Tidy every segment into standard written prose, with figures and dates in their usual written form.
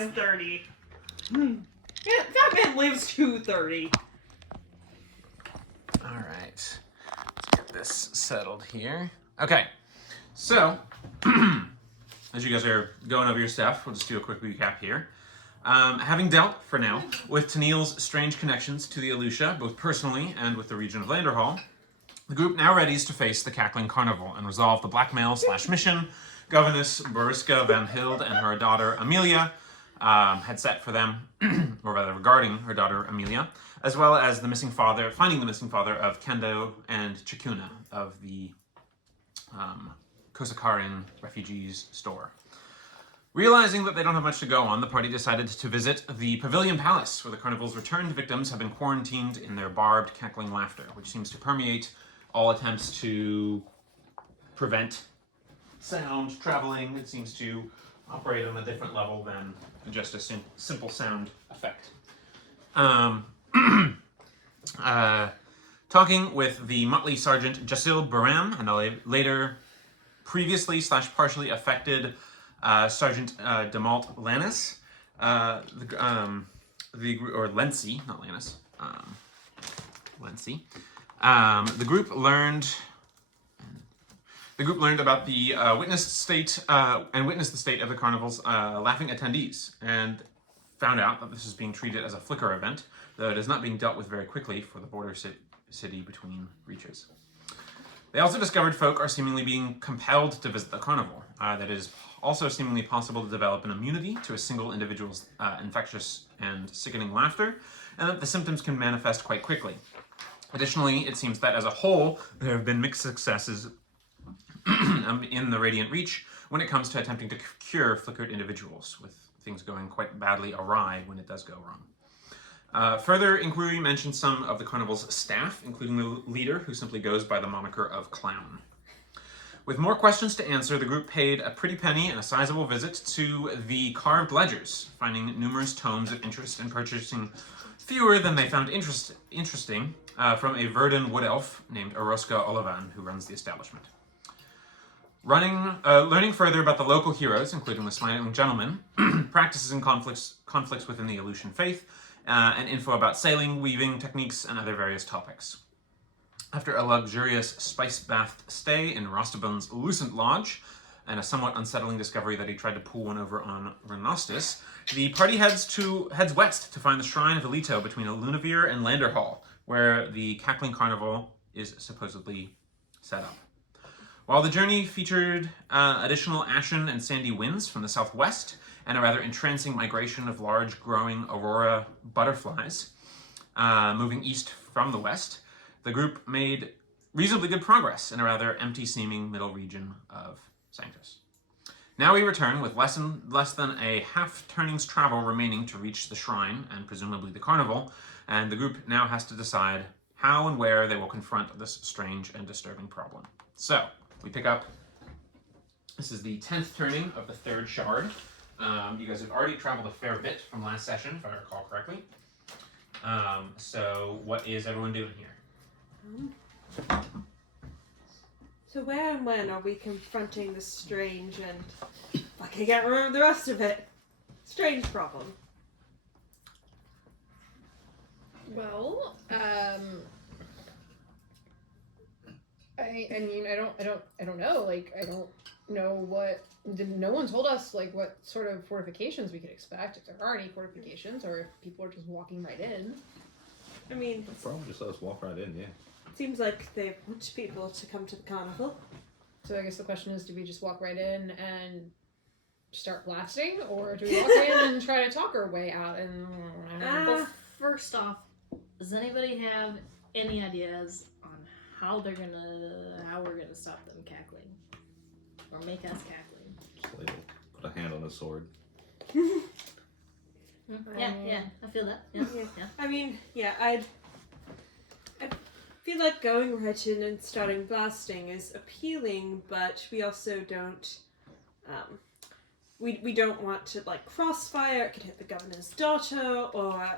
than 30. Yeah, that man lives to 30. All right. Let's get this settled here. Okay. So, as you guys are going over your stuff, we'll just do a quick recap here. Having dealt, for now, with Tennille's strange connections to the Elutia, both personally and with the region of Landerhall, the group now readies to face the Cackling Carnival and resolve the blackmail/mission Governess Bariska Van Hild and her daughter Amelia had set for them, or rather regarding her daughter Amelia, as well as finding the missing father of Kendo and Chikuna of the Kosakaran refugees store. Realizing that they don't have much to go on, the party decided to visit the Pavilion Palace, where the carnival's returned victims have been quarantined in their barbed, cackling laughter, which seems to permeate all attempts to prevent sound traveling. It seems to operate on a different level than just a simple sound effect. Talking with the motley Sergeant Jasil Baram and a later previously / partially affected Sergeant Demalt Lannis, or Lency, not Lannis, Lency. The group learned about the witnessed the state of the carnival's laughing attendees, and found out that this is being treated as a flicker event, though it is not being dealt with very quickly for the border city between reaches. They also discovered folk are seemingly being compelled to visit the carnival. That it is also seemingly possible to develop an immunity to a single individual's infectious and sickening laughter, and that the symptoms can manifest quite quickly. Additionally, it seems that as a whole, there have been mixed successes in the Radiant Reach when it comes to attempting to cure flickered individuals, with things going quite badly awry when it does go wrong. Further inquiry mentioned some of the carnival's staff, including the leader, who simply goes by the moniker of Clown. With more questions to answer, the group paid a pretty penny and a sizable visit to the carved ledgers, finding numerous tomes of interest and purchasing fewer than they found interesting from a Verdun wood elf named Eroska Olivan, who runs the establishment. Learning further about the local heroes, including the Smiling Gentleman, practices and conflicts within the Aleutian faith, and info about sailing, weaving techniques, and other various topics. After a luxurious spice-bathed stay in Rostabun's Lucent Lodge, and a somewhat unsettling discovery that he tried to pull one over on Renostis, the party heads west to find the Shrine of Eliito between Lunavir and Landerhall, where the Cackling Carnival is supposedly set up. While the journey featured additional ashen and sandy winds from the southwest, and a rather entrancing migration of large growing aurora butterflies moving east from the west, the group made reasonably good progress in a rather empty-seeming middle region of Sanctus. Now we return with less than a half-turning's travel remaining to reach the shrine and presumably the carnival, and the group now has to decide how and where they will confront this strange and disturbing problem. So, we pick up, this is the 10th turning of the 3rd shard. You guys have already traveled a fair bit from last session, if I recall correctly. So what is everyone doing here? So where and when are we confronting this strange and... I can't remember the rest of it. Strange problem. Well, I mean, I don't know. Like, I don't know what. No one told us like what sort of fortifications we could expect, if there are any fortifications, or if people are just walking right in. I mean, probably just let us walk right in. Yeah. It seems like they want people to come to the carnival. So I guess the question is, do we just walk right in and start blasting, or do we walk in and try to talk our way out? And well, first off, does anybody have any ideas on how we're gonna stop them cackling, or make us cackling? Just like put a hand on a sword. Yeah, I feel that. Yeah. I mean, yeah, I feel like going right in and starting blasting is appealing, but we also don't, we don't want to, like, crossfire. It could hit the governor's daughter, or,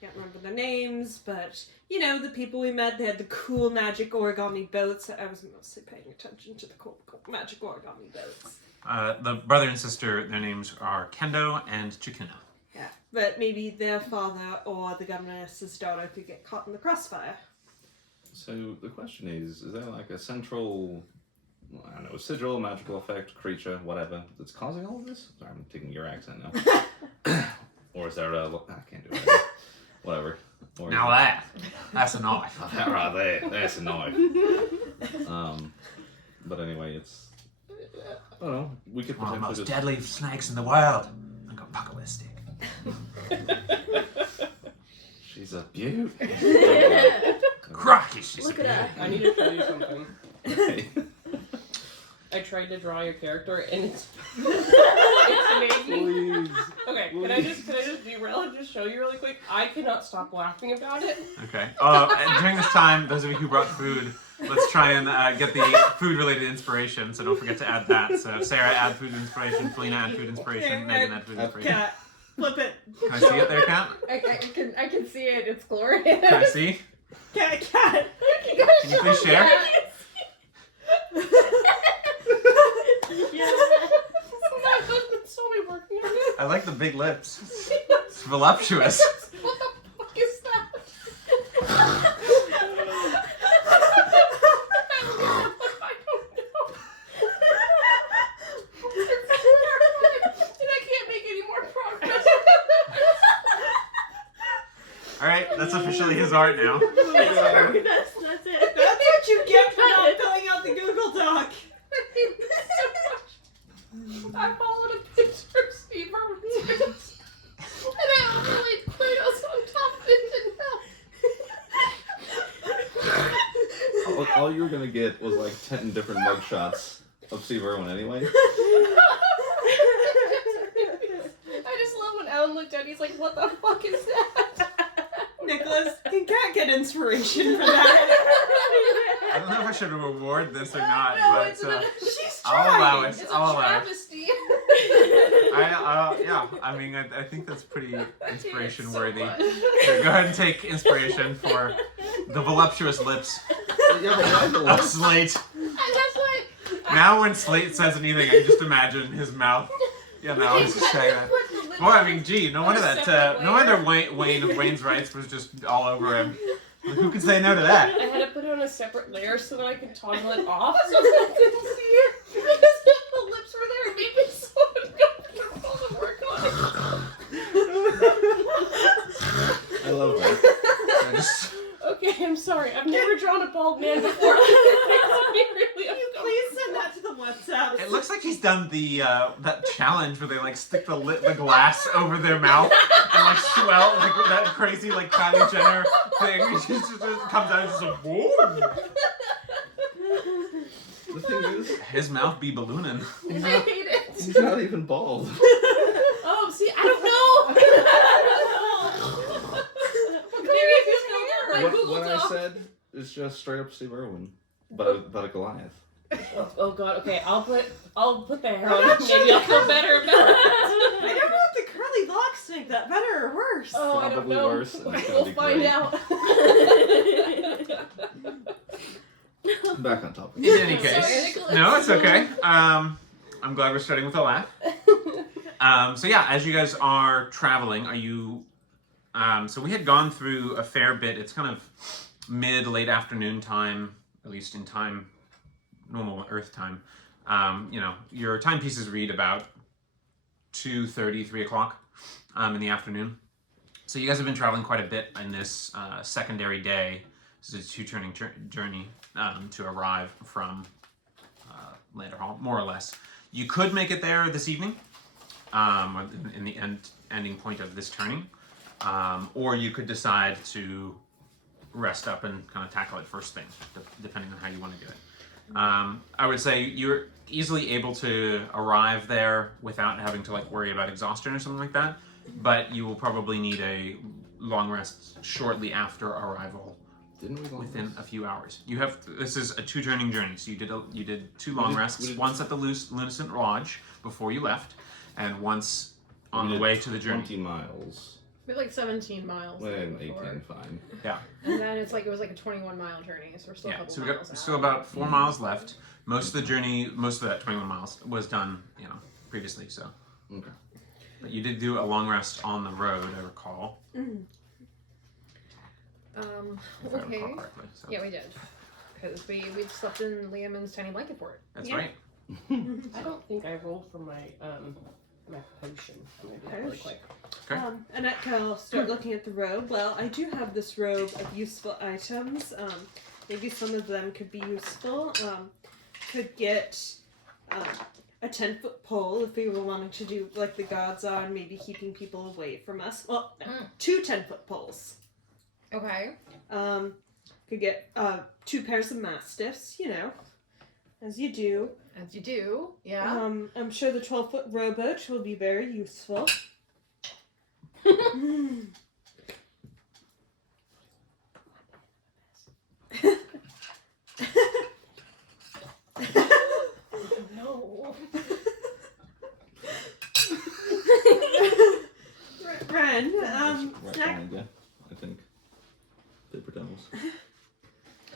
can't remember their names, but, you know, the people we met, they had the cool magic origami boats. I was mostly paying attention to the cool magic origami boats. The brother and sister, their names are Kendo and Chikuna. Yeah, but maybe their father or the governess's daughter could get caught in the crossfire. So the question is there like a central, I don't know, sigil, magical effect, creature, whatever, that's causing all of this? Sorry, I'm taking your accent now. Or is there a, I can't do it. Whatever. Or Now that's a knife. that right there, that's a knife. But anyway, it's, I don't know, we could One of the potentially most deadly snakes in the world. I got buckalistic. She's a beaut. Crikey, she's Look a at her. beauty. I need to tell you something. Okay. I tried to draw your character and it's made me. Please. Okay, can I just derail and just show you really quick? I cannot stop laughing about it. Okay. And during this time, those of you who brought food, let's try and get the food-related inspiration. So don't forget to add that. So Sarah, add food inspiration. Felina, add food inspiration. Megan, add food inspiration. Cat, flip it. Can I see it there, Kat? I can see it. It's glorious. Can I see? Cat. Can you please share? My husband saw me working on it. I like the big lips. It's voluptuous. What the fuck is that? I don't know. And I can't make any more progress. All right, that's officially his art now. That's it. That's what you get for not filling out the Google Doc. I followed a picture of Steve Irwin's face, and I overlaid Kratos on top of it now. All you were gonna get was like 10 different mugshots of Steve Irwin anyway. I just love when Alan looked at it, he's like, what the fuck is that? Nicholas, can Cat get inspiration for that? I don't know if I should reward this or not, No, but it's She's I'll trying. allow it. It's a I'll allow it. travesty. Yeah. I mean, I think that's pretty inspiration so worthy. much. So go ahead and take inspiration for the voluptuous lips Yeah, but why the of lips? Slate. And that's why Now when Slate says anything, I can just imagine his mouth. You know, he's just saying that. Boy, I mean, gee, no wonder that. No wonder Wayne of Wayne's Rights was just all over him. Who could say no to that? I had to put it on a separate layer so that I could toggle it off so that I didn't see it. Because the lips were there, it made me so uncomfortable to work on it. I love that. I just- Okay, I'm sorry. I've never drawn a bald man before. It makes me really Can you uncomfortable. please send that to the WhatsApp? It looks like he's done the that challenge where they like stick the glass over their mouth and like swell like that crazy like Kylie Jenner thing. It just comes out and just like whoa. The thing is, His mouth be ballooning. I hate it. he's not even bald. Oh, see, I don't know. Maybe if you know my Google What I Doc. said is just straight up Steve Irwin, but a Goliath. Oh god, okay, I'll put the hair on it. Maybe I'll feel better about I it. don't know if the curly locks make that better or worse. Oh, I don't Probably know. worse, and it's gonna We'll be find great. out. Back on topic. In any Sorry, case, Nicholas. no, it's okay. I'm glad we're starting with a laugh. So yeah, as you guys are traveling, are you? So we had gone through a fair bit. It's kind of late afternoon time, at least in time, normal Earth time. You know, your timepieces read about 2:30, 3 o'clock in the afternoon. So you guys have been traveling quite a bit in this secondary day. This is a two-turning journey to arrive from Landerhall, more or less. You could make it there this evening, in the ending point of this turning, or you could decide to rest up and kind of tackle it first thing, depending on how you want to do it. I would say you're easily able to arrive there without having to like worry about exhaustion or something like that, but you will probably need a long rest shortly after arrival. Didn't we go Within a few hours. You have this is a two-turning journey, so you did two long rests. Once at the Lunacy Lodge before you left, and once on the way to the journey. 20 miles. We had like 17 miles. Well, there 18, before. fine. And then it was like a 21-mile journey, so we're still a Yeah, couple so we miles got out. still about 4 miles left. Most of the journey, most of that 21 miles was done, previously. So, Okay. but you did do a long rest on the road, I recall. If I Okay. recall correctly. So. Yeah, we did. Because we slept in Liamon's tiny blanket fort. That's Yeah. right. I don't think I rolled for my my potion. I'm gonna do that really quick. Okay. Annette will start looking at the robe. Well, I do have this robe of useful items. Maybe some of them could be useful. Could get a 10-foot pole if we were wanting to do like the gods are and maybe keeping people away from us. Well, 2 10-foot poles. Okay. Could get 2 pairs of mastiffs, as you do. As you do. Yeah. I'm sure the 12-foot rowboat will be very useful. No. Ren, Right snack. behind you, I think. Paper towels.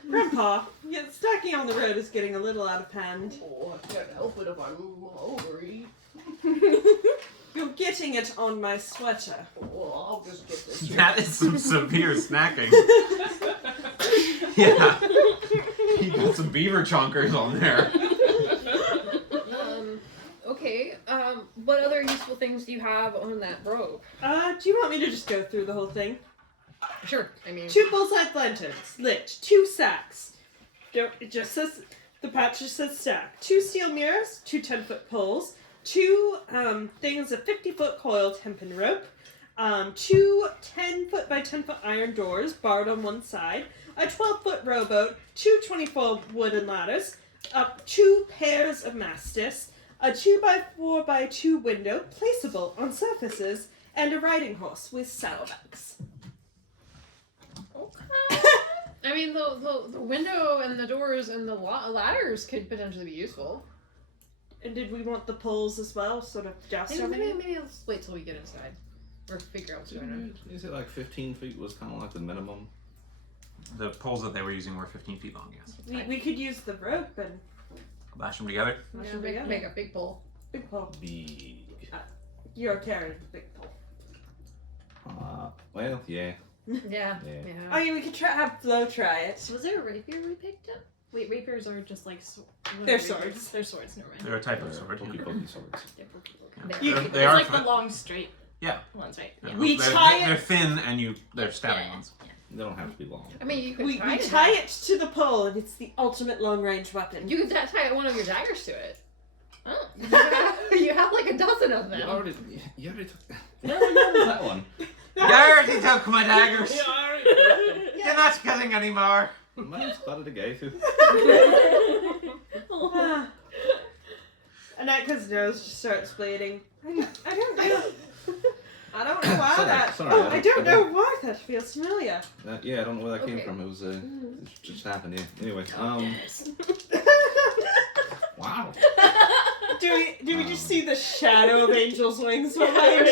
Grandpa, stacking on the road is getting a little out of hand. Oh, I can't help it if I'm hungry. You're getting it on my sweater. Well, I'll just get this. That is some severe snacking. Yeah. You got some beaver chonkers on there. Okay. What other useful things do you have on that robe? Do you want me to just go through the whole thing? Sure. I mean. 2 bullseye lanterns, lit. 2 sacks. It just says, the patch just says stack. 2 steel mirrors, 2 10-foot poles, 2 things of 50-foot coiled hempen rope, 2 10-foot by 10-foot iron doors barred on one side, a 12-foot rowboat, 2 24 wooden ladders, 2 pairs of mastiffs, a 2x4 by 2 window placeable on surfaces, and a riding horse with saddlebags. Okay. I mean, the window and the doors and the ladders could potentially be useful. And did we want the poles as well? Sort of joust over Maybe, it? maybe let's wait till we get inside. Or figure out what's going on. You said like 15 feet was kind of like the minimum. The poles that they were using were 15 feet long, yes. We could use the rope and Lash them together. mash Yeah, them make together. a big pole. Big pole. Big. You're carrying the big pole. Well, yeah. Yeah. Oh yeah, we could have Flo try it. Was there a rapier we picked up? Wait, rapiers are just like what They're are rapiers? swords. They're swords. Never mind. They're a type of sword. Pokey Yeah. pokey swords. They're pokey. Yeah. You They're- could- they It's are like fi- the long straight. Yeah. Ones, right? yeah. Yeah. We they're, tie they're it- thin and they're stabbing Yeah. ones. They don't have to be long. I mean, you could We tie tie it. it to the pole, and it's the ultimate long-range weapon. You could tie one of your daggers to it. Oh, you have like a dozen of them. You already took. No, no, that one. You already took my daggers. Yeah, You're not killing anymore. Mine's spotted a gay too. Annette's nose just starts bleeding. I don't know. I don't know why Sorry, that. sorry, oh, I I don't- don't know why that feels familiar. Yeah, I don't know where that came Okay. from. It was it just happened. Yeah. Anyway, Yes. wow. Do we just see the shadow of Angel's wings behind?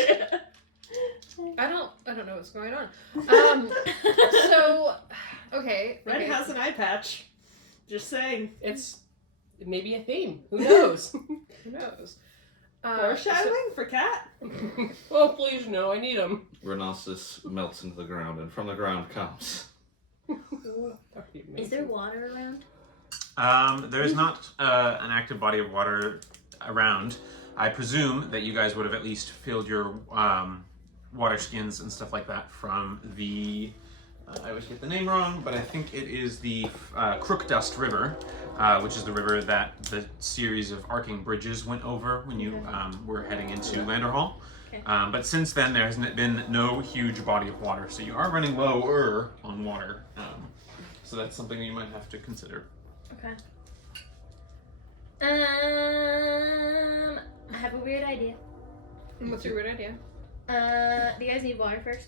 I don't know what's going on. So, okay. Red okay. has an eye patch. Just saying. It may be a theme. Who knows? Who knows? Foreshadowing for Cat. Oh, please no, I need them. Rhinoceros melts into the ground, and from the ground comes. Is there water around? There's not an active body of water around. I presume that you guys would have at least filled your water skins and stuff like that from the. I always get the name wrong, but I think it is the Crookdust River, which is the river that the series of arcing bridges went over when you were heading into Landerhall. Okay. But since then, there has been no huge body of water, so you are running lower on water. So that's something you might have to consider. Okay. I have a weird idea. What's your weird idea? Do you guys need water first?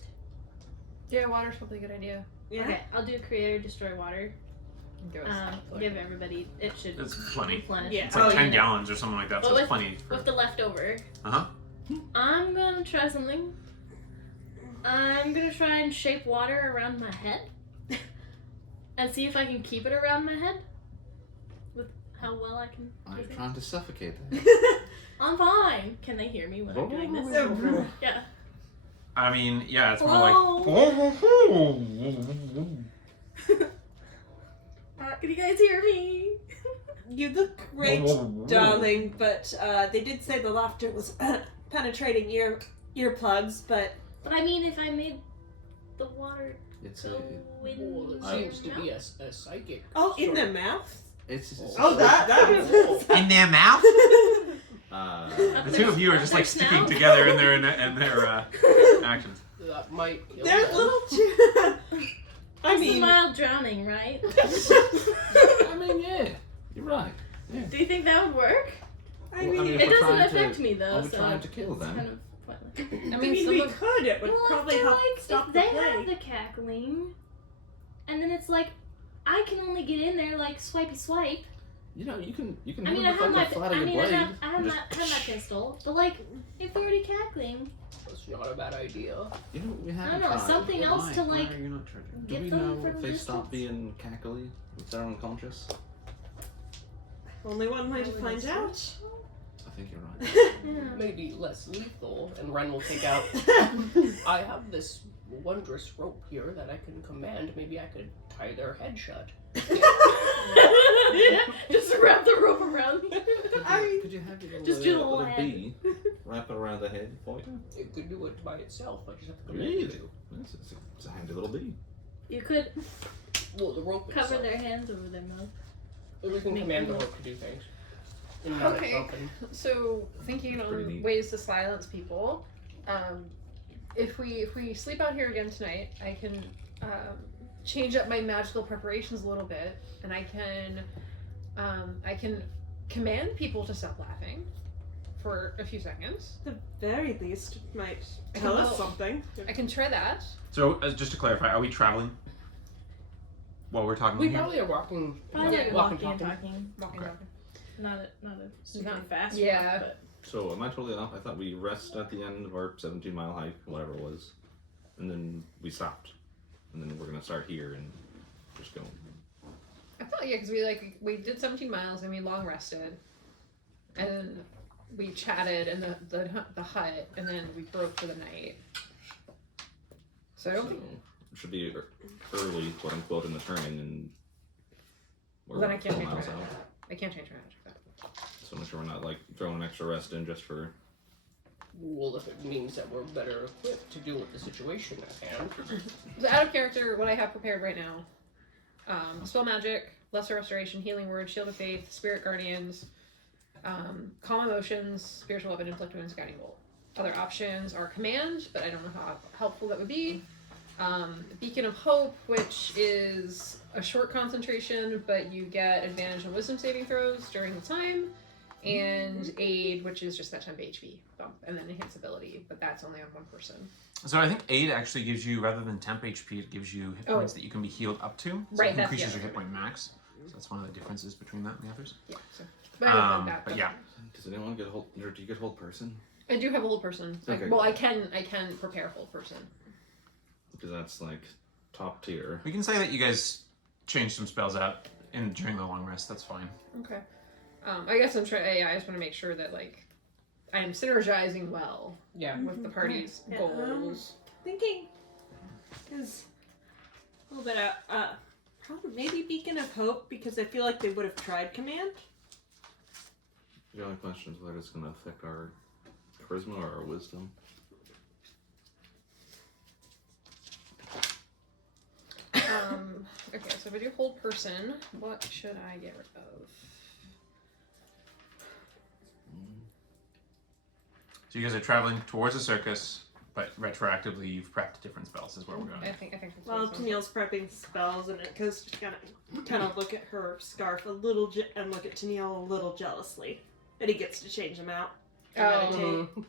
Yeah, water's probably a good idea. Yeah. Okay, I'll do create or destroy water. Give us Give everybody. It should It's plenty. replenish. Yeah. It's like Oh, 10 yeah. gallons or something like that, so Well, it's plenty. For... With the leftover, Uh-huh. I'm gonna try something. I'm gonna try and shape water around my head. And see if I can keep it around my head. With how well I can. Are you keep it. trying to suffocate that? I'm fine. Can they hear me when I'm doing this? Yeah. I mean, yeah, it's more like. Can you guys hear me? You look great, darling, but they did say the laughter was penetrating earplugs, but... But I mean, if I made the water It's go in... Well, it seems to be a psychic. Oh, in sort their of- mouth? It's Oh, that. In their mouth? Uh, The two of you are just like Their sticking snout? together in their actions. That might kill They're a them. little too... I It's mean... mild drowning, right? I mean, yeah, you're right. Yeah. Do you think that would work? I Well, mean, I mean, It we're doesn't trying to- affect me though, Are we so trying to kill it's them? kind of pointless. I I mean, mean, some we of, could. It would Well, probably if help they're, like, stop if the they plague. have the cackling, and then it's like, I can only get in there like swipey swipe. You know, you can I mean, move I with have my, like the flat of I your mean, blade. I have and my pistol, but like, if they're already cackling, That's not a bad idea. You know, we I haven't don't know, tried. something Why? else to Why like are you not charging? Do get we them know from if they stop distance? being cackly, if they're unconscious? Only one way to would find assume. out. I think you're right. Yeah. Maybe less lethal, and Ren will take out. I have this wondrous rope here that I can command. Maybe I could tie their head shut. Just wrap the rope around me. Could you have your Just little, do the whole little head. bee wrap it around the head for you? It could do it by itself. I just have to command Really? it to. It's a handy little bee. You could Well, the rope cover itself. their hands over their mouth. We can Make command the them- rope to do things. And not Okay. it open. so thinking Pretty on neat. ways to silence people. If we sleep out here again tonight, I can change up my magical preparations a little bit, and I can command people to stop laughing for a few seconds. At the very least, it might I tell can us help. something. I can try that. So, just to clarify, are we traveling while we're talking We here? probably are walking. Probably like walking, walking and talking. talking. Walking, Okay. talking. Not a super Not- fast yeah. walk, but So, am I totally off? I thought we rested at the end of our 17-mile hike, whatever it was, and then we stopped, and then we're gonna start here and just go. I thought because we did 17 miles and we long rested, and then we chatted in the hut, and then we broke for the night. So I don't think it should be early, quote unquote, in the turning, and we're Then I can't 4 change miles my out. I can't change my magic. So make sure we're not like throwing an extra rest in just for. Well, if it means that we're better equipped to deal with the situation at hand. So out of character, what I have prepared right now: spell magic, lesser restoration, healing word, shield of faith, spirit guardians, calm emotions, spiritual weapon, inflict wounds, guiding bolt. Other options are command, but I don't know how helpful that would be. Beacon of Hope, which is a short concentration, but you get advantage on wisdom saving throws during the time. And Aid, which is just that temp HP bump, and then enhance ability, but that's only on one person. So I think aid actually gives you, rather than temp HP, it gives you hit points that you can be healed up to. So Right, it that's increases the your other hit point max. So that's one of the differences between that and the others. Yeah, so. But I don't like that. But yeah. Does anyone get hold? Or do you get hold person? I do have a whole person. Okay. Well, I can prepare whole person. Because that's like top tier. We can say that you guys changed some spells out during the long rest. That's fine. Okay. I guess I'm trying. I just want to make sure that I am synergizing well Yeah. with the party's Yeah. goals. Thinking is a little bit probably maybe Beacon of Hope, because I feel like they would have tried command. The only question is whether it's going to affect our charisma or our wisdom. Okay, so if I do hold person, what should I get rid of? So you guys are traveling towards the circus, but retroactively you've prepped different spells is where we're I going. think that's Well, what it sounds Tennille's prepping spells, and it goes to kind of look at her scarf a little and look at Tennille a little jealously that he gets to change them out. And Oh. meditate. Mhm.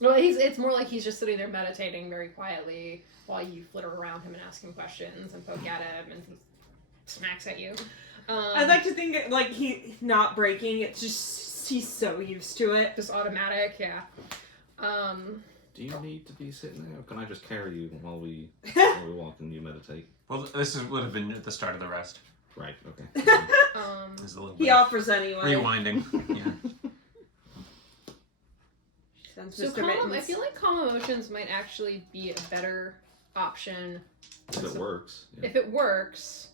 Well, it's more like he's just sitting there meditating very quietly while you flitter around him and ask him questions and poke at him, and he smacks at you. I'd like to think that, like, he's not breaking. It's just he's so used to it. Just automatic, yeah. Do you need to be sitting there, or can I just carry you while we walk and you meditate? Well, would have been at the start of the rest. Right. Okay. There's a little He bit of offers anyway. rewinding. Yeah. Sends So Mr. Mittens. I feel like calm emotions might actually be a better option. If it works. Yeah. If it works,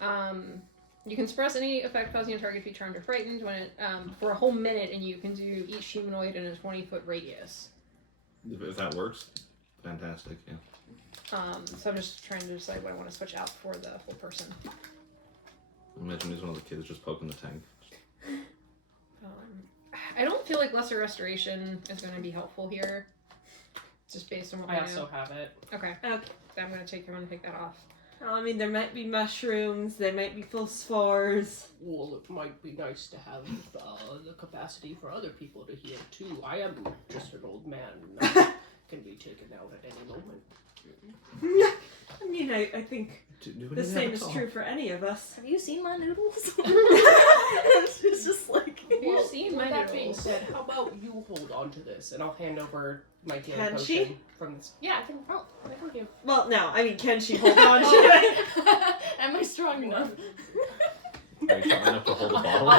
you can suppress any effect causing a target to be charmed or frightened when it, for a whole minute, and you can do each humanoid in a 20-foot radius. If that works, fantastic. Yeah. So I'm just trying to decide what I want to switch out for the whole person. Imagine he's one of the kids just poking the tank. I don't feel like lesser restoration is going to be helpful here. Just based on what I I also know. have it. Okay. Okay. I'm going to take that off. I mean, there might be mushrooms, there might be full spores. Well, it might be nice to have the capacity for other people to heal too. I am just an old man. Can be taken out at any moment. I mean, I think Do we the need to same have a is talk? true for any of us. Have you seen my noodles? It's just like. You've seen my with that being noodles. said, how about you hold on to this, and I'll hand over my healing Can potion she? from this. Yeah, I can. Oh, thank you. Well, no, I mean, can she hold on to it? Am I strong enough? Are you strong enough to hold a bottle?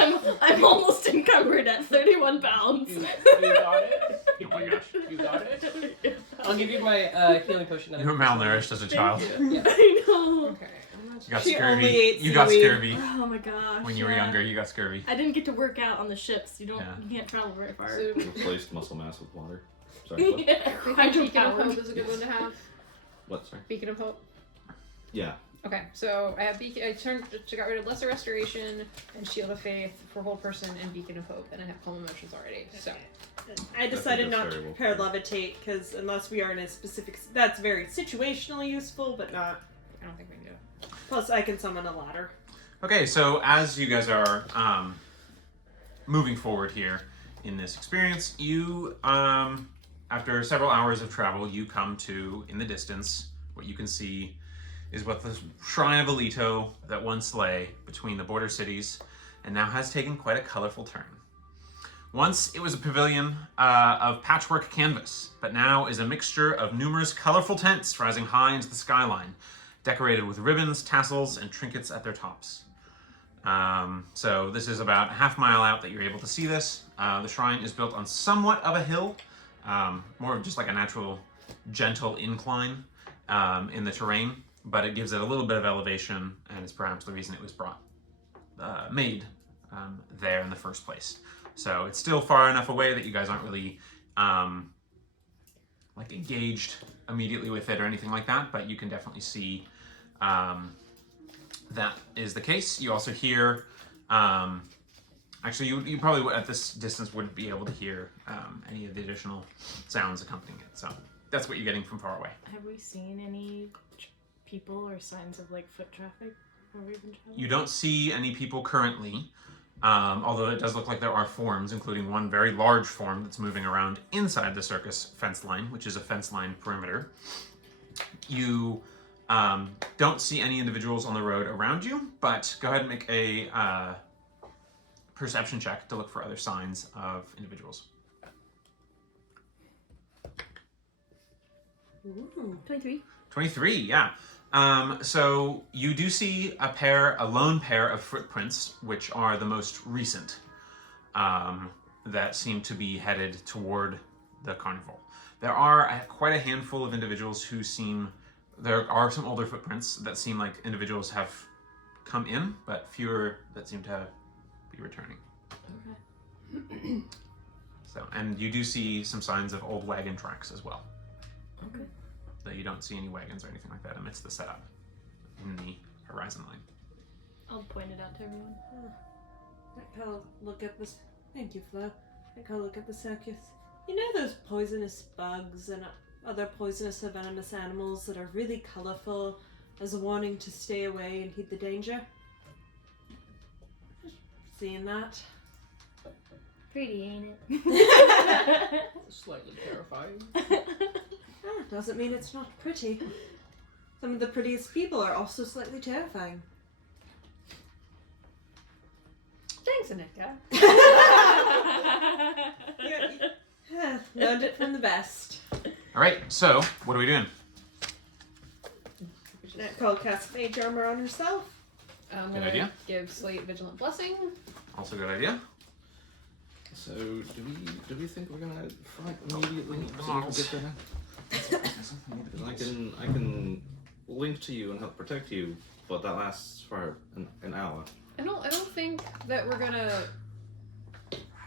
I'm almost encumbered at 31 pounds. You got it. Oh my gosh. You got it. I'll give you my healing potion. That You were malnourished as a child. Yeah. I know. Okay. You got She only scurvy. ate You got seaweed. scurvy Oh my gosh. when you were yeah. younger. You got scurvy. I didn't get to work out on the ships. You Yeah. can't travel very far. So, Replaced muscle mass with water. Sorry. What? Yeah. do you think Beacon of Hydropowered. Hope is a good one to have? What? Sorry. Beacon of Hope. Yeah. Okay, so I have got rid of Lesser Restoration and Shield of Faith for whole person and Beacon of Hope, and I have Calm Emotions already. So I decided that's not to very well prepare prepared. Levitate, because unless we are in a specific... That's very situationally useful, but not... I don't think we can do it. Plus, I can summon a ladder. Okay, so as you guys are moving forward here in this experience, you, after several hours of travel, you come to, in the distance, what you can see is what the Shrine of Eliito that once lay between the border cities and now has taken quite a colorful turn. Once it was a pavilion of patchwork canvas, but now is a mixture of numerous colorful tents rising high into the skyline, decorated with ribbons, tassels, and trinkets at their tops. So this is about a half-mile out that you're able to see this. The shrine is built on somewhat of a hill, more of just like a natural, gentle incline in the terrain, but it gives it a little bit of elevation, and is perhaps the reason it was made there in the first place. So it's still far enough away that you guys aren't really like engaged immediately with it or anything like that, but you can definitely see that is the case. You also hear, actually you probably at this distance wouldn't be able to hear any of the additional sounds accompanying it. So that's what you're getting from far away. Have we seen any people or signs of like foot traffic while we've been traveling? You don't see any people currently, although it does look like there are forms, including one very large form that's moving around inside the circus fence line, which is a fence line perimeter. You don't see any individuals on the road around you, but go ahead and make a perception check to look for other signs of individuals. Ooh. 23. 23, yeah. So you do see a lone pair of footprints, which are the most recent, that seem to be headed toward the carnival. There are quite a handful of individuals who there are some older footprints that seem like individuals have come in, but fewer that seem to be returning. Okay. So, and you do see some signs of old wagon tracks as well. Okay. Though you don't see any wagons or anything like that amidst the setup in the horizon line. I'll point it out to everyone. I go look at this. Thank you, Flo. I go look at the circus. You know those poisonous bugs and other poisonous or venomous animals that are really colorful as a warning to stay away and heed the danger? Seeing that? Pretty, ain't it? Slightly terrifying. Doesn't mean it's not pretty. Some of the prettiest people are also slightly terrifying. Thanks, Anika. Learned it from the best. All right. So what are we doing? That called cast mage armor on herself. I'm Good gonna idea. give Slate Vigilant Blessing. Also a good idea. So do we think we're gonna fight immediately? The So we can models. get there? 'Cause I can link to you and help protect you, but that lasts for an hour. I don't think that we're gonna.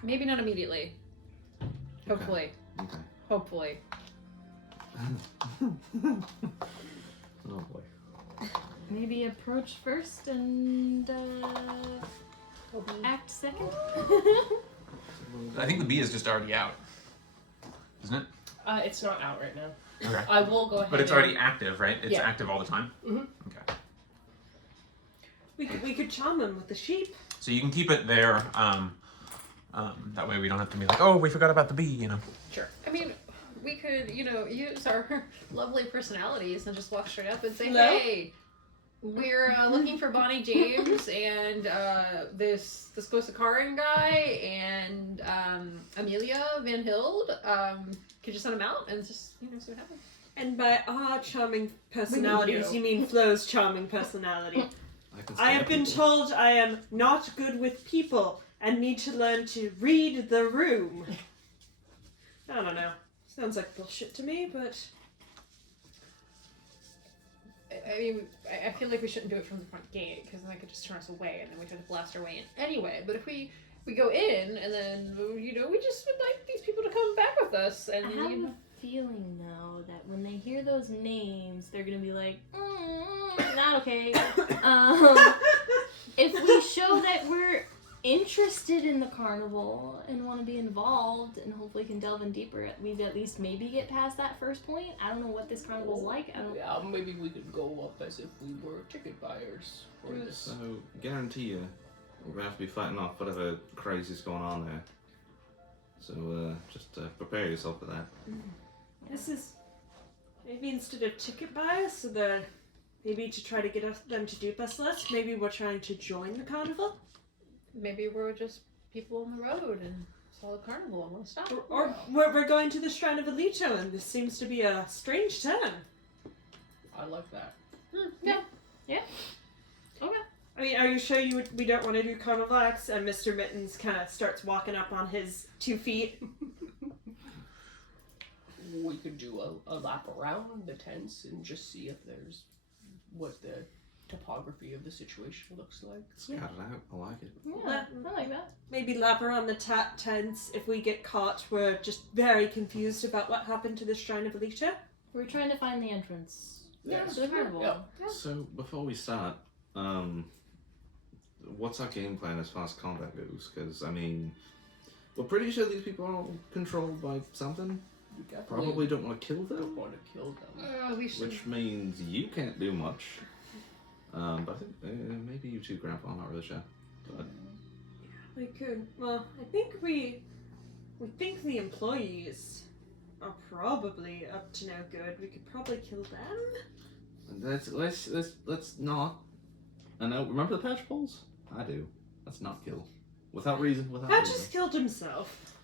Maybe not immediately. Hopefully. Okay. Hopefully. Oh boy. Maybe approach first and act second. I think the bee is just already out, isn't it? It's not out right now. Okay. I will go ahead. But it's already active, right? It's Yeah. active all the time. Mhm. Okay. We could charm him with the sheep. So you can keep it there. That way we don't have to be like, oh, we forgot about the bee. You know. Sure. I mean, we could, use our lovely personalities and just walk straight up and say, Hello? "Hey, we're looking for Bonnie James and this Gosakaran guy and Amelia Van Hild. Could you send them out and just see what happens?" And by our charming personalities, you mean Flo's charming personality. I have been told I am not good with people and need to learn to read the room. I don't know. Sounds like bullshit to me, but... I mean, I feel like we shouldn't do it from the front gate because then they could just turn us away and then we try to blast our way in anyway. But if we go in and then, we just would like these people to come back with us. And I have a feeling though that when they hear those names, they're gonna be like, not okay. If we show that we're interested in the carnival and want to be involved and hopefully can delve in deeper, we'd at least maybe get past that first point. I don't know what this carnival's like. Yeah, maybe we could go up as if we were ticket buyers for this. So guarantee you, we're gonna have to be fighting off whatever crazy's going on there. So just prepare yourself for that. This is... Maybe instead of ticket buyers, so maybe to try to get them to dupe us less, maybe we're trying to join the carnival? maybe we're just people on the road and saw the carnival and want to stop. Or we're going to the Shrine of Eliito, and this seems to be a strange turn. I like that. Yeah. Okay. I mean, are you sure we don't want to do carnival acts? And Mr. Mittens kind of starts walking up on his 2 feet. We could do a lap around the tents and just see if there's what the topography of the situation looks like. Scout it out. I like it. Yeah, I like that. Maybe lap around the tents. If we get caught, we're just very confused about what happened to the Shrine of Eliito. We're trying to find the entrance Yes. to the carnival. Yeah. So before we start, what's our game plan as far as combat goes? Because I mean, we're pretty sure these people are all controlled by something. We definitely Probably don't want to kill don't them, want to kill them. We should. which means you can't do much. But I think maybe you two, Grandpa. I'm not really sure. But We could. Well, I think we think the employees are probably up to no good. We could probably kill them. let's not. I know. Remember the patch poles? I do. Let's not kill without reason. Without Pat reason. just killed himself.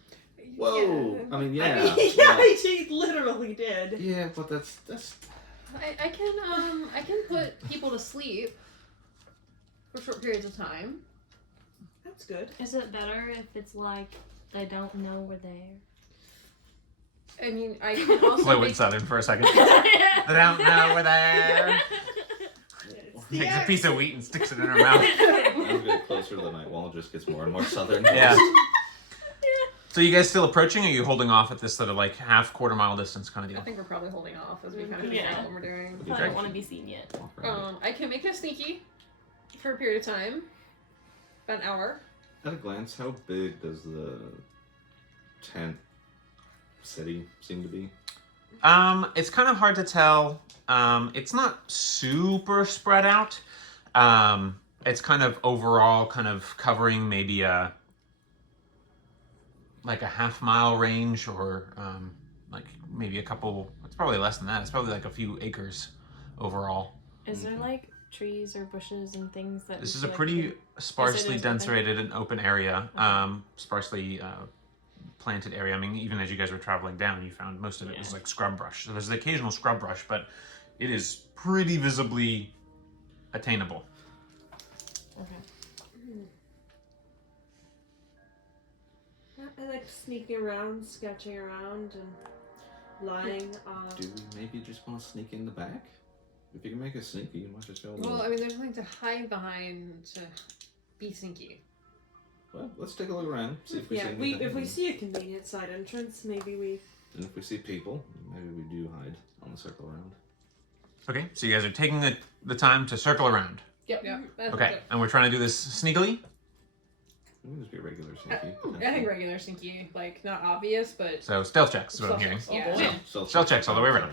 Whoa! I mean, yeah. I mean, yeah, he literally did. Yeah, but that's I can put people to sleep for short periods of time. That's good. Is it better if it's like they don't know we're there? I mean, I can also Flo went make, southern for a second. They don't know we're there. It's the Takes a act. piece of wheat and sticks it in her mouth. as we get closer to the night wall, it just gets more and more southern. Yeah. So you guys still approaching, or are you holding off at this sort of like quarter mile distance kind of I deal? think we're probably holding off as we kind of figure Yeah. out what we're doing. I don't want to be seen yet. Walk around it. I can make it sneaky for a period of time, about an hour. At a glance, how big does the tent city seem to be? It's kind of hard to tell. It's not super spread out. It's kind of overall kind of covering maybe like a half-mile range, or like maybe a couple. It's probably less than that. It's probably like a few acres overall. Is there like trees or bushes and things that? This we is a feel like we pretty could- sparsely there's nothing? denserated and open area. Sparsely planted area. I mean, even as you guys were traveling down, you found most of it was like scrub brush. So there's the occasional scrub brush, but it is pretty visibly attainable. Okay. I like sneaking around, sketching around, and lying on. Do we maybe just want to sneak in the back? If you can make us sneaky, you might just go. Well, I mean, there's nothing to hide behind to be sneaky. Well, let's take a look around. See if we see anything. If we see a convenient side entrance, maybe we. And if we see people, maybe we do hide on the circle around. Okay, so you guys are taking the time to circle around. Yep. Yeah. Okay, and we're trying to do this sneakily. We can just be regular sneaky. I think regular sneaky, like not obvious, but So stealth checks is what I'm hearing. Yeah. Stealth checks all the way around.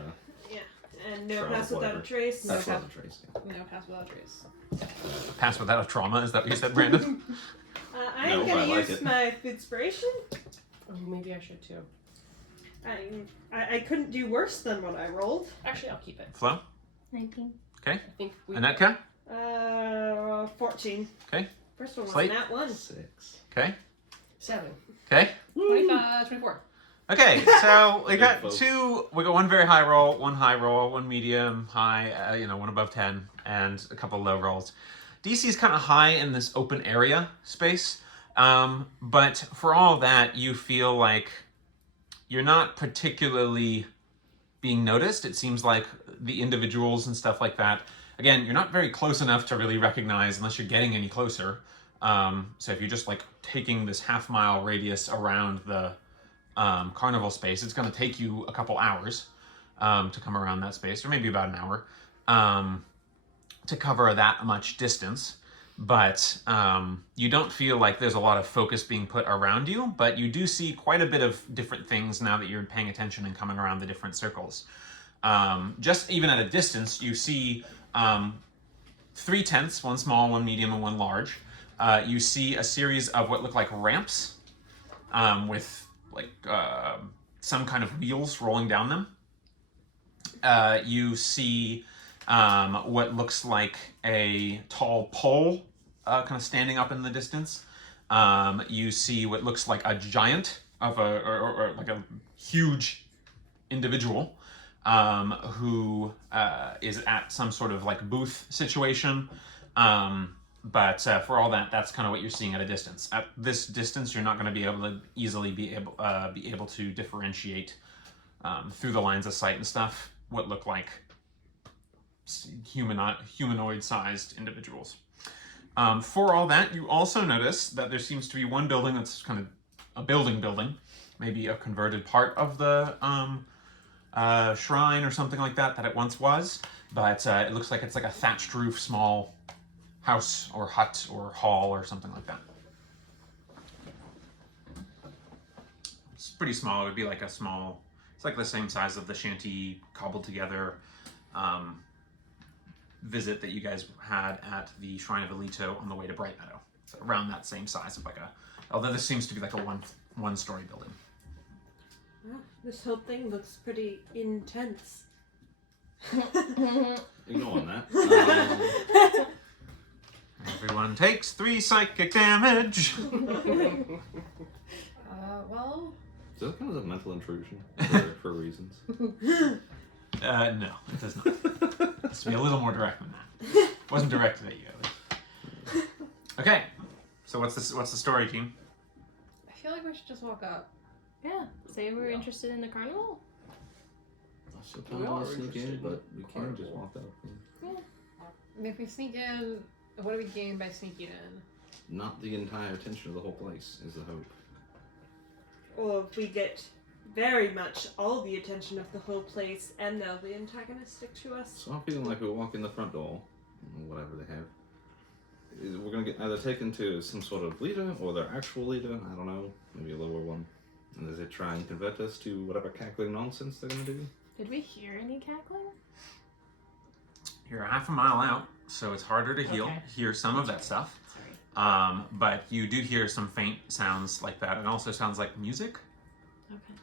And no Travel, pass without a whatever. trace. That's No not a trace. Yeah. no pass without trace. Pass without a trauma, is that what you said, Brandon? I'm No, gonna I like use it. my inspiration. Oh, maybe I should too. I couldn't do worse than what I rolled. Actually, I'll keep it. Flo? 19. I think we. Anetka? 14. Okay. First one was Slate? that one. 6. Okay. 7. Okay. 24. Okay, so we got Folks. one very high roll, one high roll, one medium high, one above 10, and a couple low rolls. DC is kind of high in this open area space, but for all that, you feel like you're not particularly being noticed. It seems like the individuals and stuff like that, again, you're not very close enough to really recognize unless you're getting any closer. So if you're just like taking this half-mile radius around the carnival space, it's going to take you a couple hours to come around that space, or maybe about an hour to cover that much distance. But you don't feel like there's a lot of focus being put around you, but you do see quite a bit of different things now that you're paying attention and coming around the different circles. Just even at a distance, you see 3 tents, one small, one medium, and one large. You see a series of what look like ramps with like some kind of wheels rolling down them. You see what looks like a tall pole kind of standing up in the distance. You see what looks like a giant of or like a huge individual who is at some sort of like booth situation. But for all that, that's kind of what you're seeing at a distance. At this distance, you're not going to be able to easily be able to differentiate through the lines of sight and stuff what look like humanoid-sized individuals. For all that, you also notice that there seems to be one building that's kind of a building, maybe a converted part of the shrine or something like that it once was. But it looks like it's like a thatched roof, small house or hut or hall or something like that. It's pretty small. It would be like it's like the same size of the shanty cobbled together visit that you guys had at the Shrine of Eliito on the way to Bright Meadow. So around that same size of although this seems to be like a one-story building. Well, this whole thing looks pretty intense. Ignoring that. Everyone takes 3 psychic damage. Well. Is that kind of a mental intrusion for reasons? No, it does not. It has to be a little more direct than that. It wasn't directed at you, at least. Okay, so what's the story, team? I feel like we should just walk up. Yeah. Say we're interested in the carnival. I still kind of want to sneak in, but we can just walk up. I mean, if we sneak in, what do we gain by sneaking in? Not the entire attention of the whole place is the hope. Or if we get very much all the attention of the whole place and they'll be antagonistic to us. So I'm feeling like we walk in the front door, or whatever they have. We're going to get either taken to some sort of leader or their actual leader, I don't know, maybe a lower one. And as they try and convert us to whatever cackling nonsense they're going to do. Did we hear any cackling? You're a half a mile out, so it's harder to hear some of that stuff. But you do hear some faint sounds like that. It also sounds like music. Okay.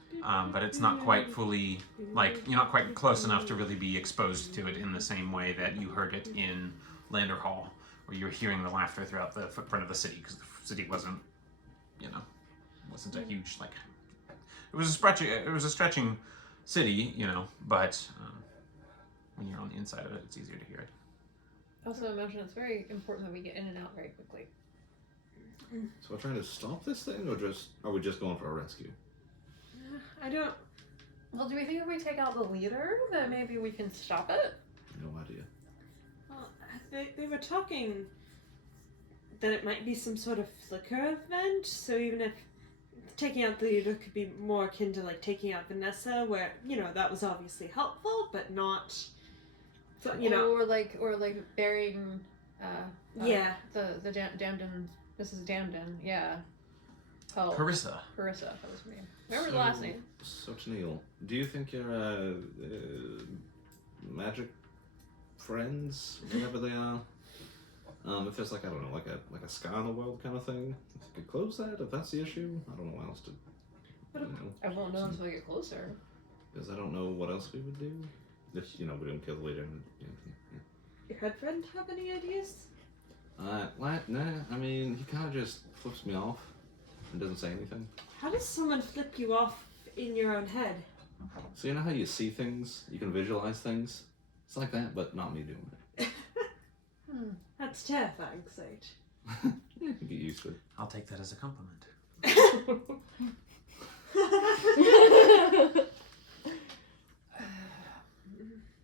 But it's not quite fully, like, you're not quite close enough to really be exposed to it in the same way that you heard it in Lander Hall, where you were hearing the laughter throughout the footprint of the city, because the city wasn't a huge, like, It was a stretching city, you know, but when you're on the inside of it, it's easier to hear it. Also, I imagine it's very important that we get in and out very quickly. So we're trying to stop this thing, or are we just going for a rescue? I don't. Well, do we think if we take out the leader, that maybe we can stop it? No idea. Well, they were talking that it might be some sort of flicker event. So even if taking out the leader could be more akin to like taking out Vanessa, where you know that was obviously helpful, but not. So, you know, or like burying. Yeah. The Damden. Mrs. Damden. Yeah. Oh, Carissa. Carissa. That was her name. Remember the last name? So, Tennille, do you think your magic friends, whatever they are, if there's like, I don't know, like a scar in the world kind of thing, if you could close that, if that's the issue, I don't know what else to, you know, I won't know until we get closer. because I don't know what else we would do if, you know, we don't kill the leader. your head friend have any ideas? Nah, I mean, he kind of just flips me off and doesn't say anything. How does someone flip you off in your own head? So you know how you see things, you can visualize things? It's like that, but not me doing it. That's terrifying sight. Yeah, you can get used to it. I'll take that as a compliment.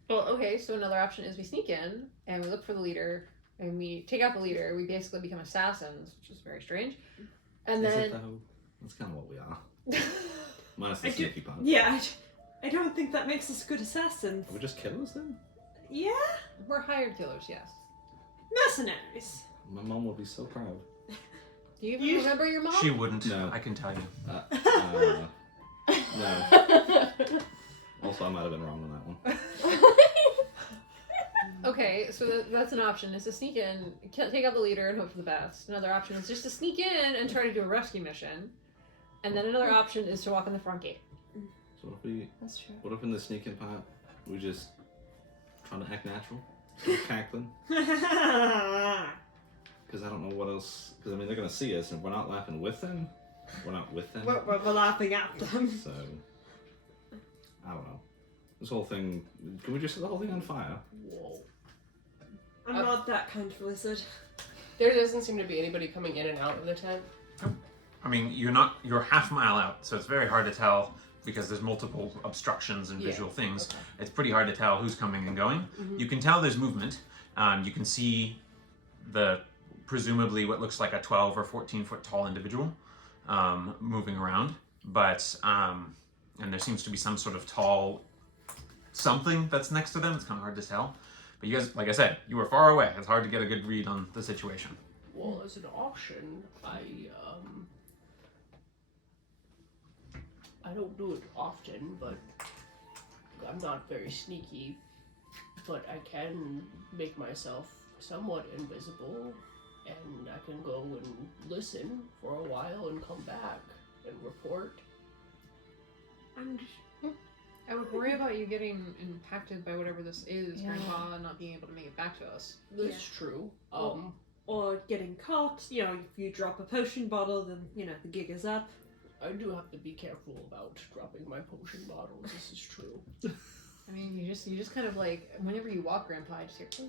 Well, okay, so another option is we sneak in and we look for the leader and we take out the leader. We basically become assassins, which is very strange. And Is then it though? That's kind of what we are. Minus the sneaky part. Yeah, I don't think that makes us good assassins. Are we just killers then? Yeah, we're hired killers, yes. mercenaries. My mom would be so proud. Do you even You- remember your mom? She wouldn't. No. I can tell you. No. Also, I might have been wrong on that one. Okay, so that's an option, is to sneak in, take out the leader and hope for the best. Another option is just to sneak in and try to do a rescue mission. And then another option is to walk in the front gate. So That's true. what if in the sneaking part, we just trying to act natural? Start cackling? Because I don't know what else, because I mean, they're going to see us, and if we're not laughing with them, we're not with them. we're laughing at them. So, I don't know. This whole thing, can we just set the whole thing on fire? Whoa. I'm not that kind of wizard. There doesn't seem to be anybody coming in and out of the tent. I mean, you're half a mile out, so it's very hard to tell because there's multiple obstructions and visual things. Okay. It's pretty hard to tell who's coming and going. You can tell there's movement. You can see the presumably what looks like a 12 or 14 foot tall individual moving around, but and there seems to be some sort of tall something that's next to them. It's kind of hard to tell. But you guys, like I said, you were far away. It's hard to get a good read on the situation. Well, as an option, I don't do it often, but I'm not very sneaky. But I can make myself somewhat invisible, and I can go and listen for a while and come back and report. I would worry about you getting impacted by whatever this is, Grandpa, and not being able to make it back to us. That's true. Or getting caught. You know, if you drop a potion bottle, then you know the gig is up. I do have to be careful about dropping my potion bottles. This is true. I mean, you just kind of like, whenever you walk, Grandpa, I just hear,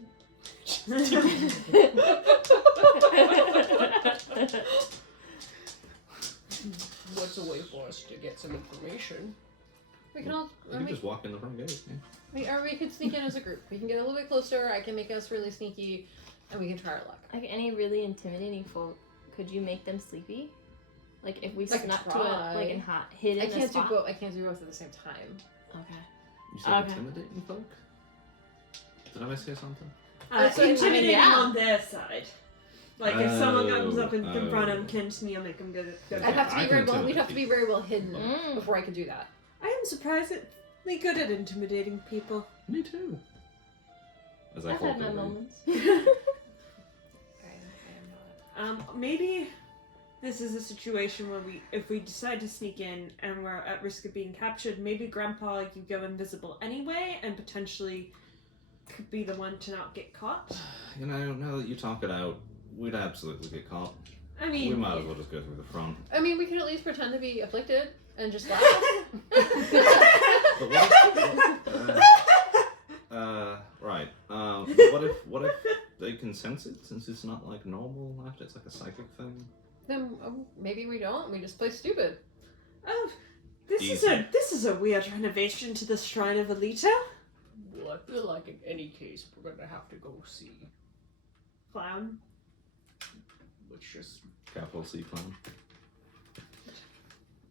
What's a way for us to get some information? we can all, You can just walk in the front gate. Yeah. or we could sneak in as a group. We can get a little bit closer, I can make us really sneaky, and we can try our luck. Like any really intimidating folk, could you make them sleepy? Like if we I could snuck to try. a like and hot hidden I can't do spot? both. I can't do both at the same time. Okay. You said Okay. intimidating folk? Did I say something? So, I mean, Intimidating yeah. on their side. Like if someone comes up and Oh. confront him, can Neil make him go? I'd have to I be can very well. We'd have to intimidate be very well hidden Mm. before I could do that. I am surprisingly good at intimidating people. Me too. As I I've hold had my over you. moments. I am not. Maybe this is a situation where if we decide to sneak in and we're at risk of being captured, maybe Grandpa you go invisible anyway and potentially could be the one to not get caught. You know, now that you talk it out, we'd absolutely get caught. I We mean, might as well just go through the front. I mean, we could at least pretend to be afflicted and just laugh. But right. But what if they can sense it since it's not like normal laughter? It's like a psychic thing. Then maybe we don't. We just play stupid. Oh, this Easy. is a weird renovation to the Shrine of Eliito. Well, I feel like in any case we're gonna have to go see. Clown. Which just Capital C clown.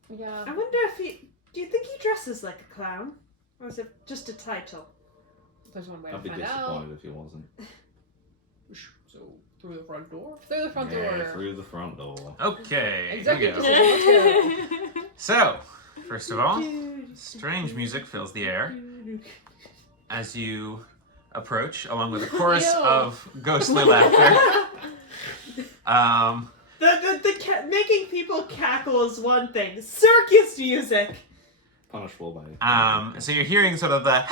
Yeah. I wonder if he. Do you think he dresses like a clown, or is it just a title? There's one way I'd to be find disappointed out. if he wasn't. so through the front door. Through the front Yeah, door. through the front door. Okay, Executive here we go. decision. Let's go. So, first of all, strange music fills the air as you approach, along with a chorus Ew. of ghostly laughter. Making people cackle is one thing. Circus music. Punishable by. So you're hearing sort of the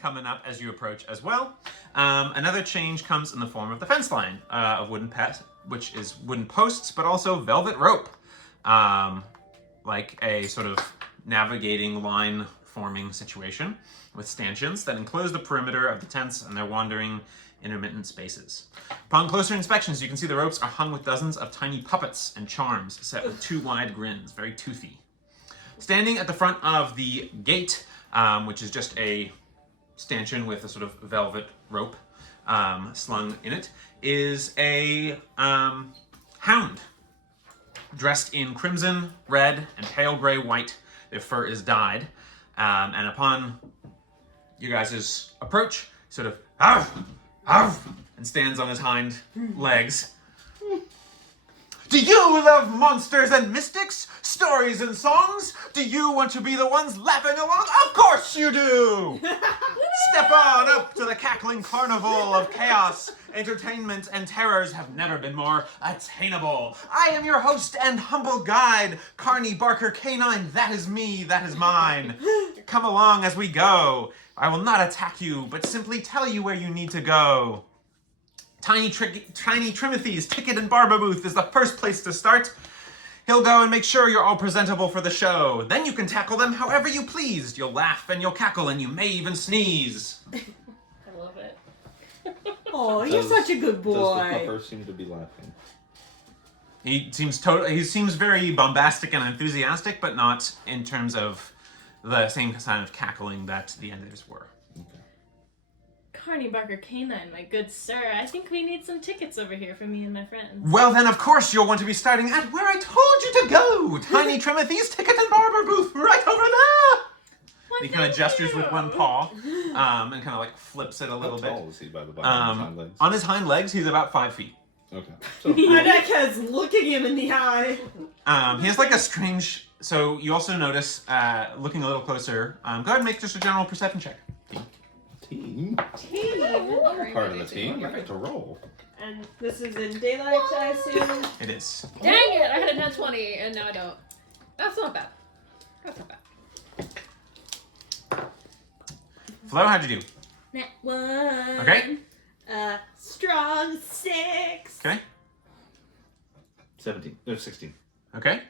coming up as you approach as well. Another change comes in the form of the fence line of wooden which is wooden posts, but also velvet rope, like a sort of navigating line forming situation with stanchions that enclose the perimeter of the tents and their wandering intermittent spaces. Upon closer inspections, you can see the ropes are hung with dozens of tiny puppets and charms set with two wide grins, very toothy. Standing at the front of the gate, which is just a stanchion with a sort of velvet rope slung in it, is a hound dressed in crimson, red, and pale gray white. Their fur is dyed. And upon you guys' approach, sort of arf, arf, and stands on his hind legs. Do you love monsters and mystics, stories and songs? Do you want to be the ones laughing along? Of course you do! Step on up to the Cackling Carnival of chaos. Entertainment and terrors have never been more attainable. I am your host and humble guide, Carnie Barker Canine. That is me, that is mine. Come along as we go. I will not attack you, but simply tell you where you need to go. Tiny Trimmothy's Ticket and Barber booth is the first place to start. He'll go and make sure you're all presentable for the show. Then you can tackle them however you please. You'll laugh and you'll cackle and you may even sneeze. I love it. Oh, you're such a good Does the boy. pupper seem to be laughing? He seems very bombastic and enthusiastic, but not in terms of the same kind of cackling that the others were. Carnie Barker Canine, my good sir. I think we need some tickets over here for me and my friends. Well then, of course, you'll want to be starting at where I told you to go! Tiny Trimmothy's Ticket and Barber booth, right over there! Well, He kind of thank gestures you. with one paw, and kind of like flips it a little How bit. tall is he by the bottom of his hind legs? On his hind legs, he's about 5 feet. Okay. So, Hideka's looking him in the eye. He has like a strange... So you also notice, looking a little closer, go ahead and make just a general perception check. team? Very Part of ready the team? to- I get to roll. And this is in daylight, I assume. It is. Dang it! I had a nat 20 and now I don't. That's not bad. That's not bad. Flo, how'd you do? Net one. Okay. Strong 6. Okay. 17. No, 16. Okay.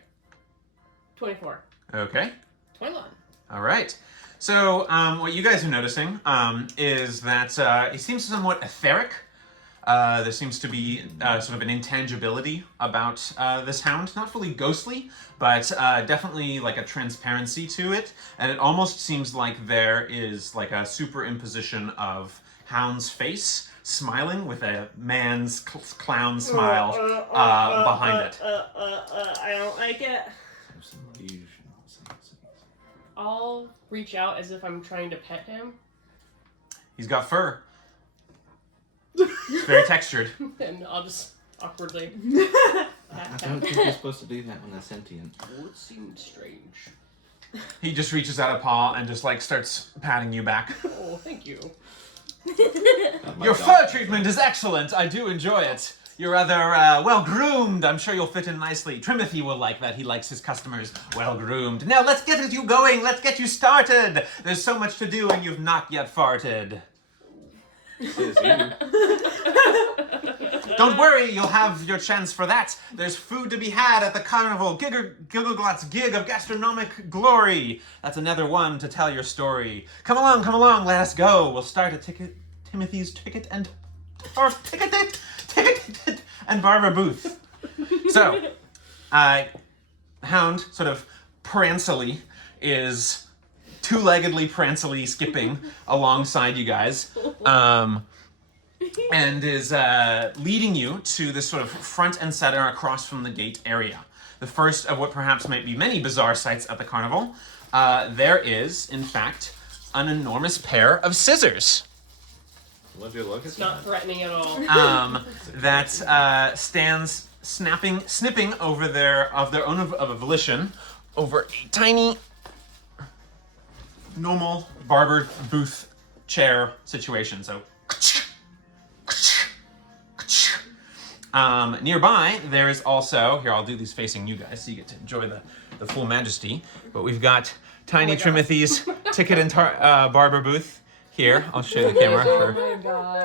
24. Okay. 21. All right. So what you guys are noticing is that he seems somewhat etheric. There seems to be sort of an intangibility about this hound. Not fully ghostly, but definitely like a transparency to it. And it almost seems like there is like a superimposition of hound's face smiling with a man's clown smile behind it. I don't like it. There's some illusion. I'll reach out as if I'm trying to pet him, He's got fur. It's very textured. and I'll just awkwardly I pat don't him. think you're supposed to do that when they're sentient. Oh, it seemed strange. He just reaches out a paw and just like starts patting you back. Oh, thank you. My Your dog- fur treatment is excellent. I do enjoy it. You're rather well groomed. I'm sure you'll fit in nicely. Trimmothy will like that. He likes his customers well groomed. Now let's get you going. Let's get you started. There's so much to do and you've not yet farted. Says you. Don't worry, you'll have your chance for that. There's food to be had at the carnival. Giggleglott's gig of gastronomic glory. That's another one to tell your story. Come along, let us go. We'll start a Timothy's ticket and Barber booth. So, Hound sort of prancily is two-leggedly prancily skipping alongside you guys. And is leading you to this sort of front and center across from the gate area. The first of what perhaps might be many bizarre sights at the carnival. There is, in fact, an enormous pair of scissors. Would you look at It's not threatening at all. That stands snipping over of their own of volition over a tiny, normal barber booth chair situation. So. Nearby, there is also, here I'll do these facing you guys so you get to enjoy the full majesty, but we've got Tiny Trimmothy's ticket and barber booth here. I'll show you the camera. Oh my god.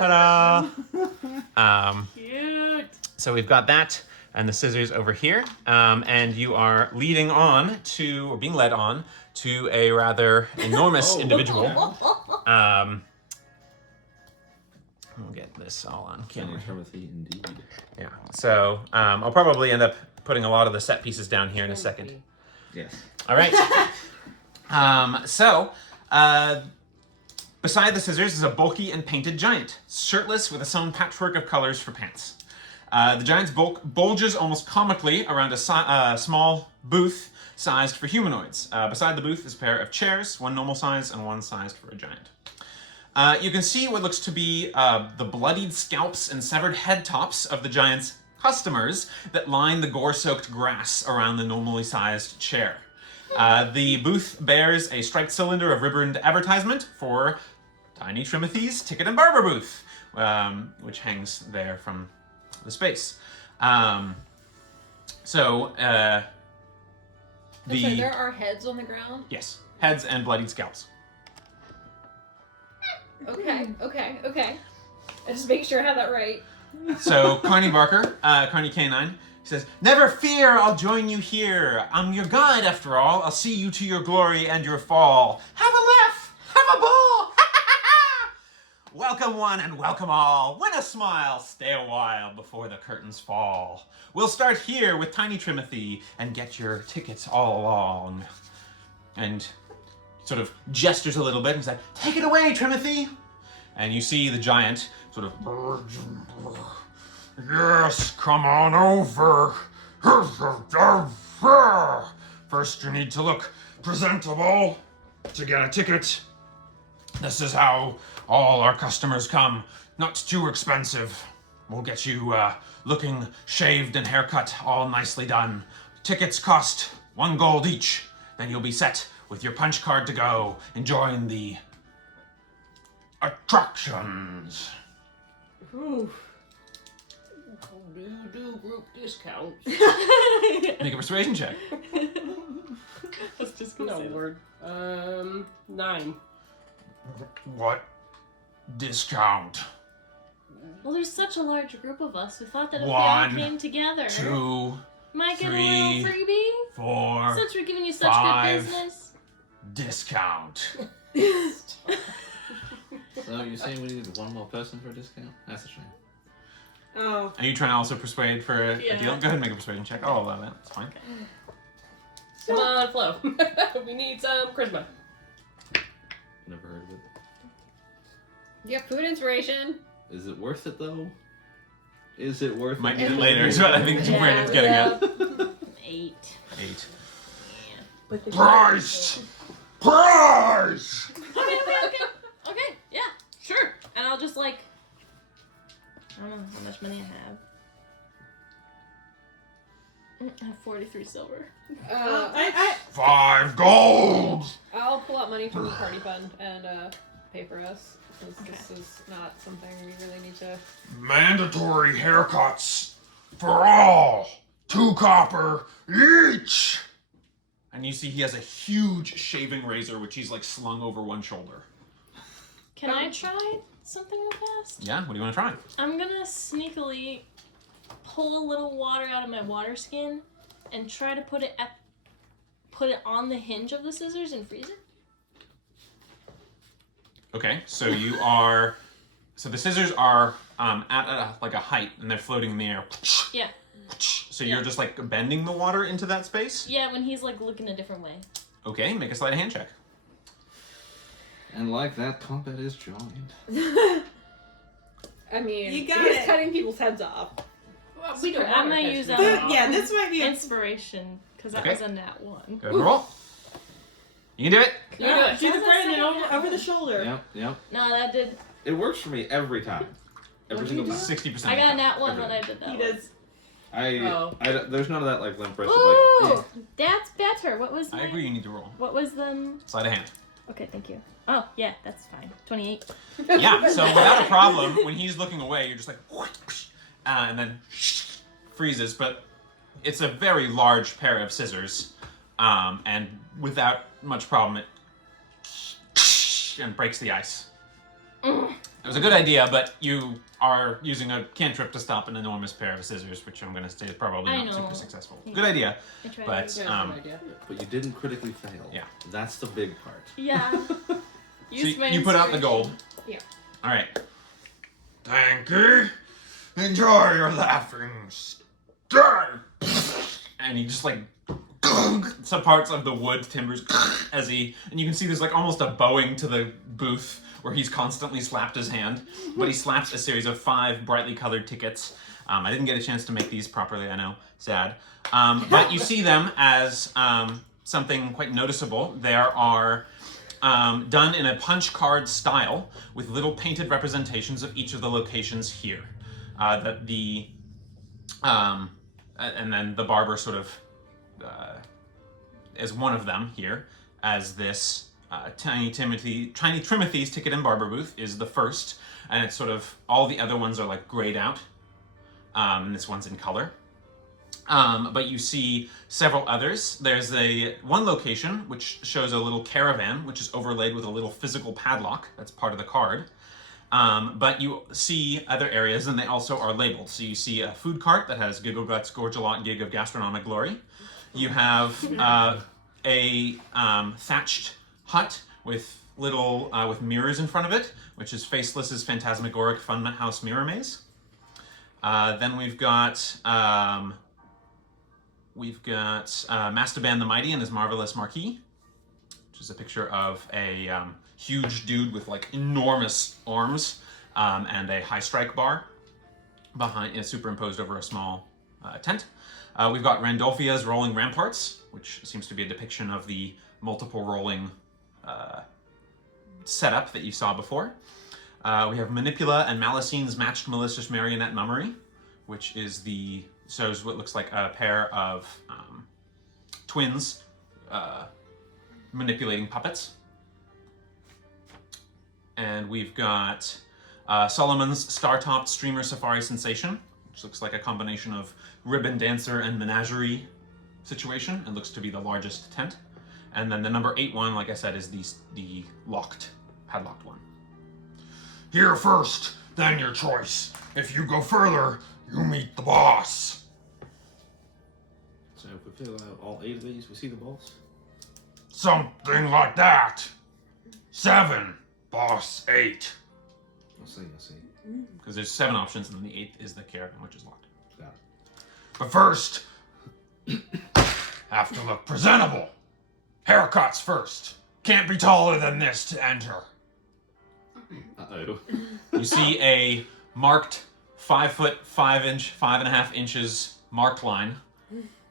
Ta-da! Cute. So we've got that and the scissors over here, and you are leading on to, or being led on, to a rather enormous individual. We'll get this all on camera. Trimmothy, indeed. Yeah, so I'll probably end up putting a lot of the set pieces down here in a second. Yes. All right. Beside the scissors is a bulky and painted giant, shirtless with a sewn patchwork of colors for pants. The giant's bulk bulges almost comically around a small booth sized for humanoids. Beside the booth is a pair of chairs, one normal size and one sized for a giant. You can see what looks to be the bloodied scalps and severed head tops of the giant's customers that line the gore-soaked grass around the normally sized chair. The booth bears a striped cylinder of ribboned advertisement for Tiny Trimmothy's Ticket and Barber booth, which hangs there from the space. So there are heads on the ground? Yes, heads and bloodied scalps. Okay. I just make sure I have that right. So Carnie Barker, Carnie Canine, says, "Never fear, I'll join you here. I'm your guide after all. I'll see you to your glory and your fall. Have a laugh, have a ball. Welcome one and welcome all. Win a smile, stay a while before the curtains fall. We'll start here with Tiny Trimmothy and get your tickets all along." And sort of gestures a little bit and said, "Take it away, Trimmothy." And you see the giant sort of, "Yes, come on over. First you need to look presentable to get a ticket. This is how all our customers come. Not too expensive. We'll get you looking shaved and haircut, all nicely done. Tickets cost 1 gold each. Then you'll be set with your punch card to go, enjoying the attractions." Ooh. Do group discounts. Make a persuasion check. That's just No word. 9. What discount? Well, there's such a large group of us. We thought that if One, we all came together, 2, might get a 3, little freebie. 4, Since we're giving you such 5. good business. discount. So you're saying we needed one more person for a discount? That's a shame. Oh. Are you trying to also persuade for a Yeah. deal? Go ahead and make a persuasion check. I'll allow that. It's fine. Come on, Flo. We need some charisma. Never heard of it. Yeah, food inspiration. Is it worth it though? Is it worth Might it? need it later, is what I think Brandon's getting at. 8. 8. Yeah. Price! Price! Okay, yeah, sure. And I'll just like, I don't know how much money I have 43 silver. I 5 gold! I'll pull out money from the party fund and pay for us, since Okay. this is not something we really need to. Mandatory haircuts for all. 2 copper each. And you see he has a huge shaving razor, which he's like slung over one shoulder. Can I try something real fast? Yeah, what do you want to try? I'm gonna sneakily pull a little water out of my water skin and try to put it on the hinge of the scissors and freeze it? Okay, so you are. So the scissors are at like a height, and they're floating in the air. Yeah. So you're just like bending the water into that space? Yeah, when he's like looking a different way. Okay, make a sleight of hand check. And like that, combat is joined. I mean, You got he's it. cutting people's heads off. Well, we don't I'm want gonna our use heads that. cut off. Yeah, this might be a Inspiration, because that Okay. was a nat 1. Go ahead and roll. You can do it. Yeah, do the Sounds like Brandon something over the shoulder. Yep. No, that did. It works for me every time. Every What single do you time. 60%. I got a nat 1 Everything. when I did that. He one. does. There's none of that like limp wrist. Ooh, Like, that's better. What was? I my- agree, you need to roll. What was the? Sleight of hand. Okay, thank you. Oh yeah, that's fine. 28. Yeah, so without a problem, when he's looking away, you're just like, and then freezes. But it's a very large pair of scissors, and without much problem, it and breaks the ice. It was a good idea, but you are using a cantrip to stop an enormous pair of scissors, which I'm going to say is probably I not know. super successful. Good idea, I tried. but but you didn't critically fail. Yeah. That's the big part. Yeah. so Use my you put out the inspiration. gold. Yeah. All right. Thank you. Enjoy your laughing. And he just like some parts of the wood timbers as he, and you can see there's like almost a bowing to the booth where he's constantly slapped his hand, but he slaps a series of 5 brightly colored tickets. I didn't get a chance to make these properly, I know, sad. But you see them as something quite noticeable. There are done in a punch card style with little painted representations of each of the locations here. And then the barber sort of is one of them here, as this Tiny Trimmothy's ticket and barber booth is the first, and it's sort of all the other ones are like grayed out, and this one's in color. But you see several others. There's one location which shows a little caravan, which is overlaid with a little physical padlock. That's part of the card. But you see other areas, and they also are labeled. So you see a food cart that has Giggle Guts, Gorge a Lot, Gig of Gastronomic Glory. You have a thatched hut with little with mirrors in front of it, which is Faceless's Phantasmagoric Funhouse Mirror Maze. Then we've got Mastaban the Mighty and his Marvelous Marquee, which is a picture of a huge dude with like enormous arms and a high strike bar behind, superimposed over a small tent. We've got Randolphia's Rolling Ramparts, which seems to be a depiction of the multiple rolling setup that you saw before. We have Manipula and Malicine's Matched Malicious Marionette Mummery, which is shows what looks like a pair of twins manipulating puppets. And we've got Solomon's Star-Topped Streamer Safari Sensation, which looks like a combination of ribbon dancer and menagerie situation, and looks to be the largest tent. And then the number 8 one, like I said, is the padlocked one. Here first, then your choice. If you go further, you meet the boss. So if we fill out all 8 of these, we see the boss. Something like that. 7, boss 8. I see. Because there's 7 options, and then the 8th is the caravan, which is locked. Got it. But first, have to look presentable. Haircuts first. Can't be taller than this to enter. Uh-oh. You see a marked 5 foot 5 inch, 5.5 inches marked line.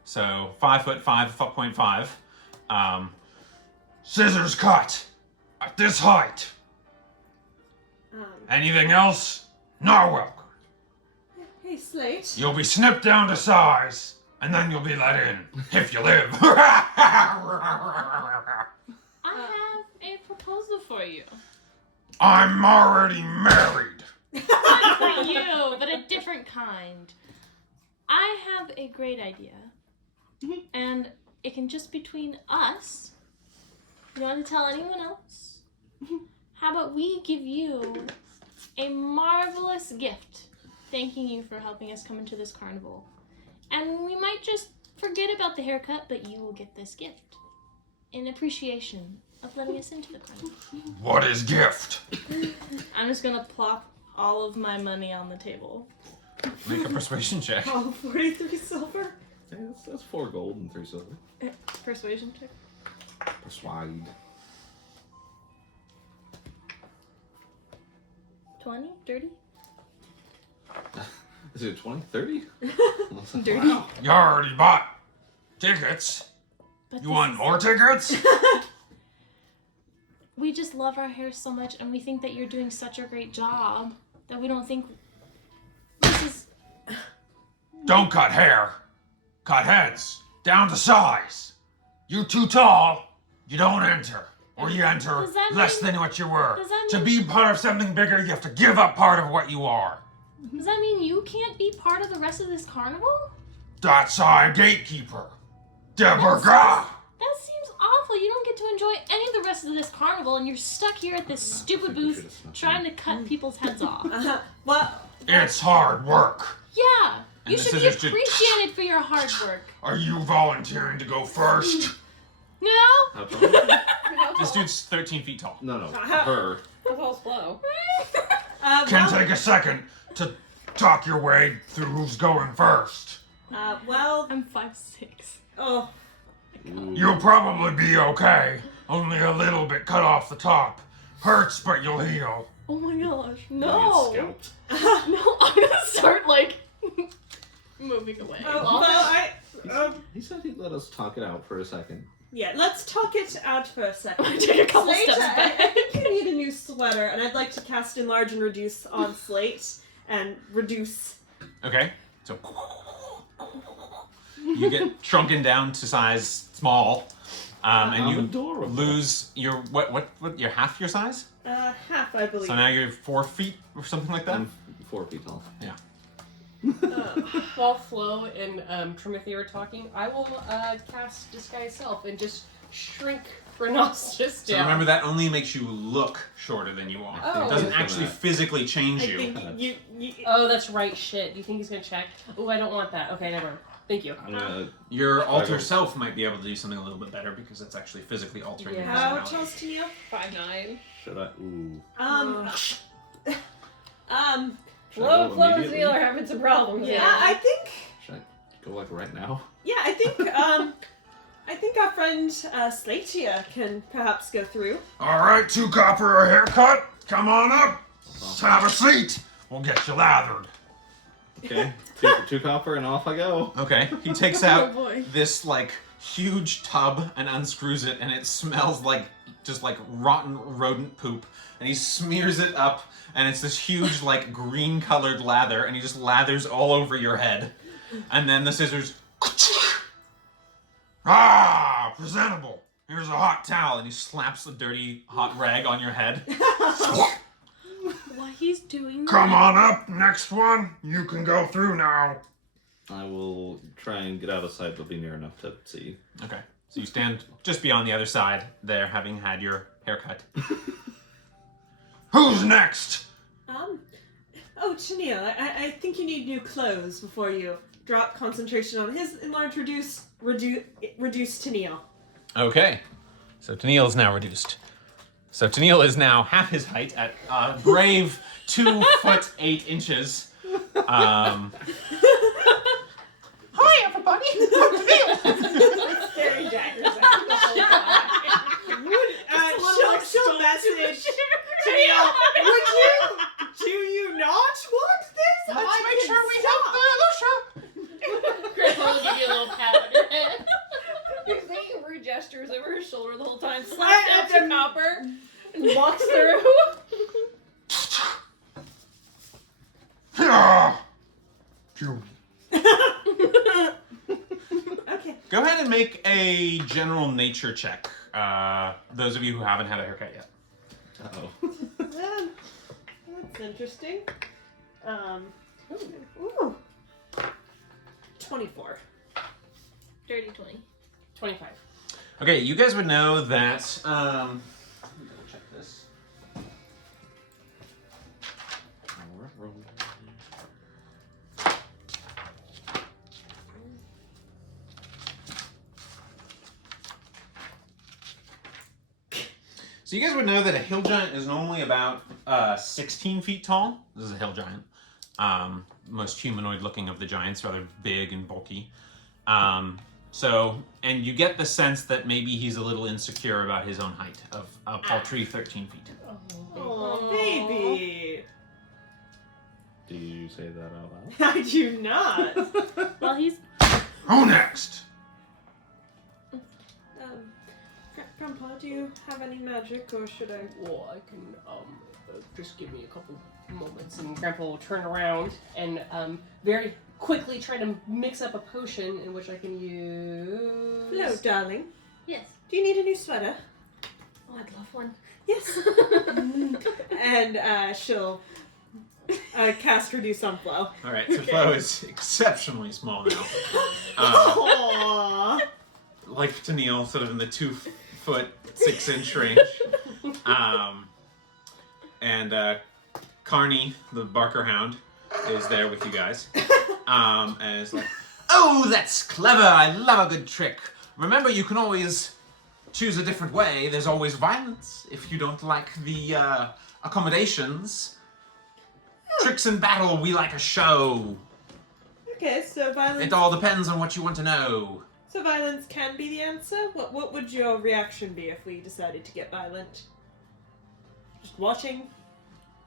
So 5 foot 5.5. Scissors cut at this height. Anything else? Not welcome. Hey, Slate. You'll be snipped down to size, and then you'll be let in, if you live. I have a proposal for you. I'm already married. Not for you, but a different kind. I have a great idea. And it can just between us. You don't want to tell anyone else. How about we give you a marvelous gift thanking you for helping us come into this carnival. And we might just forget about the haircut, but you will get this gift in appreciation of letting us into the carnival. What is gift? I'm just gonna plop all of my money on the table. Make a persuasion check. Oh, 43 silver. Hey, that's 4 gold and 3 silver. Persuasion check. Persuade. 20? Dirty? Is it 20? 30? Dirty. Wow. You already bought tickets. But You this want is- more tickets? We just love our hair so much, and we think that you're doing such a great job that we don't think this is. Don't cut hair. Cut heads. Down to size. You too tall, you don't enter. Or you enter Does that less mean- than what you were. does that To mean- be part of something bigger, you have to give up part of what you are. Does that mean you can't be part of the rest of this carnival? That's our gatekeeper. Deborah. That seems awful. You don't get to enjoy any of the rest of this carnival, and you're stuck here at this stupid think we booth should've snuck trying to cut people's heads off. Well, It's hard work. Yeah, And you the should be scissors just- appreciated for your hard work. Are you volunteering to go first? No? How tall? This dude's 13 feet tall. No, her. How tall's Flo? Can take a second to talk your way through who's going first. well, I'm 5'6". oh, Ooh. You'll probably be okay. Only a little bit cut off the top. Hurts, but you'll heal. Oh my gosh, You no! get scalped. No, I'm gonna start, like, moving away. He said he'd let us talk it out for a second. yeah, let's talk it out for a second. I take a couple Slate, steps I back. think you need a new sweater, and I'd like to cast enlarge and reduce on Slate, and reduce. Okay, so you get shrunken down to size small, and I'm you adorable. lose your what? You're half your size. Half, I believe. So now you're 4 feet or something like that. I'm 4 feet tall. Yeah. While Flo and Trimmothy are talking, I will cast Disguise Self and just shrink Renostus So down. remember that only makes you look shorter than you are. Oh. It doesn't It's actually gonna- physically change I you. think you Oh, that's right. Shit. Do you think he's gonna check? Oh, I don't want that. Okay, never. Thank you. I'm gonna. Your alter Okay. self might be able to do something a little bit better because it's actually physically altering your Yeah. How personality. tall's Tennille? 5'9". Should I? Ooh. Should I Flo go and immediately? Zeal are having some problems. Yeah. I think. Should I go like right now? Yeah, I think. I think our friend Slatia can perhaps go through. All right, 2 copper a haircut. Come on up. Have a seat. We'll get you lathered. Okay. two copper and off I go. Okay. He takes Oh out boy. this like huge tub and unscrews it, and it smells like just like rotten rodent poop. And he smears it up, and it's this huge like green colored lather, and he just lathers all over your head. And then the scissors. Ah, presentable. Here's a hot towel, and he slaps the dirty hot rag on your head. What he's doing. Come on up, next one. You can go through now. I will try and get out of sight, but be near enough to see. Okay, so you stand just beyond the other side there, having had your haircut. Who's next? Oh, Tennille, I think you need new clothes before you drop concentration on his enlarge, reduce Tennille. Okay, so Tennille is now reduced. So Tennille is now half his height at a brave 2 foot 8 inches. Hi, everybody. I'm Tennille. Staring daggers at She'll message Tennille. Do you not want this? Let's make sure we help the Lucia. Grandpa will give you a little pat on your head. He's making rude gestures over his shoulder the whole time. I- Slaps down some copper and walks through. Ah. Phew. Okay. Go ahead and make a general nature check. Those of you who haven't had a haircut yet. Uh-oh. That's interesting. Ooh. 24. Dirty 20. 25. Okay, you guys would know that. Let me double check this. So you guys would know that a hill giant is normally about 16 feet tall. This is a hill giant. Most humanoid looking of the giants, rather big and bulky. And you get the sense that maybe he's a little insecure about his own height of a paltry 13 feet. Oh, baby. Do you say that out loud? I do not. Well, he's. Who next? Grandpa, do you have any magic, or should I? Well, I can, just give me a couple moments, and Grandpa will turn around and, very quickly try to mix up a potion in which I can use... Hello, darling. Yes. Do you need a new sweater? Oh, I'd love one. Yes. And she'll cast Reduce on Flow. Alright, so Flo is exceptionally small now. Aww. Like Tennille, sort of in the 2'6" range. And Carnie, the Barker Hound, is there with you guys. And is like, oh, that's clever! I love a good trick. Remember, you can always choose a different way. There's always violence if you don't like the accommodations. Tricks in battle, we like a show. Okay, so violence. It all depends on what you want to know. So violence can be the answer? What would your reaction be if we decided to get violent? Just watching?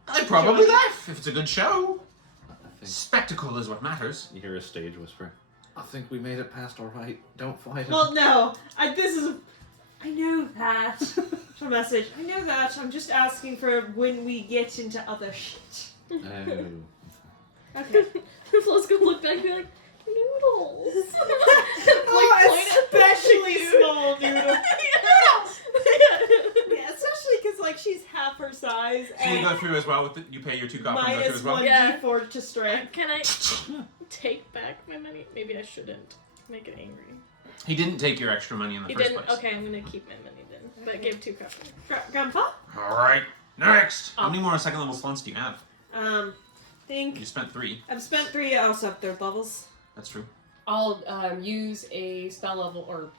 I'd probably laugh if it's a good show. I think Spectacle is what matters. you hear a stage whisper. I think we made it past all right. Don't fight him. Well, no. I know that. It's a message. I know that. I'm just asking for when we get into other shit. Oh. Okay. Flo's gonna look back and be like, noodles. Especially small noodles. Yeah, especially because she's half her size So you and go through as well with you pay your 2 copper and go through minus as well. 1d4 to strength. Can I take back my money? Maybe I shouldn't. Make it angry. He didn't take your extra money in the He first didn't. place. Okay, I'm gonna keep my money then. But give 2 copper. Grandpa? Alright, next! How many more second level slots do you have? Think You spent 3. I've spent 3. I also have 3rd levels. That's true. I'll use a spell level or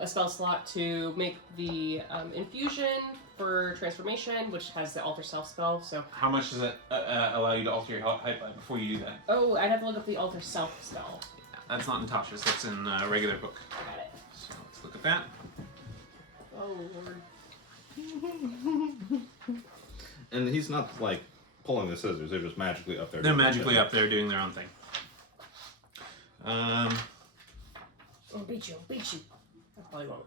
a spell slot to make the infusion for transformation, which has the alter self spell. So How much does it allow you to alter your height by before you do that? I'd have to look up the alter self spell. That's not in Tasha's, that's in a regular book. Got it. So let's look at that. Oh lord. And he's not like pulling the scissors, they're just magically up there. They're doing magically their up there doing their own thing. I'll beat you. I probably won't.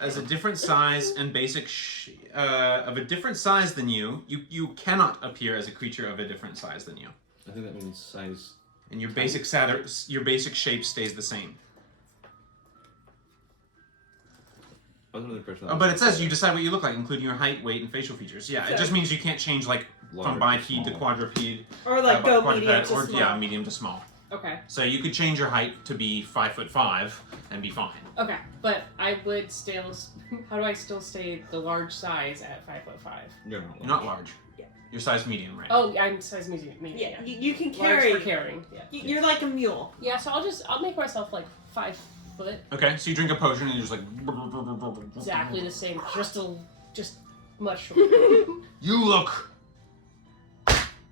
As a different size and basic of a different size than you cannot appear as a creature of a different size than you. I think that means size. And your basic shape stays the same. Oh, but it says you decide what you look like, including your height, weight, and facial features. Yeah, it just means you can't change from Large biped to small. quadruped. Or go quadruped, medium to or, small. Yeah, medium to small. Okay. So you could change your height to be 5'5" and be fine. Okay, but I would still. How do I still stay the large size at 5'5"? You're not. You're not large. Yeah. You're size medium, right? Oh, I'm size medium. Yeah, Yeah. you can Large carry. for carrying. Yeah. You're like a mule. Yeah. So I'll make myself like 5 foot. Okay, so you drink a potion and you're just like. Exactly the same. Just much. You look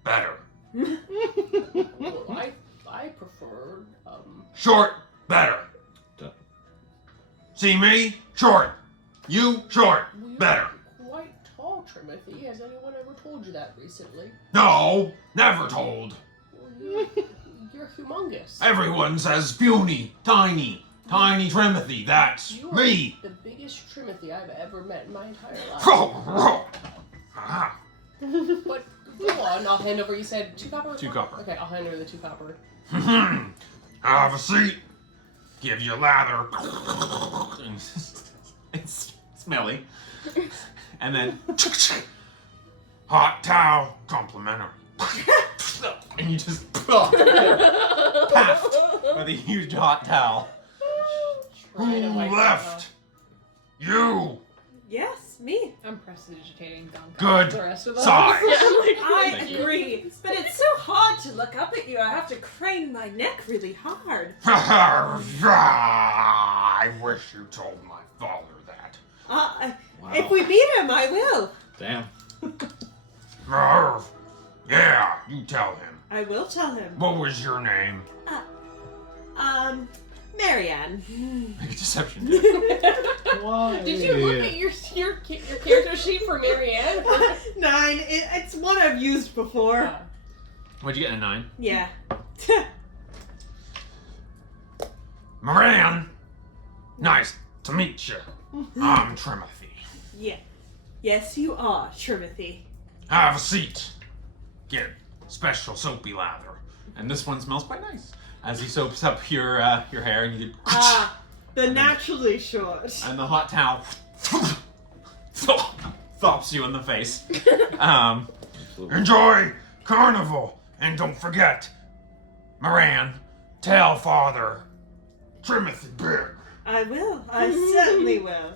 better. Well, I prefer Short, better. Duh. See me? Short. You, short, well, you're better. quite tall, Trimmothy. Has anyone ever told you that recently? No, never told. Well, you're humongous. Everyone says puny, tiny Trimmothy. That's You are me. the biggest Trimmothy I've ever met in my entire life. Ah. But go on, I'll hand over. You said 2 copper. 2 copper. Okay, I'll hand over the 2 copper. Have a seat. Give you lather. It's smelly. And then hot towel, complimentary. And you just paffed with a huge hot towel. Trying to Who wipe that left? You. Yes, me. I'm prestidigitating Gonka. Good The rest of us. size. I Thank you. agree, but it's so hard to look up at you. I have to crane my neck really hard. I wish you told my father that. Wow. If we beat him, I will. Damn. Arr, yeah, you tell him. I will tell him. What was your name? Marianne. Make a deception check. Why? Did you look at your character sheet for Marianne? 9. It's one I've used before. What'd you get in a 9? Yeah. Moran, nice to meet you. I'm Trimmothy. Yeah. Yes, you are, Trimmothy. Have a seat. Get special soapy lather. And this one smells quite nice. As he soaps up your hair and you get The naturally short. and the hot towel thops you in the face. Enjoy Carnival, and don't forget, Moran, tell Father Trimmothy big. I will. I certainly will.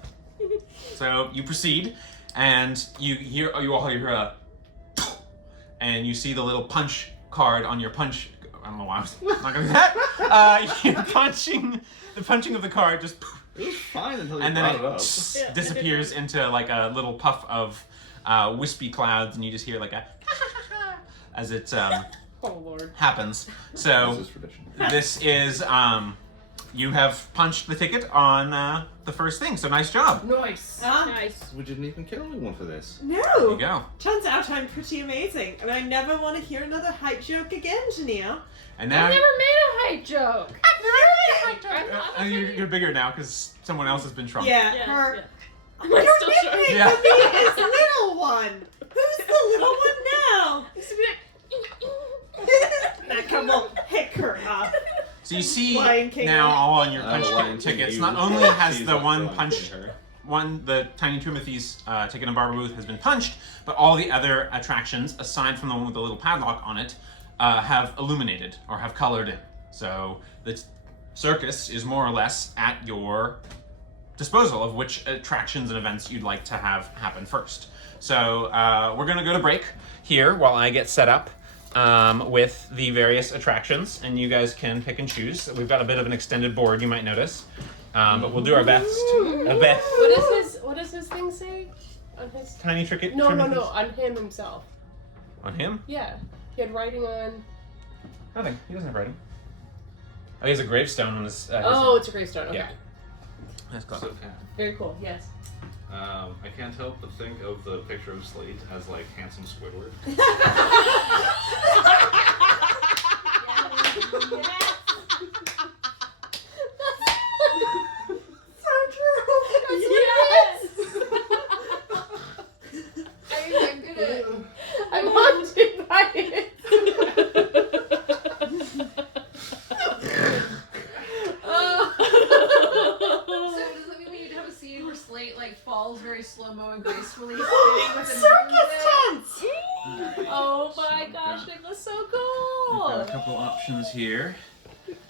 So you proceed, and you all hear a, and you see the little punch card on your punch. I don't know why I was not gonna do that. You're the punching of the card just, It was fine until you and then brought it it up. disappears into like a little puff of wispy clouds, and you just hear like a as it Oh Lord. happens. This So is tradition. this is you have punched the ticket on the first thing. So nice job. Nice. Nice. We didn't even kill anyone for this. There you No. go. Turns out I'm pretty amazing, and I never want to hear another hype joke again, Janelle. And I now never made a hype joke. you're bigger now because someone else has been shrunk. Yeah, Yeah, her. yeah. Your Still short. nickname Yeah. for me is Little One. Who's the little one now? Now come on, pick her up. So you see Lion King. now all on your Oh, punch Lion King, tickets. you- Not only has she's the like one Lion punch, King, her. the Tiny Trimmothy's ticket in Barber booth has been punched, but all the other attractions, aside from the one with the little padlock on it, have illuminated or have colored in. So the circus is more or less at your disposal of which attractions and events you'd like to have happen first. So we're gonna go to break here while I get set up with the various attractions, and you guys can pick and choose. We've got a bit of an extended board, you might notice, but we'll do our best. What does his thing say? On his Tiny Tricket. No, Trimmothy's- on him himself. On him? Yeah. He had writing on Nothing. He doesn't have writing. Oh, he has a gravestone on his. Oh, it's a gravestone, okay. Yeah. That's clever. So, Very cool, yes. I can't help but think of the picture of Slate as like handsome Squidward. So true. Yes! I'm haunted by it. So does that mean we need to have a scene where Slate like falls very slow-mo and gracefully sitting with a Circus tents. Oh my gosh, Nicholas, so We've cool! got a couple options here.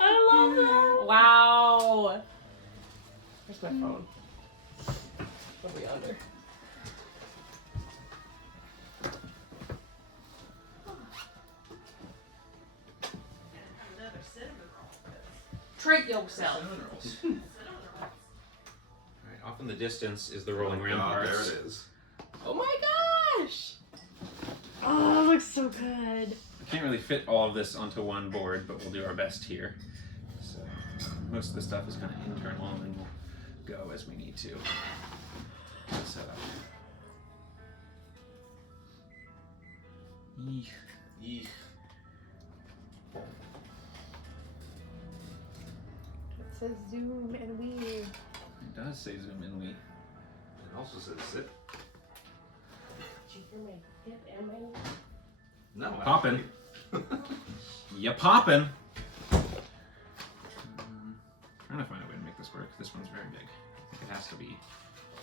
I love that. Wow. Where's my phone? Over yonder. Another cinnamon roll. Treat yourself. Alright, off in the distance is the rolling Oh, ramparts. there it is. Oh my gosh! Oh, it looks so good. I can't really fit all of this onto one board, but we'll do our best here. So most of the stuff is kind of internal, and then we'll go as we need to set up. Eek. Eek. It says zoom and weave. It does say zoom in. We It also says zip. Did you hear my hip and my No, Poppin'. You poppin'. Trying to find a way to make this work. This one's very big. I think it has to be.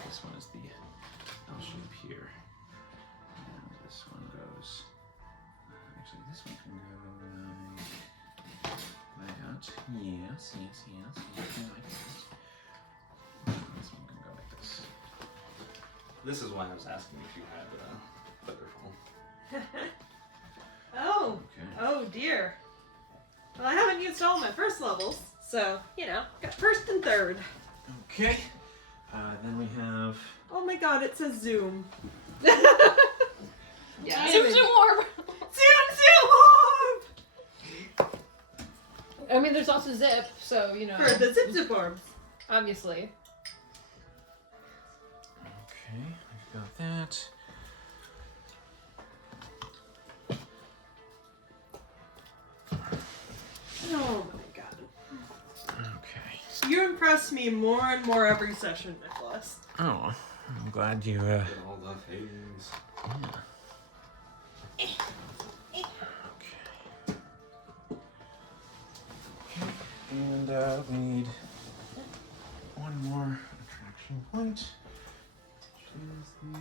This one is the L shape here, and this one goes. Actually, this one can go like that. Yes, yes, yes. Something like this. This one can go like this. This is why I was asking if you had Featherfall. Oh. Okay. Oh dear. Well, I haven't used all my first levels, so, you know, got first and third. Okay. Then we have. Oh my god, it says zoom. Yeah. Zoom zoom orb. Zoom orb! I mean, there's also zip, so you know. For the zip orbs. Obviously. Okay, we've got that. Oh my god. Okay. You impress me more and more every session, Nicholas. Oh, I'm glad you. Get all the things. Okay. And we need one more attraction point. Which is the.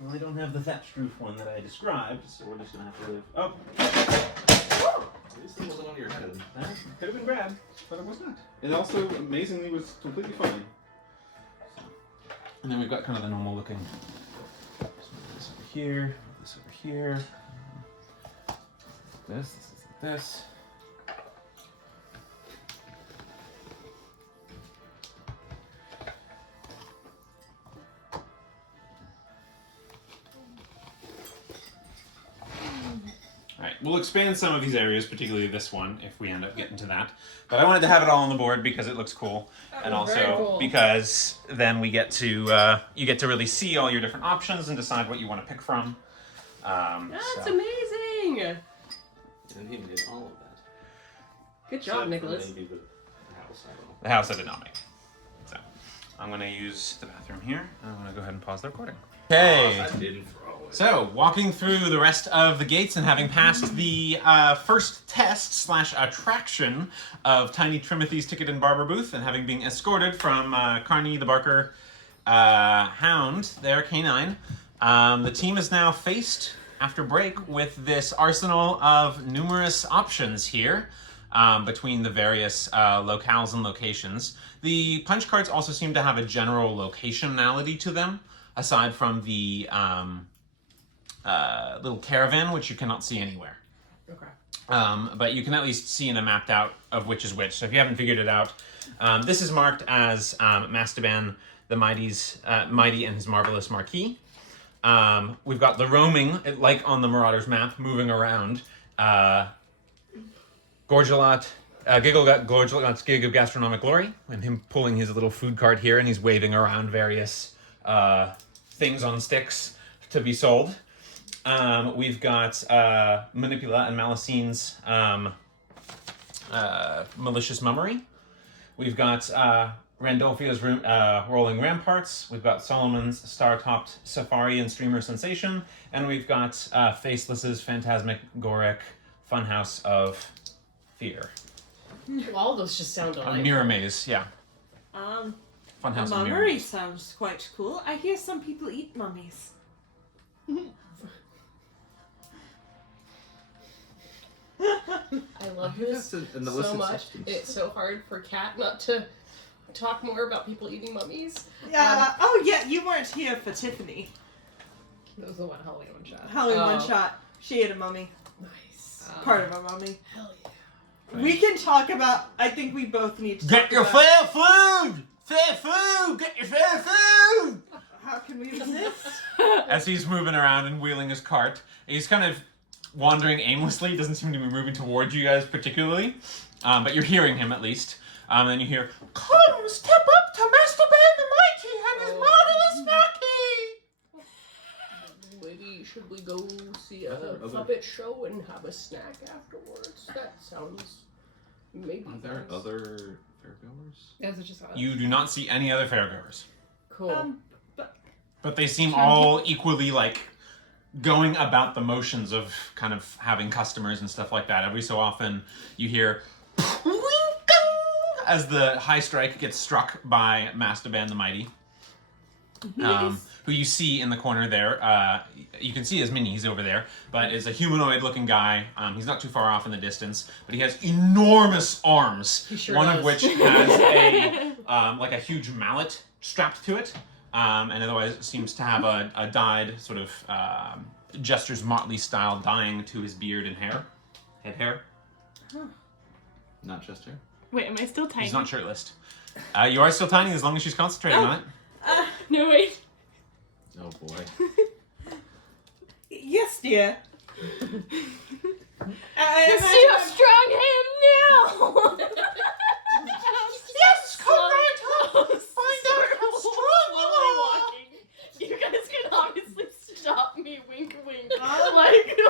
Well, I don't have the thatched roof one that I described, so we're just gonna have to live. Oh! At least it wasn't on your head. That could have been grabbed, but it was not. It also amazingly was completely fine. And then we've got kind of the normal looking. So this over here, this over here. This is like this. Alright, we'll expand some of these areas, particularly this one, if we end up getting to that. But I wanted to have it all on the board because it looks cool. And Very also cool. because then we get to, you get to really see all your different options and decide what you want to pick from. That's So- amazing! And he did all of that. Good Except job, for Nicholas. maybe the house, I don't know. The house I did not make. So I'm going to use the bathroom here. And I'm going to go ahead and pause the recording. Okay. I didn't throw it. So, walking through the rest of the gates and having passed the first test / attraction of Tiny Trimmothy's Ticket and Barber booth, and having been escorted from Carnie the Barker Hound, their canine, the team is now faced, after break, with this arsenal of numerous options here between the various locales and locations. The punch cards also seem to have a general locationality to them, aside from the little caravan, which you cannot see anywhere. Okay. But you can at least see in a mapped out of which is which. So if you haven't figured it out, this is marked as Mastaban the Mighty and his Marvelous Marquis. We've got the roaming, like on the Marauders map, moving around. Gorgelot, Gorgelot's Gig of Gastronomic Glory, and him pulling his little food cart here, and he's waving around various things on sticks to be sold. We've got Manipula and Malicine's Malicious Mummery. We've got Randolphio's Rolling Ramparts. We've got Solomon's Star-Topped Safari and Streamer Sensation. And we've got Faceless's Phantasmagoric Funhouse of Fear. Well, all those just sound A alike. mirror maze, yeah. A Funhouse of Mirror mummery Maze. sounds quite cool. I hear some people eat mummies. I love this That's an so illicit much. substance. It's so hard for Kat not to talk more about people eating mummies. Yeah. Oh yeah, you weren't here for Tiffany. That was the one Halloween one shot. Halloween Oh. one shot. She ate a mummy. Nice. Part of a mummy. Hell yeah. We can talk about. I think we both need to. Get talk your about, fair food! Fair food! Get your fair food! How can we resist? As he's moving around and wheeling his cart, he's kind of wandering aimlessly. He doesn't seem to be moving towards you guys particularly, but you're hearing him at least. And then you hear, "Come, step up to Master Band the Mighty and his marvelous Marquis!" Maybe should we go see a Other- puppet show and have a snack afterwards? That sounds maybe Are there nice. other fairgoers? Is it just us? You do not see any other fairgoers, Cool. but they seem all equally like going about the motions of kind of having customers and stuff like that. Every so often you hear as the high strike gets struck by Mastaban the Mighty, who you see in the corner there. You can see his mini, he's over there, but is a humanoid looking guy. He's not too far off in the distance, but he has enormous arms, He sure one of does. which has a like a huge mallet strapped to it, and otherwise seems to have a dyed sort of Jester's Motley style dyeing to his beard and hair, head hair. Not just here. Wait, am I still tiny? He's not shirtless. You are still tiny as long as she's concentrating on it. No, wait. Oh boy. Yes, dear. Let's see how strong I am now! Yes, come right home. Find out how strong you are. Walking. You guys can obviously stop me, wink, wink. Oh.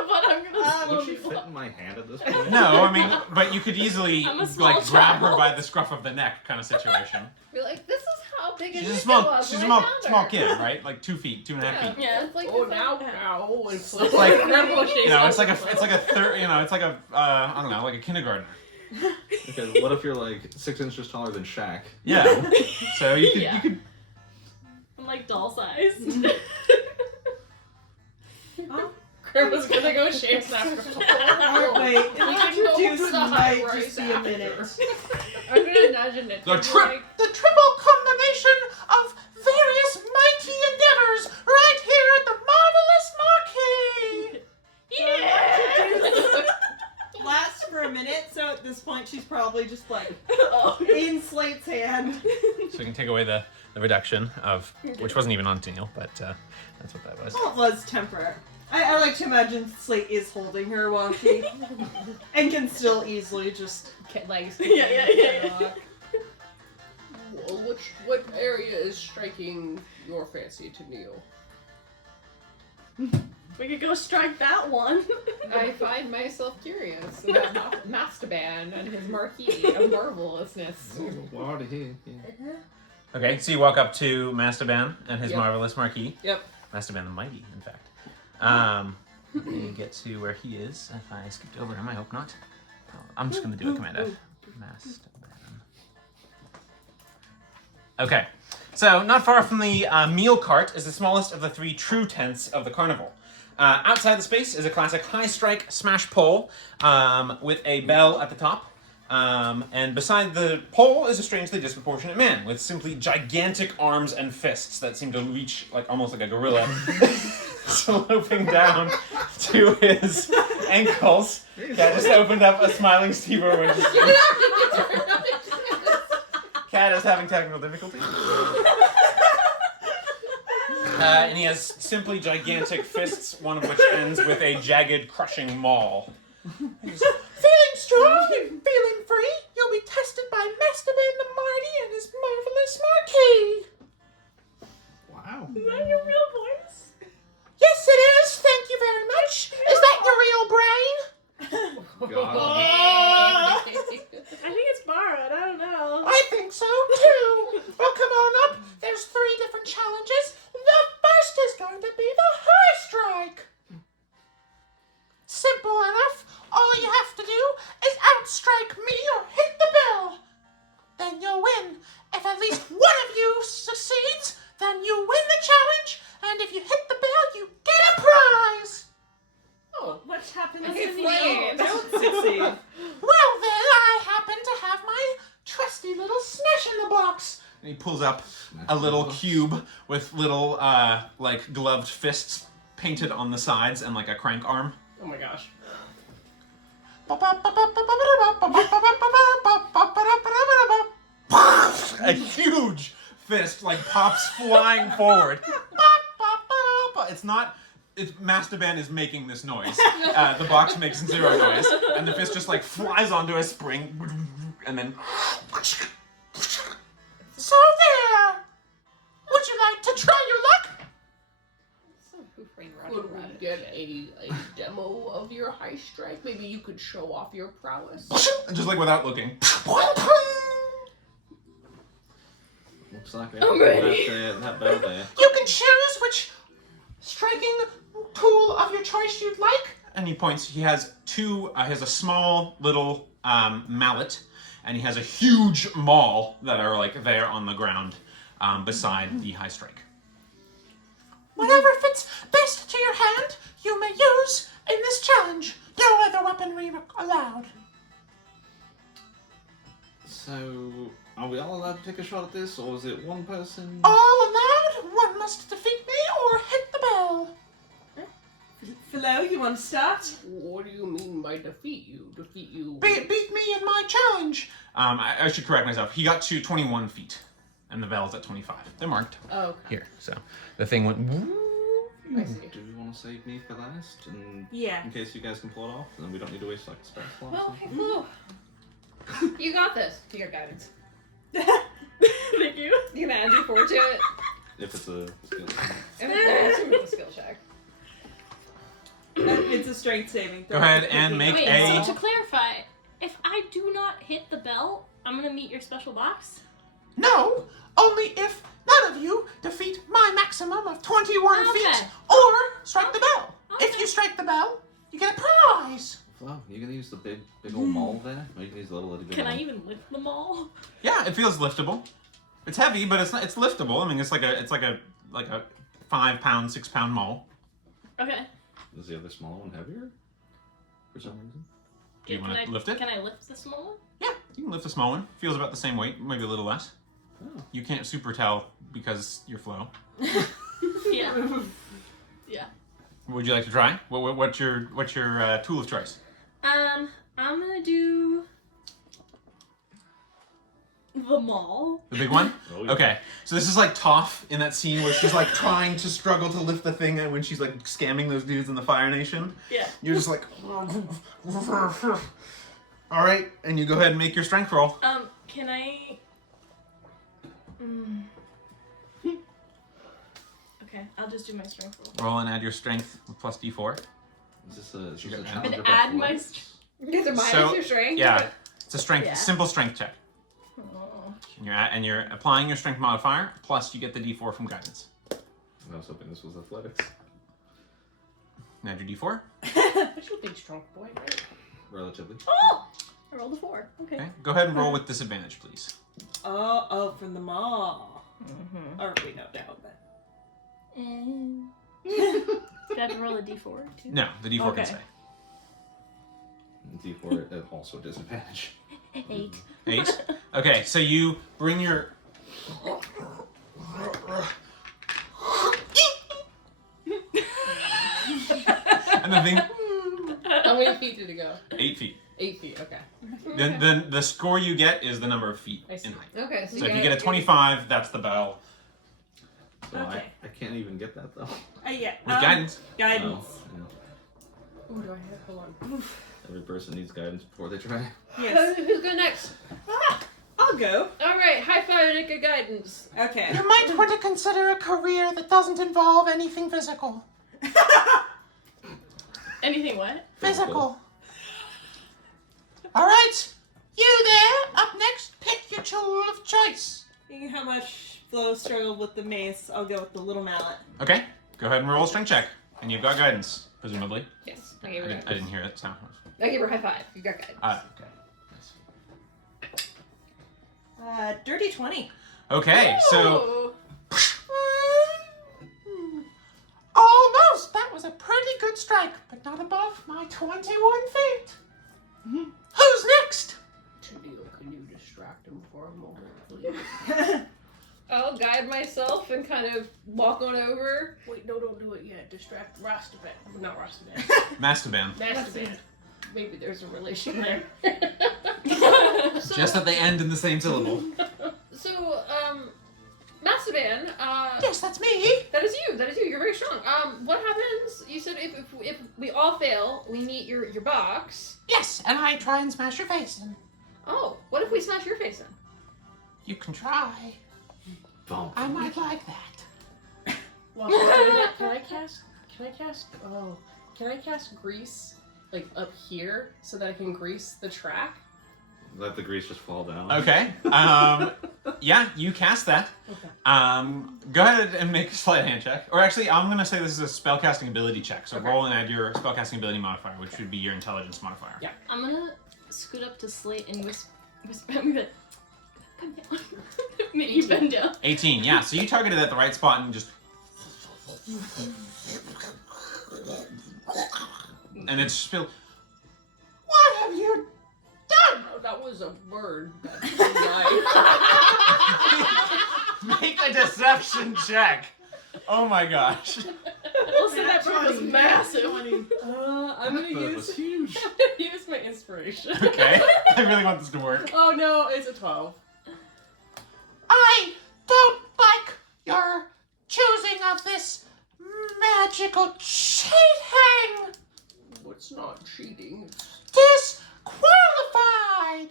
But I'm gonna Would she slowly fit in my hand at this point? No, I mean, but you could easily I'm a small like grab her child. by the scruff of the neck kind of situation. We're like, this is how big She's a Eliito small, was she's a when I small, found small her. kid, right? Like 2 feet, 2.5 feet. Yeah. It's like, Oh, it's like- now. It's like you know, it's like a third, you know, it's like a I don't know, like a kindergartner. Okay, what if you're like 6 inches taller than Shaq? Yeah. So you could Yeah. you could. I'm like doll size. Grandma's gonna go shave after Wait, can go introduce to the might high-rise just be a after. minute. I'm gonna imagine it. The Like, triple combination of various mighty endeavors right here at the marvelous marquee. Lasts for a minute, so at this point she's probably just like Oh. in Slate's hand. So we can take away the reduction of, which wasn't even on Tennille, but that's what that was. Well, it was temporary. I like to imagine Slate is holding her while she and can still easily just legs. Yeah. Well, what area is striking your fancy to kneel? We could go strike that one. I find myself curious about Mastaban and his marquee of marvelousness. We're already here. Yeah. Okay, so you walk up to Mastaban and his Yep. marvelous marquee. Yep. Mastaban the Mighty, in fact. And you get to where he is. If I skipped over him, I hope not. Oh, I'm just going to do a command F. Mastaban. Okay, so not far from the meal cart is the smallest of the 3 true tents of the carnival. Outside the space is a classic high strike smash pole with a bell at the top. And beside the pole is a strangely disproportionate man with simply gigantic arms and fists that seem to reach like almost like a gorilla, sloping down to his ankles. Cat just opened up a smiling Steve Irwin. Cat is having technical difficulties. And he has simply gigantic fists, one of which ends with a jagged, crushing maul. Feeling strong and feeling free, you'll be tested by Mastaban the Mighty and his marvelous marquee. Wow. Is that your real voice? Yes, it is. Thank you very much. Is that your real brain? God. I think it's borrowed. I don't know. I think so too. Well, come on up. There's 3 different challenges. The first is going to be the high strike. Simple enough. All you have to do is outstrike me or hit the bell. Then you'll win. If at least one of you succeeds, then you win the challenge. And if you hit the bell, you get a prize. Oh, What happens Okay, if Slate. you don't succeed? Well, then I happen to have my trusty little smash in the box. And he pulls up a little cube with little, like, gloved fists painted on the sides and, like, a crank arm. oh my gosh. A huge fist, like, pops flying forward. It's not... It's Mastaban is making this noise. The box makes 0 noise. And the fist just, like, flies onto a spring. And then... So there! Would you like to try your luck? So hoofing Could we get a demo of your high strike? Maybe you could show off your prowess. And just like without looking. Looks like I'm ready. that bell there. You can choose which striking tool of your choice you'd like. And he points, he has 2, he has a small little mallet, and he has a huge maul that are like there on the ground beside the high strike. Whatever fits best to your hand, you may use in this challenge. No other weaponry allowed. So, are we all allowed to take a shot at this, or is it one person? All allowed, one must defeat me or hit the bell. Flo, You want to start? What do you mean by defeat you? Defeat you? Beat me in my challenge. I should correct myself. He got to 21 feet, and the bell's at 25. They're marked Oh, okay. here. So the thing went. I see. Do you want to save me for last? And Yeah. in case you guys can pull it off, then we don't need to waste like spell slots. Well, hey, Flo. You got this. You got guidance. Thank you. You can add your 4 to it. If it's a skill. And it's a skill check. It's a strength saving throw. Go ahead and make Wait, a. so to clarify, if I do not hit the bell, I'm gonna meet your special box? No, only if none of you defeat my maximum of 21 Okay. feet or strike the bell. If Okay. you strike the bell, you get a prize. Flo, you gonna use the big old maul there? Or you can use the little itty bitty Can I one? even lift them all? Yeah, it feels liftable. It's heavy, but it's not, it's liftable. I mean, it's like a 5 pound, 6 pound maul. Okay. Is the other smaller one heavier? For some reason? Do you Can want I to lift it? Can I lift the small one? Yeah, you can lift the small one. Feels about the same weight, maybe a little less. Oh. You can't super tell because you're Flo. Yeah. Yeah. Would you like to try? What's your tool of choice? I'm gonna do the mall. The big one? Oh, yeah. Okay, so this is like Toph in that scene where she's like trying to struggle to lift the thing and when she's like scamming those dudes in the Fire Nation. Yeah. You're just like, all right, and you go ahead and make your strength roll. Can I? Okay, I'll just do my strength roll. Roll and add your strength with plus D4. Is this a You got challenge And of add my athletics? You get to minus So, your strength. Yeah, it's a strength, Yeah. simple strength check. Oh. And you're applying your strength modifier, plus you get the D4 from guidance. I was hoping this was athletics. And add your D4. But you're a big strong boy, right? Relatively. Oh! I rolled a 4. Okay. Okay, go ahead and roll with disadvantage, please. Oh, from the mall. Mm-hmm. Or we don't know, but. And do I have to roll a d4 too? No, the D4 Okay. can stay. D4 at also disadvantage. 8. 8. Okay, so you bring your. And the thing. How many feet did it go? 8 feet. 8 feet, okay. Then the score you get is the number of feet I see. in height. Okay, So if you get a 25, that's the bell. So Okay. I can't even get that though. Yeah. With guidance. Guidance. Oh, yeah. Ooh, do I have? Hold on. Every person needs guidance before they try. Yes. Who's going next? I'll go. All right, high five and get guidance. Okay. You might want to consider a career that doesn't involve anything physical. Anything what? Physical. All right, you there. Up next, pick your tool of choice. Seeing how much Flo struggled with the mace, I'll go with the little mallet. Okay, go ahead and roll a strength check, and you've got guidance, presumably. Yes, I didn't hear it. So. I gave her a high five. You got guidance. Okay. Dirty 20. Okay, so Oh. almost. That was a pretty good strike, but not above my 21 feet. Who's next? Tadio, can you distract him for a moment, please? I'll guide myself and kind of walk on over. Wait, no, don't do it yet. Distract Rastaban. Not Rastaban. Mastaban. Rastaban. Maybe there's a relation there. So, Just that they end in the same syllable. so, Mastaban, Yes, that's me. that is you. You're very strong. What happens? You said if we all fail, we meet your box. Yes, and I try and smash your face in. Oh, what if we smash your face in? You can try. Boom. I might like that. Well, can I cast grease like up here so that I can grease the track? Let the grease just fall down. Okay. Yeah, you cast that. Okay. Go ahead and make a sleight of hand check. Or actually, I'm going to say this is a spellcasting ability check. So Okay. roll and add your spellcasting ability modifier, which would be your intelligence modifier. Yeah. I'm gonna scoot up to Slate and whisper at me that come down. Make you bend down. 18, yeah. So you targeted at the right spot and just... And it's spilled... What have you done? Oh, that was a bird. Make a deception check. Oh my gosh. We'll say that bird was massive. I'm gonna That was use. huge. Use my inspiration. Okay. I really want this to work. Oh no, it's a 12. I don't like your choosing of this magical cheating. It's not cheating. Disqualified.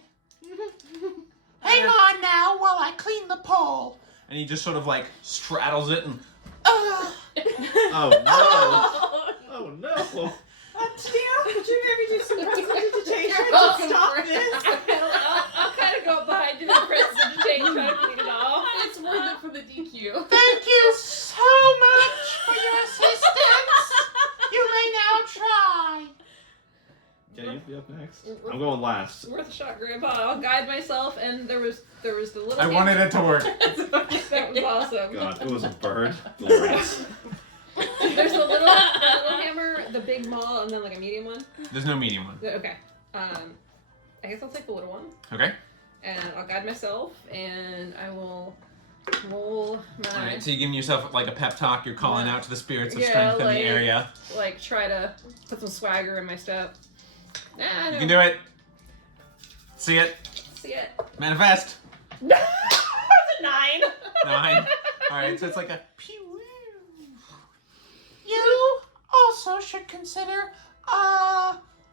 Hang on now while I clean the pole. And he just sort of like straddles it and Uh, Oh no! Oh no! Tia, could you maybe do some prestidigitation You're to welcome, stop Fred. this? I'll kind of go up behind you and press the chain, try to clean it off. It's worth it for the DQ. thank you so much for your assistance. You may now try. Yeah, you'd be up next. I'm going last. Worth a shot, Grandpa. I'll guide myself, and there was the little. I wanted it to work. That was awesome. God, it was a bird. Glorious. There's the little hammer, the big maul, and then like a medium one. There's no medium one. Okay. I guess I'll take the little one, Okay. and I'll guide myself, and I will roll my Alright, so you're giving yourself like a pep talk, you're calling out to the spirits of Yeah, strength in like- the area. like try to put some swagger in my step. Nah, I You can do it. See it. See it. Manifest. That's a 9. 9. Alright, so it's like a pew. You also should consider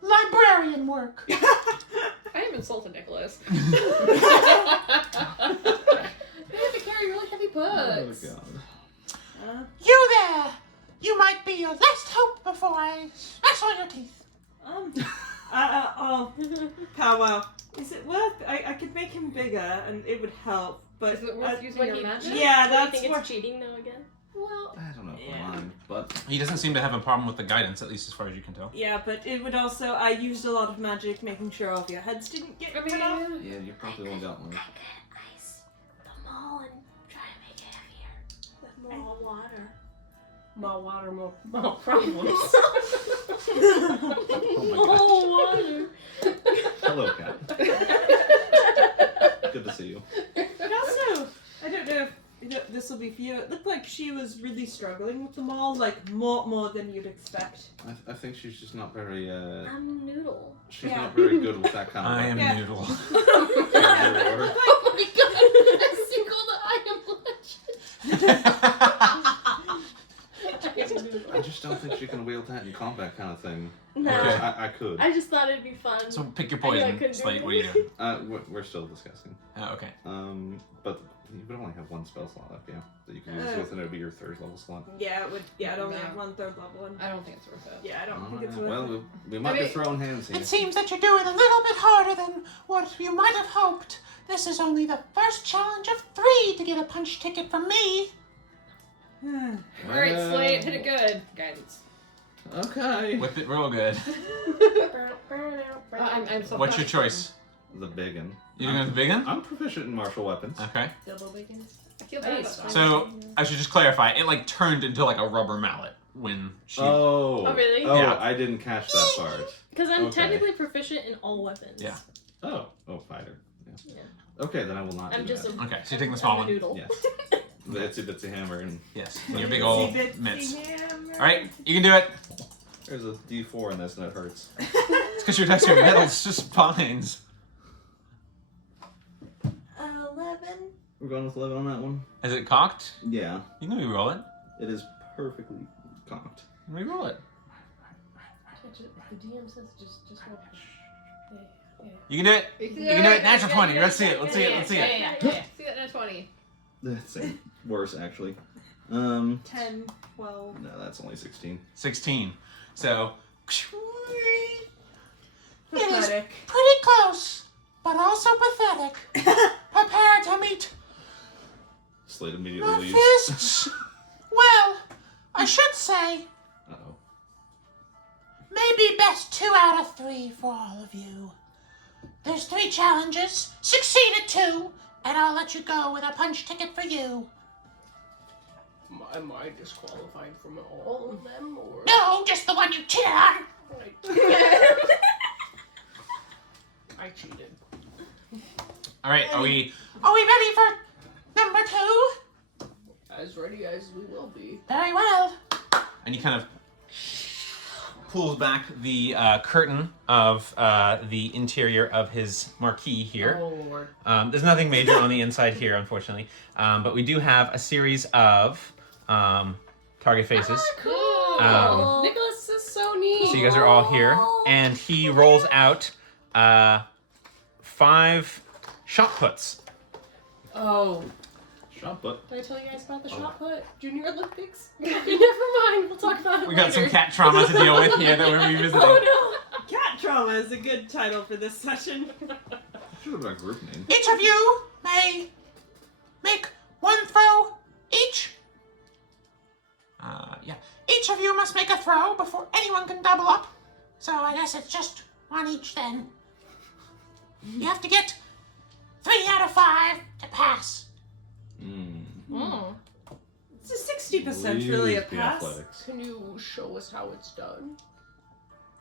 librarian work. I am insulted, Nicholas. You have to carry really heavy Oh books. god. You there! You might be your last hope before I smash all your teeth. Powwow. Is it worth? I could make him bigger, and it would help. But Is it worth using What your he- magic? yeah, Do you that's think what. it's cheating though again? Well, I don't know if Yeah. I mind, but He doesn't seem to have a problem with the guidance, at least as far as you can tell. Yeah, but it would also. I used a lot of magic, making sure all of your heads didn't get cut off. yeah, you probably won't got one. Ice the mall and try to make it heavier with more water. more water, more problems. Oh my More water. Hello, cat. Good to see you. But also, I don't know if this will be for you. It looked like she was really struggling with them all, like more than you'd expect. I think she's just not very. I'm Noodle. She's Yeah. not very good with that kind of. I am Yeah. Noodle. Order. Oh my god! I singled the item I just don't think she can wield that in combat kind of thing. No. Whereas I could. I just thought it'd be fun. So pick your I knew I poison, couldn't do Slate. it. What are you doing? We're still discussing. Oh, okay. But you would only have one spell slot left, yeah, that you can use with, and it would be your third level slot. Yeah, it would. Yeah, I'd only No. have one third level one. I don't think it's worth it. Yeah, I don't think it's worth Well, it. we might be throwing hands here. It seems that you're doing a little bit harder than what you might have hoped. This is only the first challenge of 3 to get a punch ticket from me. Alright, Slate, hit it good. Guidance. Okay. Whip it real good. I'm so What's your choice? The big one. You doing the big one? I'm proficient in martial weapons. Okay. Double bacons. I feel bad about that. So I should just clarify. It like turned into like a rubber mallet when she. Oh. Oh, really? Oh, Yeah. I didn't catch that part. Because I'm Okay. technically proficient in all weapons. Yeah. Oh, fighter. Yeah. Yeah. Okay, then I will not I'm do just that. a. Okay, so you're taking the small I'm a one. Noodle. Yes. The itsy bitsy hammer, and Yes. And your big old Itsy bitsy mitts. hammer. All right, you can do it. there's a D4 in this, and it hurts. It's because your attacks are metal. It's just fines. 11. We're going with 11 on that one. Is it cocked? Yeah, You can re-roll it. it is perfectly cocked. Re-roll it. The DM says just roll. You can do it. You can do it. Natural 20. Let's see it. Let's see it. Let's see it. Yeah. See that in a 20. That's worse, actually. 10, 12. No, that's only 16. 16. So. It is Pathetic. pretty close, but also pathetic. Prepare to meet Slate immediately my leaves. fists. Well, I should say, Uh-oh. maybe best 2 out of 3 for all of you. There's 3 challenges. Succeed at 2, and I'll let you go with a punch ticket for you. Am I disqualified from all of them, or? No, just the one you cheated on. I cheated. All right. Are we? Are we ready for number 2? As ready as we will be. Very well. and he kind of pulls back the curtain of the interior of his marquee here. Oh, Lord. There's nothing major on the inside here, unfortunately, but we do have a series of target faces. Cool. Nicholas is so neat. So you guys are all here, and he rolls out 5 shot puts. Oh. Shot put. Did I tell you guys about the shot put? Junior Olympics? Okay, never mind. We'll talk about it We got some later. cat trauma to deal with here that we're revisiting. Oh, Cat trauma is a good title for this session. Should have been a group name. Each of you may make 1 throw each. Yeah. Each of you must make a throw before anyone can double up. So I guess it's just 1 each then. You have to get 3 out of 5 to pass. It's a 60% really a Please be pass. athletics. Can you show us how it's done?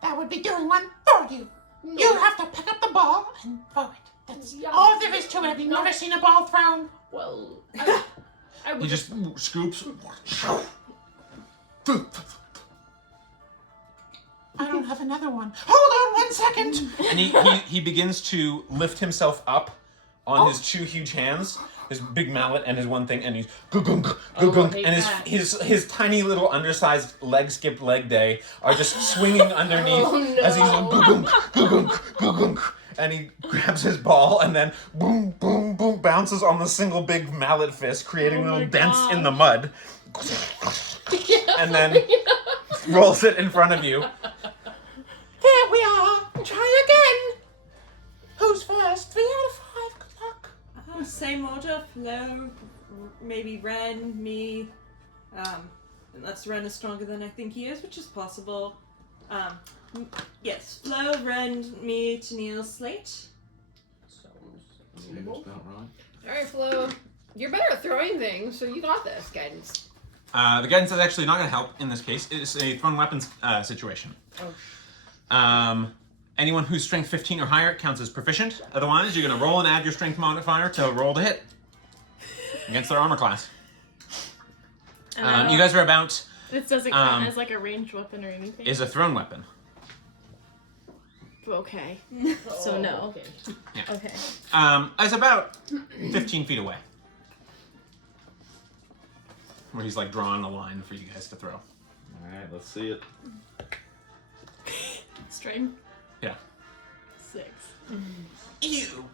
That would be doing one for you. No. You have to pick up the ball and throw it. That's Yeah. all there is to it. Have you never seen a ball thrown? Well, I would He just scoops. I don't have another one. Hold on 1 second. And he begins to lift himself up on his 2 huge hands, his big mallet and his one thing, and he's gugunk, gugunk, hate and that. his tiny little undersized skipped leg day are just swinging underneath as he's like gugunk, gugunk, gugunk, and he grabs his ball and then boom, boom, boom, bounces on the single big mallet fist, creating little dents in the mud, and then rolls it in front of you. There we are. Try again. Who's first? 3 out of 5. Good luck. Same order, Flo, maybe Ren, me. Unless Ren is stronger than I think he is, which is possible. Yes, Flo, Ren, me, Tennille, Slate. Seems about right. Alright, Flo. You're better at throwing things, so you got this, guidance. The guidance is actually not going to help in this case. It's a thrown weapons situation. Anyone who's strength 15 or higher counts as proficient. Otherwise, you're going to roll and add your strength modifier to roll to hit against their armor class. You guys are about This doesn't count as like a ranged weapon or anything. is a thrown weapon. Okay. So no. Okay. Okay. It's about 15 feet away. Where he's like drawing a line for you guys to throw. Alright, let's see it. Strength Yeah. 6. Ew.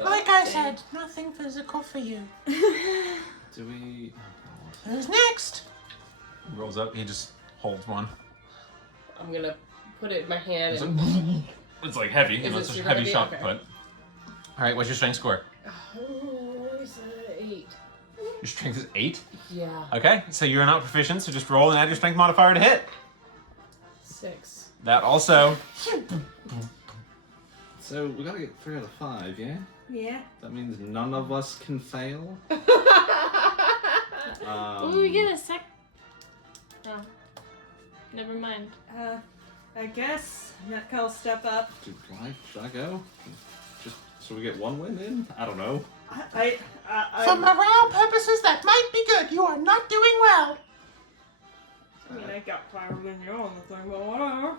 Like I said, nothing physical for you. Do we... Oh, Who's next? He rolls up, he just holds one. I'm gonna put it in my hand It's and... like, it's like heavy, Is it's it a super heavy heavy? shot Okay. put. Alright, what's your strength score? Oh, it's 8. Your strength is 8? Yeah. Okay, so you're not proficient, so just roll and add your strength modifier to hit. 6. That also. So we gotta get 3 out of 5, yeah? Yeah. That means none of us can fail. Will we get a sec? Oh. Never mind. I guess Netca'll step up. Should I go? Just so we get 1 win in? I don't know. For morale purposes, that might be good. You are not doing well. I mean, I got higher than you on the thing, but whatever.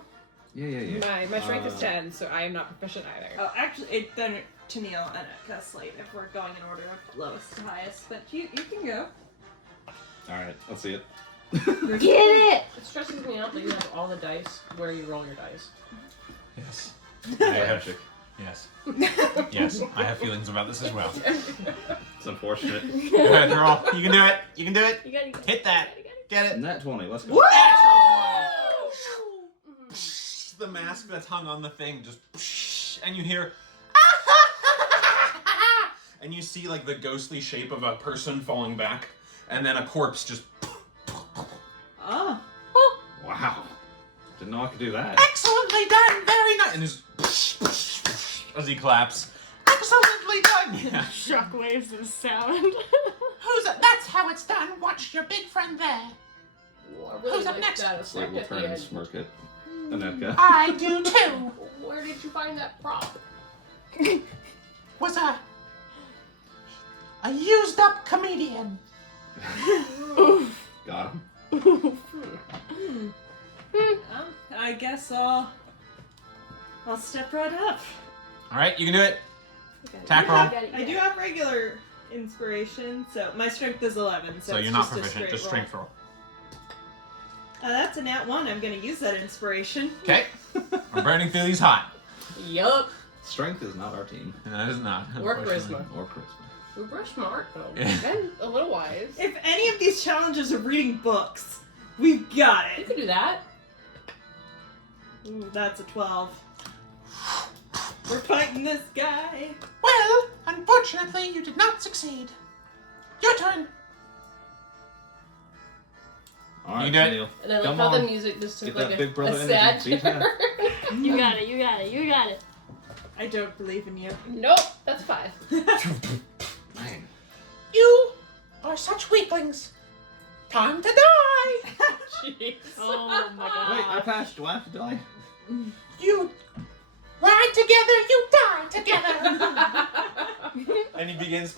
Yeah. My strength is 10, so I am not proficient either. Oh, actually, then Tennille and Etka Slate if we're going in order of lowest to highest, but you can go. Alright, let's see it. Get it! It stresses me out that you have all the dice where you roll your dice. Yes. Magic. Yes. Yes, I have feelings about this as well. It's unfortunate. Go ahead, girl. You can do it. You can do it. You gotta Hit that. Get it. Nat 20, let's go. The mask that's hung on the thing just, and you hear, and you see like the ghostly shape of a person falling back, and then a corpse just. Oh. Wow. Didn't know I could do that. Excellently done. Very nice. And just as he claps. Excellently done. Yeah. Shockwaves of sound. Who's that's how it's done. Watch your big friend there. Ooh, I really Who's up like next? that Slate effect will at turn the and end. smirk at Anetka. I do too. Where did you find that prop? Was a used up comedian. Got him. I guess I'll step right up. All right, you can do it. Okay. Attack You roll. got it, you I got do it. have regular inspiration, so my strength is 11. So So it's you're not just a proficient, straight just roll. strength roll. That's a nat 1. I'm going to use that inspiration. Okay. We're burning through these hot. Yup. Strength is not our team. That is not. Or unfortunately. charisma. Or charisma. We're smart though. And a little wise. If any of these challenges are reading books, we've got You it. can do that. Ooh, that's a 12. We're fighting this guy. Well, unfortunately, you did not succeed. Your turn. Alright, You do it. Neil. And I like Come how the on. music just took Get like that big brother a sad energy. Beat turn. You got it, you got it, you got it. I don't believe in you. Nope, that's 5. Man. You are such weaklings. Time to die. Jeez. Oh my god. Wait, I passed. Do I have to die? You ride together, you die together. And he begins.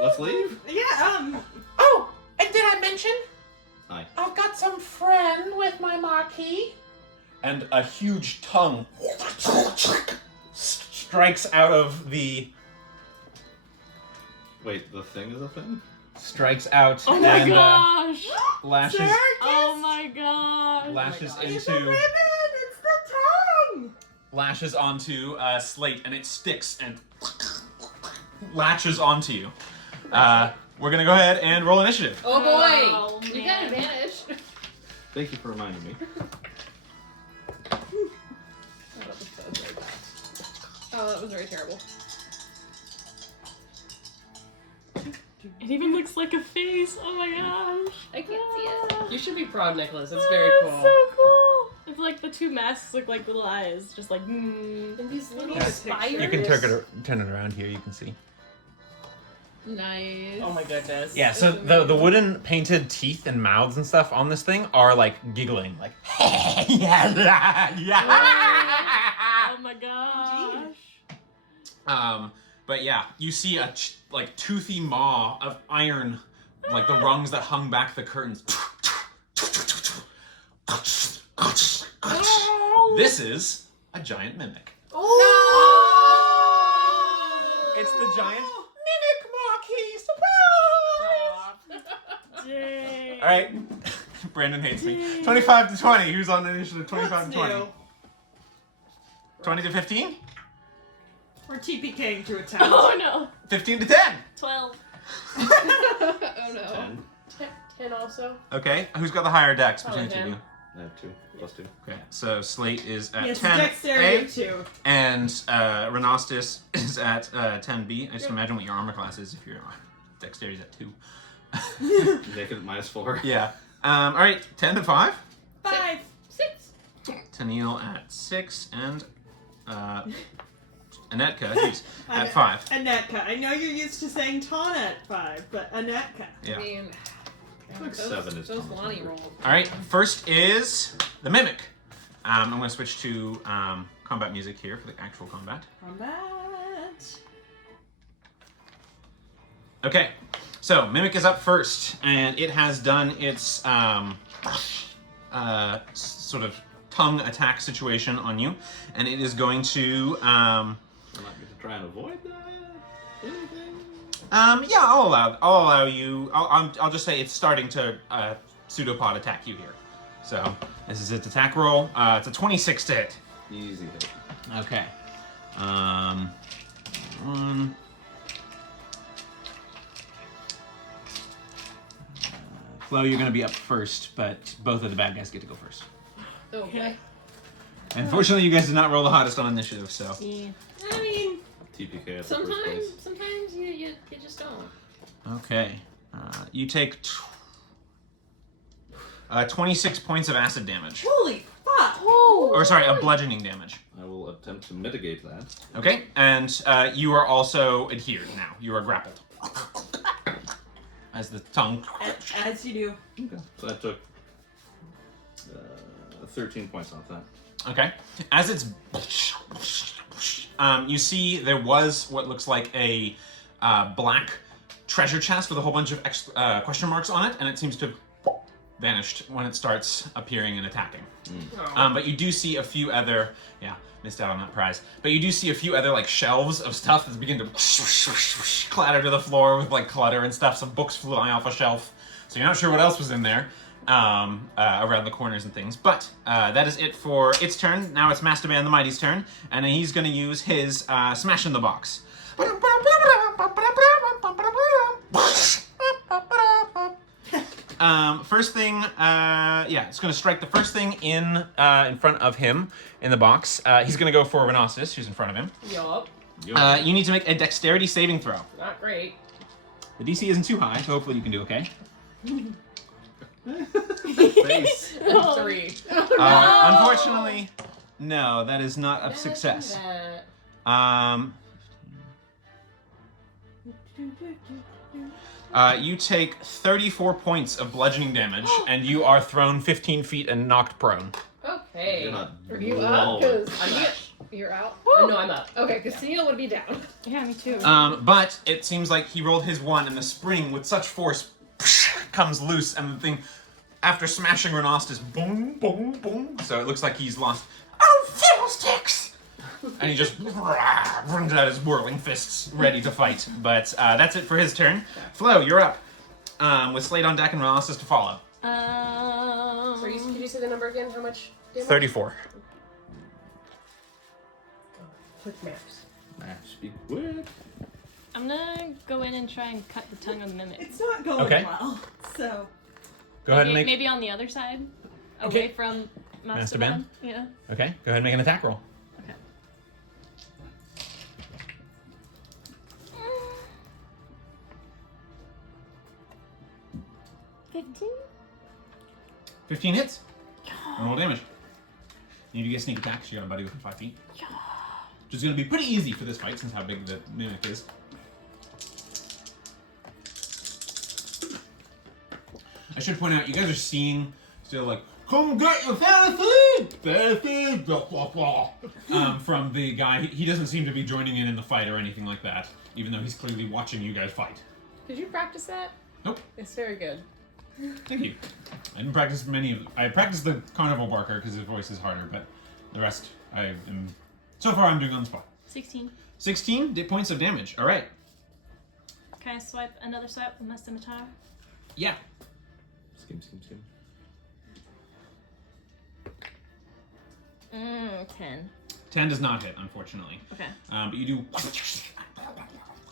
Let's leave. Yeah, Oh, and did I mention? Aye. I've got some friend with my marquee. And a huge tongue strikes out of the. Wait, the thing is a thing? Strikes out Oh my and gosh. lashes Circus! Oh my gosh. lashes Oh my It's a into ribbon! It's the tongue! lashes onto Slate, and it sticks and latches onto you. We're gonna go ahead and roll initiative. Oh boy. Oh, You got man. advantage. Thank you for reminding me. Oh, that was very terrible. It even looks like a face. Oh my gosh. I can't see it. You should be proud, Nicholas. It's very Oh, cool. it's so cool. It's like the two masks look like little eyes, just like. And these little Yeah. spiders. You can turn it around here. You can see. Nice. Oh my goodness. Yeah. So the wooden painted teeth and mouths and stuff on this thing are like giggling, like yeah. Oh my gosh. But yeah, you see a like toothy maw of iron, like the rungs that hung back the curtains. This is a giant mimic. It's the giant mimic marquee. Surprise! Dang. All right, Brandon hates me. 25 to 20. Who's on initiative? 25 to 20. New. 20 to 15. We're TPKing to attack. Oh no. 15 to 10. 12. Oh no. 10. 10 also. Okay, who's got the higher dex Probably between the two of him. you? I have 2. Plus 2. Okay, so Slate is at Yes, 10. dexterity A, 2. and Renostis is at 10B. I just imagine what your armor class is if your dexterity's at 2. Make it -4. Yeah. All right, 10 to 5. 5. 6. Tennille at 6, and Anetka, who's at 5. Anetka. I know you're used to saying Tana at 5, but Anetka. Yeah. I mean, Like those, 7 is those Thomas Lonnie number. rolls. All right, first is the Mimic. I'm going to switch to combat music here for the actual combat. Combat. Okay, so Mimic is up first, and it has done its sort of tongue attack situation on you, and it is going to Would you like me to try and avoid that? Anything? yeah, I'll allow you. I'll just say it's starting to pseudopod attack you here. So this is its attack roll. It's a 26 to hit. Easy hit. Okay. One. Flo, you're going to be up first, but both of the bad guys get to go first. Okay. Unfortunately, you guys did not roll the hottest on initiative, so. Yeah. I mean, TPK at the first place. Sometimes you just don't. Okay. You take 26 points of acid damage. holy fuck. Oh. Or, sorry, of bludgeoning damage. I will attempt to mitigate that. Okay, and you are also adhered now. You are grappled. As the tongue. As you do. Okay. So I took 13 points off that. Okay. As it's you see there was what looks like a black treasure chest with a whole bunch of question marks on it, and it seems to have vanished when it starts appearing and attacking. But you do see a few other, missed out on that prize. But you do see a few other like shelves of stuff that begin to clatter to the floor with like clutter and stuff. Some books flying off a shelf, so you're not sure what else was in there around the corners and things. But that is it for its turn. Now it's Master Man the Mighty's turn, and he's going to use his Smash in the Box. First thing, it's going to strike the first thing in front of him in the box. He's going to go for Renostis, who's in front of him. Yup. You need to make a dexterity saving throw. Not great. The DC isn't too high, so hopefully you can do okay. Face. 3. Unfortunately, no, that is not a success. You take 34 points of bludgeoning damage, and you are thrown 15 feet and knocked prone. Okay. You're not. Are you up? Because I'm up. you're out. No, I'm up. Okay, because Seal would be down. Yeah, me too. But it seems like he rolled his 1, and the spring with such force comes loose, and the thing, after smashing Renostis, boom, boom, boom. So it looks like he's lost. Oh, fiddlesticks! And he just runs out his whirling fists, ready to fight. But that's it for his turn. Flo, you're up. With Slade on deck and Renostis to follow. So can you say the number again? How much damage? 34. Quick maps. Speak quick. I'm gonna go in and try and cut the tongue of the mimic. It's not going Okay. well, so... Go ahead and make... Maybe on the other side, Okay. away from Master Master Ben? Ben. Yeah. Okay, go ahead and make an attack roll. Okay. 15. 15 hits. And roll damage. You need to get a sneak attack because you got a buddy within 5 feet. Which is going to be pretty easy for this fight since how big the mimic is. I should point out, you guys are seeing still like, come get your fantasy, blah, blah, blah, from the guy. He doesn't seem to be joining in the fight or anything like that, even though he's clearly watching you guys fight. Did you practice that? Nope. It's very good. Thank you. I didn't practice many of. I practiced the Carnival Barker because his voice is harder, but the rest I am. So far, I'm doing on the spot. 16. 16 points of damage. All right. Can I swipe another swipe with my scimitar? Yeah. Skim. 10. 10 does not hit, unfortunately. Okay. But you do.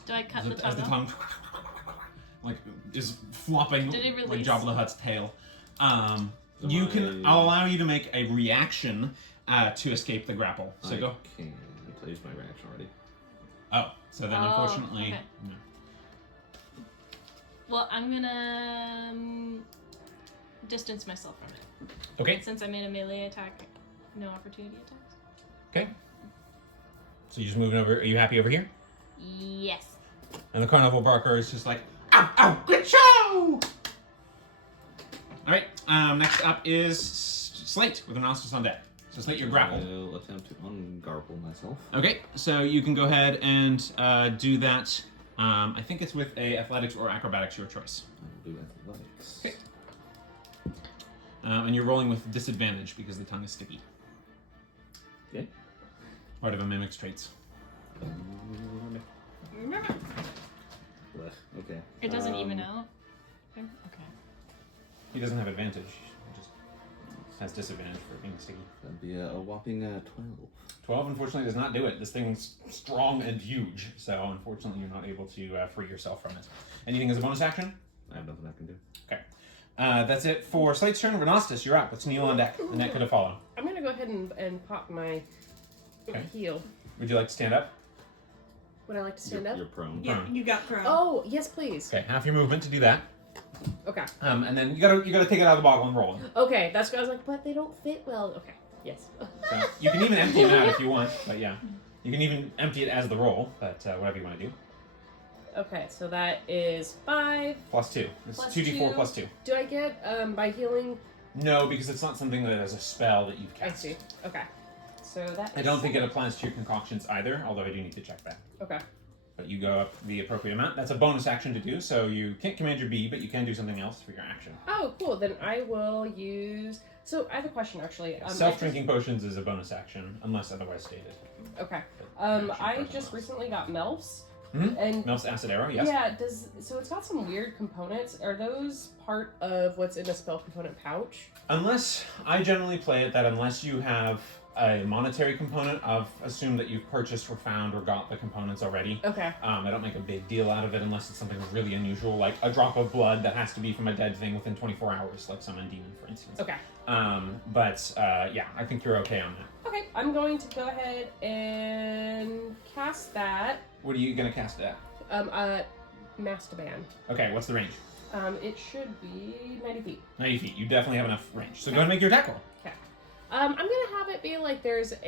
Do I cut the As the tongue? tongue like is flopping Did it like release? Jabba the Hutt's tail. You can. I'll allow you to make a reaction to escape the grapple. So go. Can I use my reaction already? Oh, so then Oh, unfortunately. okay. No. Well, I'm gonna distance myself from it. Okay. Since I made a melee attack, no opportunity attacks. Okay. So you're just moving over. Are you happy over here? Yes. And the Carnival Barker is just like, ow, good show! Alright, next up is Slate with an Renostis on deck. So Slate, you're grappled. I'll attempt to ungarble myself. Okay, so you can go ahead and do that. I think it's with a athletics or acrobatics, your choice. I'll do athletics. Okay. And you're rolling with disadvantage because the tongue is sticky. Okay. Part of a mimic's traits. Okay. It doesn't even out. Okay. He doesn't have advantage. He just has disadvantage for being sticky. That'd be a whopping 12. 12 unfortunately does not do it. This thing's strong and huge, so unfortunately you're not able to free yourself from it. Anything as a bonus action? I have nothing I can do. Okay. That's it for Slate's turn. Renostis, you're up. Let's kneel on deck. The net could have fallen. I'm gonna go ahead and pop my Okay. heel. Would you like to stand up? Would I like to stand up? You're prone. Yeah, you got thrown. Oh, yes, please. Okay, half your movement to do that. Okay. And then you gotta take it out of the bottle and roll it. Okay, that's what I was like, but they don't fit well. Okay, yes. So you can even empty it out if you want, but yeah. You can even empty it as the roll, but whatever you want to do. Okay, so that is 5. Plus 2. It's Plus 2d4 2. plus 2. Do I get, by healing? No, because it's not something that is a spell that you've I cast. see. Okay. So that I don't think it applies to your concoctions either, although I do need to check that. Okay. but you go up the appropriate amount. That's a bonus action to do, so you can't command your bee, but you can do something else for your action. Oh, cool. Then I will use. So I have a question actually. Self-drinking potions is a bonus action, unless otherwise stated. Okay. Action I first just bonus. recently got Melfs. Mm-hmm. And Melf's acid arrow, yes. yeah, so it's got some weird components. Are those part of what's in the spell component pouch? Unless, I generally play it that unless you have a monetary component, I've assumed that you've purchased or found or got the components already. Okay. I don't make a big deal out of it unless it's something really unusual, like a drop of blood that has to be from a dead thing within 24 hours, like summon demon, for instance. Okay. Yeah, I think you're okay on that. Okay, I'm going to go ahead and cast that. What are you going to cast it at? Mastaban. Okay, what's the range? It should be 90 feet. 90 feet. You definitely have enough range. So go ahead and make your attack roll. Okay. I'm gonna have it be like there's like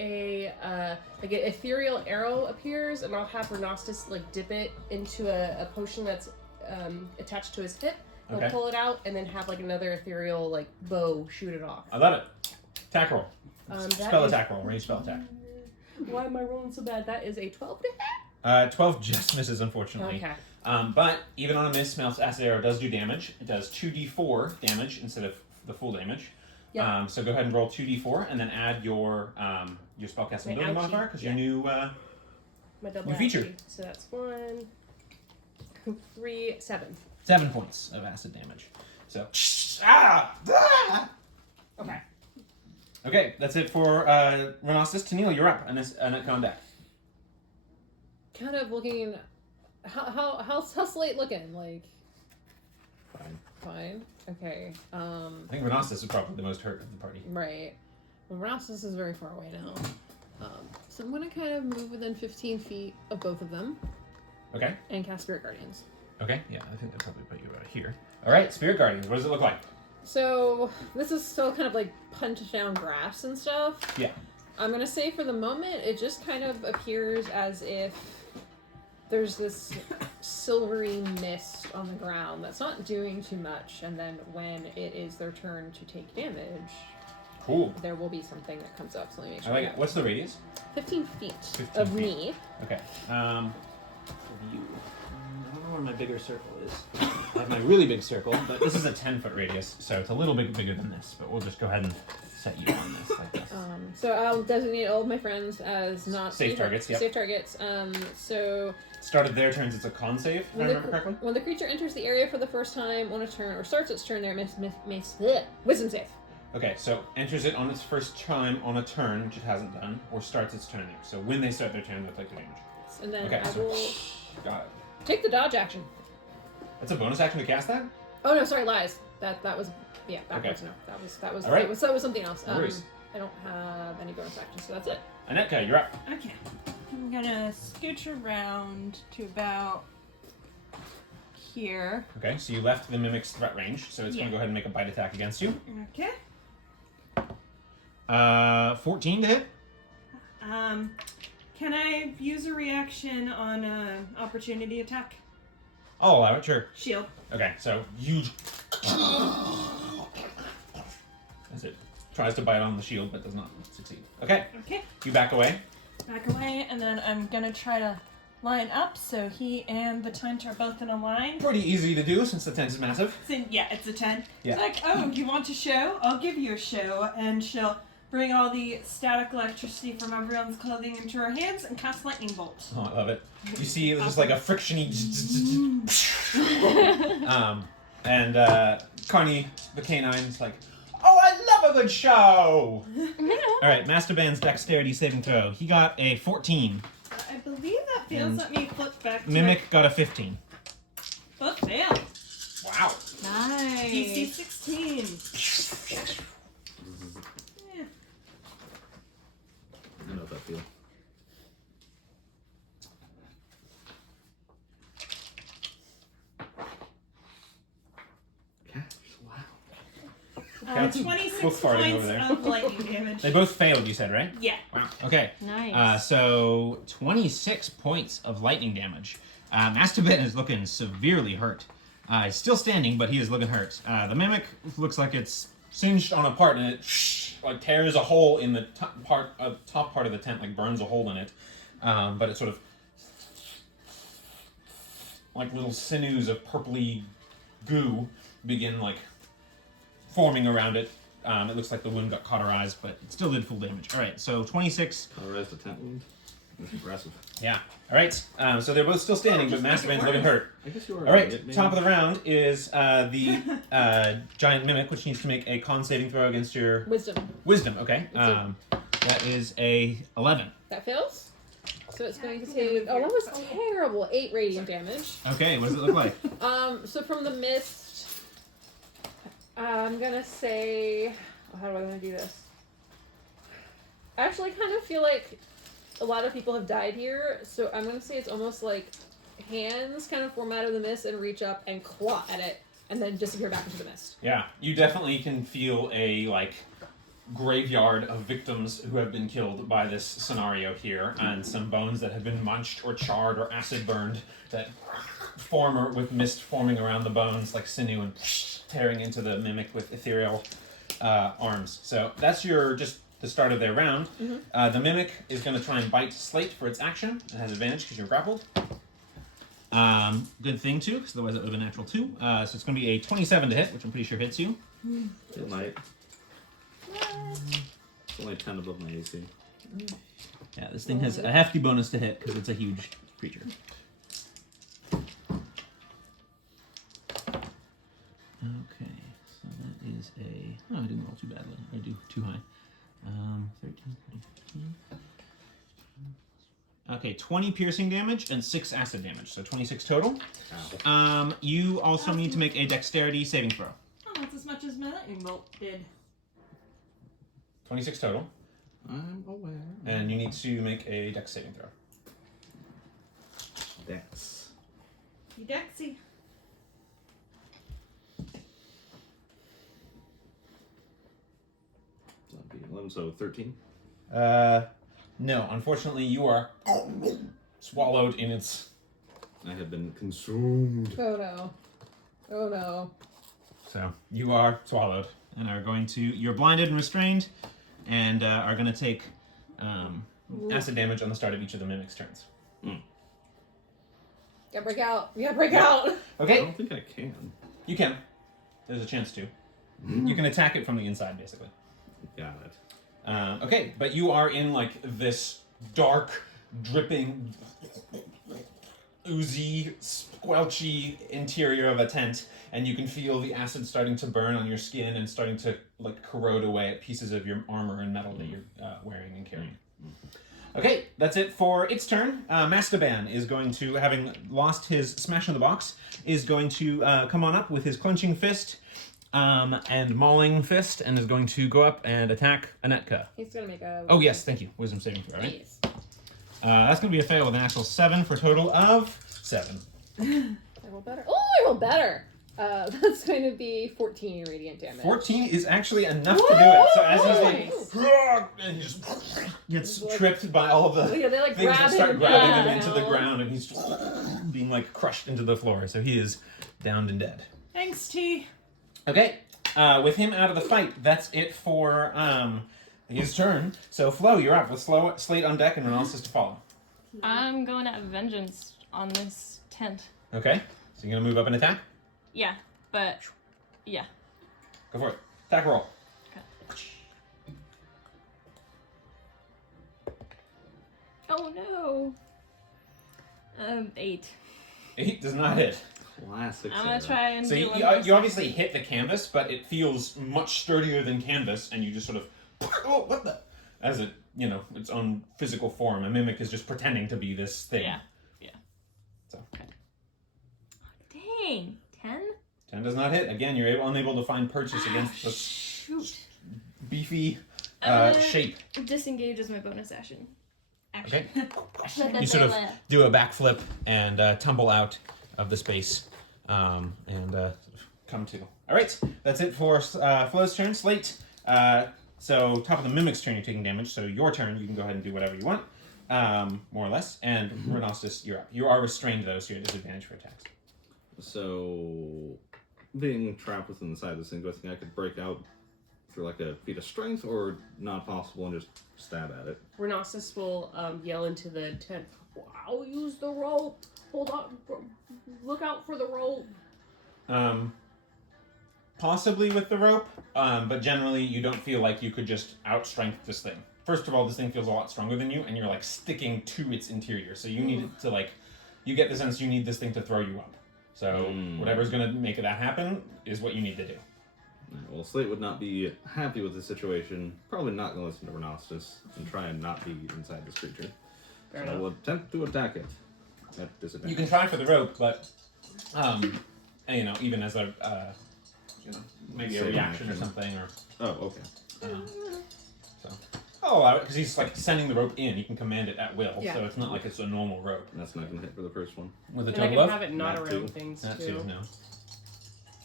an ethereal arrow appears, and I'll have Renostus like dip it into a potion that's attached to his hip. He'll Okay. pull it out, and then have like another ethereal like bow shoot it off. I love it. Attack roll. That Spell is- attack roll. Range spell attack. Why am I rolling so bad? That is a 12 to hit. 12 just misses, unfortunately. Okay. But even on a miss, Mel's acid arrow does do damage. It does 2d4 damage instead of the full damage. Yep. So go ahead and roll 2d4 and then add your spellcasting My ability ouchie. modifier because Yeah. your new My double New feature. ouchie. So that's 1, 3, 7. 7 points of acid damage. So Okay. okay, that's it for Renostus. Tennille, you're up. Annette on deck. Kind of looking. How's Slate looking? Like, Fine. fine. Okay. I think Renostus is probably the most hurt of the party. Right. Well, Rasmus is very far away now. So I'm gonna kind of move within 15 feet of both of them Okay. and cast Spirit Guardians. Okay. Yeah, I think they'll probably put you out here. All right, Spirit Guardians. What does it look like? So this is still kind of like punch down grass and stuff. Yeah. I'm gonna say for the moment, it just kind of appears as if there's this silvery mist on the ground that's not doing too much, and then when it is their turn to take damage, Cool. there will be something that comes up. So let me make I sure. like it. What's the radius? 15 feet 15 of feet. me. Okay. For you. I don't know where my bigger circle is. I have my really big circle, but this is a 10-foot radius, so it's a little bit bigger than this, but we'll just go ahead and set you on this like this. So I'll designate all of my friends as not Safe targets, yep. Safe targets. So Start of their turns, it's a con save, if I remember correctly. when the creature enters the area for the first time on a turn or starts its turn there, wisdom save. Okay, so enters it on its first time on a turn, which it hasn't done, or starts its turn there. So when they start their turn, they'll take the damage. And then Okay, I so will got it. take the dodge action. That's a bonus action to cast that? Oh no, sorry, lies. That was backwards. Okay. No, that was All right. that was something else. No worries. I don't have any bonus actions, so that's it. Annetka, you're up. Okay. I'm gonna scooch around to about here. Okay, so you left the mimic's threat range, so it's Yeah. gonna go ahead and make a bite attack against you. Okay. 14 to hit. Can I use a reaction on an opportunity attack? Oh, allow it, sure. Shield. Okay, so you. As it tries to bite on the shield but does not succeed. Okay, Okay. you back away. Back away, and then I'm gonna try to line up so he and the tent are both in a line. Pretty easy to do since the tent is massive. Yeah, it's a 10. Yeah. It's like, oh, you want a show? I'll give you a show. And she'll bring all the static electricity from everyone's clothing into her hands and cast lightning bolt. Oh, I love it. You see, it was just like a frictiony. And Carnie the canine is like, oh, I love a good show. All right, Master Band's dexterity saving throw. He got a 14. I believe that fails. And Let me flip back to Mimic got a 15. Both failed. Wow. Nice. DC 16. Yeah. I know what that feels. Cats 26 both farting points over there. of lightning damage. They both failed, you said, right? Yeah. Wow. Okay. Nice. So 26 points of lightning damage. Master Ben is looking severely hurt. He's still standing, but he is looking hurt. The mimic looks like it's singed on a part, and it like tears a hole in the top part of the tent, like burns a hole in it. But it sort of like little sinews of purpley goo begin like forming around it. It looks like the wound got cauterized, but it still did full damage. All right, so 26. Cauterized the tent wound. That's impressive. Yeah. All right. So they're both still standing, but Masterman's looking hurt. I guess you are. All right. Top of the round is the giant mimic, which needs to make a con saving throw against your Wisdom. wisdom. Okay. That is a 11. That fails. So it's going to take. Oh, that was terrible. 8 radiant damage. Okay. What does it look like? So from the mist, I'm gonna say. How do I want to do this? I actually kind of feel like a lot of people have died here, so I'm gonna say it's almost like hands kind of form out of the mist and reach up and claw at it, and then disappear back into the mist. Yeah. You definitely can feel a graveyard of victims who have been killed by this scenario here, and some bones that have been munched or charred or acid burned that form with mist forming around the bones like sinew and tearing into the mimic with ethereal arms. So that's just the start of their round. The mimic is going to try and bite Slate for its action. It has advantage because you're grappled. Good thing too, because otherwise it would have been a natural 2. So it's going to be a 27 to hit, which I'm pretty sure hits you. It might. It's only 10 above my AC. Yeah, this thing has a hefty bonus to hit because it's a huge creature. Okay, so that is a... Oh, I didn't roll too badly. I do too high. 13, 14, 15. Okay, 20 piercing damage and 6 acid damage, so 26 total. You also need to make a dexterity saving throw. Oh, that's as much as my lightning bolt did. 26 total. I'm aware. And you need to make a dex saving throw. Dex. You Dexy. So that'd be 11, so 13. No, unfortunately you are swallowed in its... I have been consumed. Oh no. Oh no. So, you are swallowed and are going to... You're blinded and restrained and are going to take acid damage on the start of each of the mimics' turns. Gotta break out. We gotta break out. I Okay, don't think I can. you can. There's a chance to. You can attack it from the inside, basically. Got it. Okay, but you are in this dark, dripping, oozy, squelchy interior of a tent, and you can feel the acid starting to burn on your skin and starting to corrode away at pieces of your armor and metal that you're wearing and carrying. Okay, that's it for its turn. Mastaban is going to, having lost his smash in the box, is going to come on up with his clenching fist and mauling fist, and is going to go up and attack Anetka. He's gonna make a. Oh yes, thank you. Wisdom saving throw, right? Yes. That's going to be a fail with an actual 7 for a total of 7. I roll better. Oh, I roll better. That's going to be 14 radiant damage. 14 is actually enough to do it. So as he's and he just gets tripped by all of the Yeah, they things grab that start him grabbing down. him into the ground, and he's being crushed into the floor. So he is downed and dead. Thanks, T. Okay, with him out of the fight, that's it for his turn. So Flo, you're up with Slate on deck and Renalis to follow. I'm going to have vengeance on this tent. Okay, so you're gonna move up and attack. Yeah, but yeah. Go for it. Attack roll. Oh no. 8. 8 does not hit. Classic. I'm gonna Sarah. try and So do you one more obviously hit the canvas, but it feels much sturdier than canvas, and you just sort of, oh, what the? As it, its own physical form. A mimic is just pretending to be this thing. Yeah. So. Dang. 10? 10 does not hit. Again, you're unable to find purchase against the Shoot. beefy I'm gonna shape. Disengage as my bonus action. Okay. Action. You sort of do a backflip and tumble out of the space and come to. All right, that's it for Flo's turn. Slate. So top of the mimic's turn, you're taking damage. So your turn, you can go ahead and do whatever you want, more or less. And Renalis, you're up. You are restrained though, so you're at disadvantage for attacks. So, being trapped within the side of this thing, do I think I could break out through a feat of strength, or not possible and just stab at it? Renasis will yell into the tent, I'll use the rope. Hold on. look out for the rope. Possibly with the rope, but generally you don't feel like you could just outstrength this thing. First of all, this thing feels a lot stronger than you, and you're like sticking to its interior. So you need it to like, you get the sense you need this thing to throw you up. So whatever's gonna make that happen is what you need to do. Well, Slate would not be happy with the situation. Probably not going to listen to Renostus and try and not be inside this creature. So I will attempt to attack it at disadvantage. You can try for the rope, but even as a maybe a Saving reaction or action. something, or Oh, okay. because he's like sending the rope in. You can command it at will, so it's not like it's a normal rope. That's not going to hit for the first one. With a And I total can of have it not Not around two. things that too. too. No.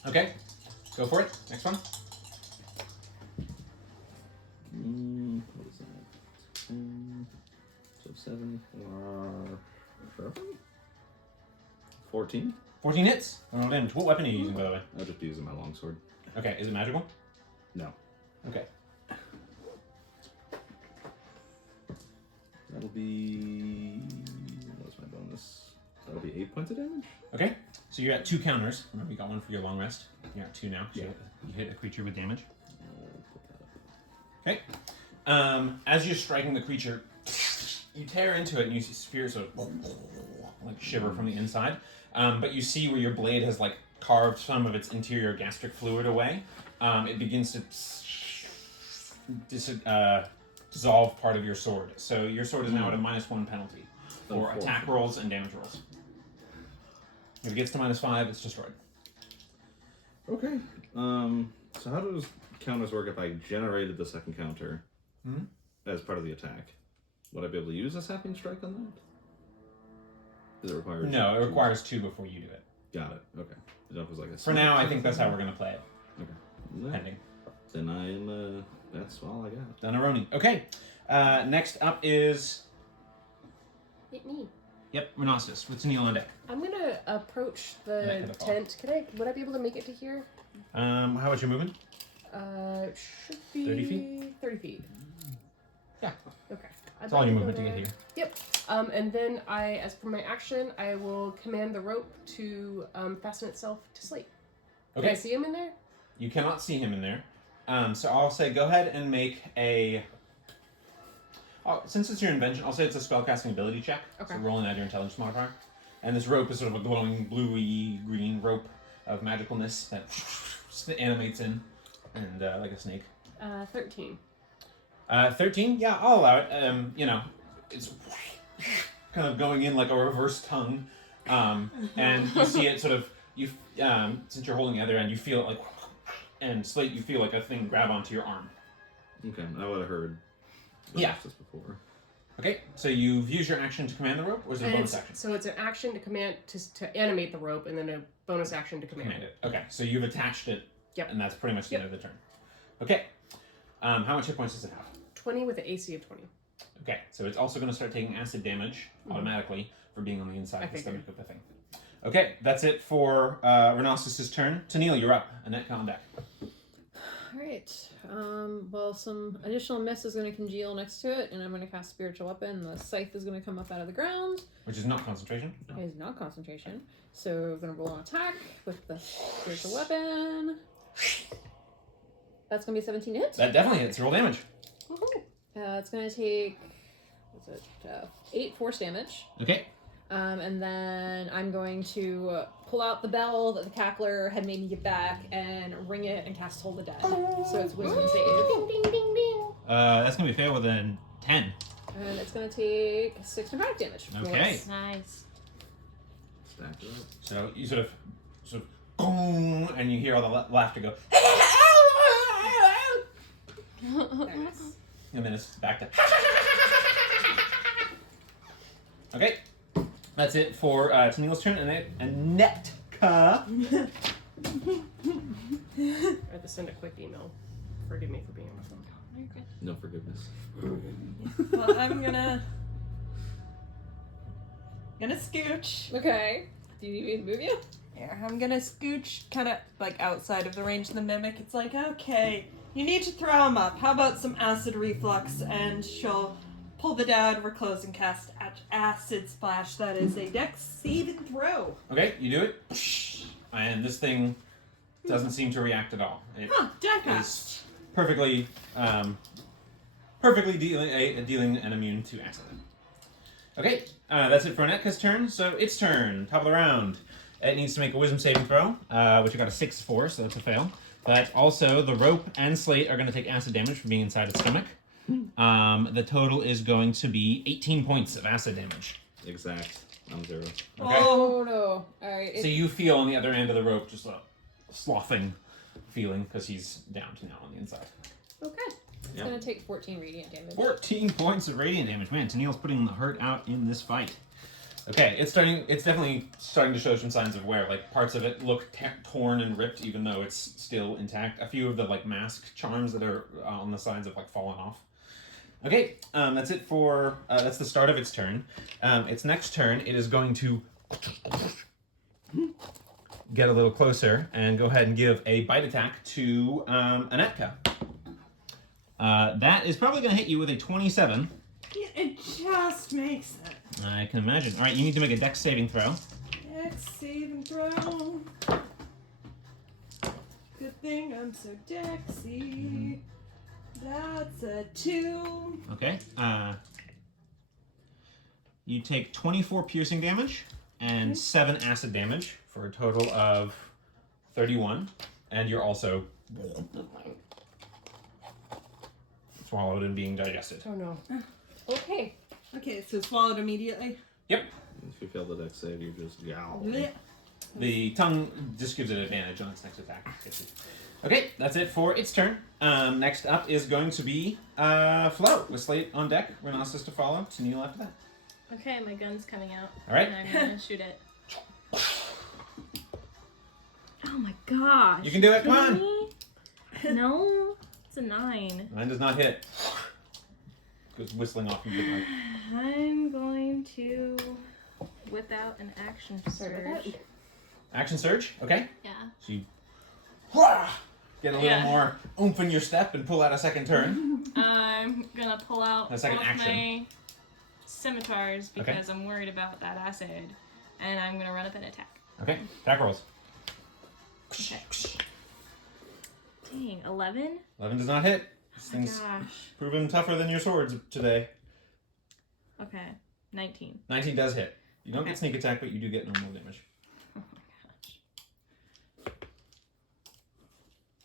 Okay, go for it. Next one. What is that? So 7 for 14? 14 hits. Roll damage. What weapon are you using, by the way? I'll just be using my longsword. Okay, is it magical? No. Okay. That'll be... What's my bonus? That'll be 8 points of damage? Okay, so you're at 2 counters. Remember, you got one for your long rest. You're at 2 now. So Yeah. you hit a creature with damage. I'll put that up. Okay. As you're striking the creature, you tear into it and you see spheres sort of like shiver from the inside. But you see where your blade has like carved some of its interior gastric fluid away. It begins to dissolve part of your sword. So your sword is now at a -1 penalty for attack rolls and damage rolls. If it gets to -5, it's destroyed. Okay. So how does counters work if I generated the second counter as part of the attack? Would I be able to use a sapping strike on that? Does it require? No, it requires 2 before you do it. Got it. Okay. It was like a For now, I think that's how we're going to play it. Okay. No, Pending. then I'm. That's all I got. Dunaroni. Okay. Next up is... Hit me. Yep, Renostus with Tennille on deck. I'm gonna approach Neck the of the fall. tent. Would I be able to make it to here? How about your movement? Should be 30 feet? 30 feet. Yeah. Okay. That's all your movement to get here. Yep. And then as for my action, I will command the rope to fasten itself to Slate. Can I Okay. see him in there? You cannot see him in there. So I'll say go ahead and make a... since it's your invention, I'll say it's a spellcasting ability check. Okay. So roll and add your intelligence modifier. And this rope is sort of a glowing bluey green rope of magicalness that animates in, and like a snake. 13. 13? Yeah, I'll allow it. It's kind of going in like a reverse tongue. And you see it sort of, since you're holding the other end, you feel it like, and Slate, you feel like a thing grab onto your arm. Okay. I would have heard. Yeah. This before. Okay, so you've used your action to command the rope, or is it a And bonus action? So it's an action to command to animate the rope, and then a bonus action to command Command it. Okay, so you've attached it. Yep. And that's pretty much the end of the turn. Okay. How much hit points does it have? 20 with an AC of 20. Okay, so it's also going to start taking acid damage automatically for being on the inside of the stomach of the thing. Okay, that's it for Renostus' turn. Tennille, you're up. Annette on deck. Alright. Well, some additional mist is going to congeal next to it, and I'm going to cast Spiritual Weapon. The scythe is going to come up out of the ground. Which is not concentration. It is not concentration. So we're going to roll an attack with the Spiritual Weapon. That's going to be 17 hits. That definitely hits. Roll damage. It's going to take, 8 force damage. Okay. And then I'm going to pull out the bell that the cackler had made me get back and ring it and cast Toll the Dead. So it's wisdom save. Ding, ding, ding, ding. That's going to be fair with a 10. And it's going to take 6 necrotic damage. Okay. Nice. Stack it up. So you sort of, gong, and you hear all the laughter go, Nice. and then it's back to. Okay, that's it for Tennille's turn, and Annette. I have to send a quick email. Forgive me for being on my phone. You're good. No forgiveness. Well, I'm gonna scooch. Okay. Do you need me to move you? Yeah, I'm gonna scooch kind of like outside of the range of the mimic. It's like, okay, you need to throw him up. How about some acid reflux? And she'll pull the dad over close and cast acid splash. That is a dex save and throw. Okay, you do it, and this thing doesn't seem to react at all. It Deck is perfectly, perfectly dealing and immune to acid. Okay, that's it for Anetka's turn. So its turn, top of the round. It needs to make a wisdom saving throw, which I got a 6 for, so that's a fail. But also, the rope and slate are going to take acid damage from being inside its stomach. The total is going to be 18 points of acid damage. Exact. I'm 0. Okay. Oh no! All right. So you feel on the other end of the rope just a sloughing feeling because he's down to now on the inside. Okay. It's Yep. gonna take 14 radiant damage. 14 points of radiant damage. Man, Tennille's putting the hurt out in this fight. Okay, it's definitely starting to show some signs of wear. Like, parts of it look torn and ripped, even though it's still intact. A few of the, like, mask charms that are on the sides have, like, fallen off. Okay, that's it for, that's the start of its turn. Its next turn, it is going to get a little closer and go ahead and give a bite attack to Anetka. That is probably going to hit you with a 27. Yeah, it just makes it. I can imagine. All right, you need to make a dex saving throw. Dex save and throw. Good thing I'm so dexy. That's a 2. Okay. You take 24 piercing damage and 7 acid damage for a total of 31. And you're also swallowed and being digested. Oh no. Okay. Okay, so swallowed immediately. Yep. If you fail the dex save, you just yowl. Blech. The tongue just gives it advantage on its next attack. Okay, that's it for its turn. Next up is going to be Flo with Slate on deck. Renossus to follow. Tennille after that. Okay, my gun's coming out. All right. And I'm gonna shoot it. Oh my gosh. You can do it. Come on. Really? No, it's a 9. Mine does not hit. Goes whistling off in the dark. I'm going to whip out an action Sorry about surge. that. Action surge. Okay. Yeah. So you get a little more oomph in your step and pull out a second turn. I'm gonna pull out A second one of action. my scimitars because I'm worried about that acid, and I'm gonna run up and attack. Okay. Attack rolls. Okay. Dang, 11? 11 does not hit. This Oh my thing's gosh. proven tougher than your swords today. Okay, 19. 19 does hit. You don't Okay. get sneak attack, but you do get normal damage. Oh my gosh.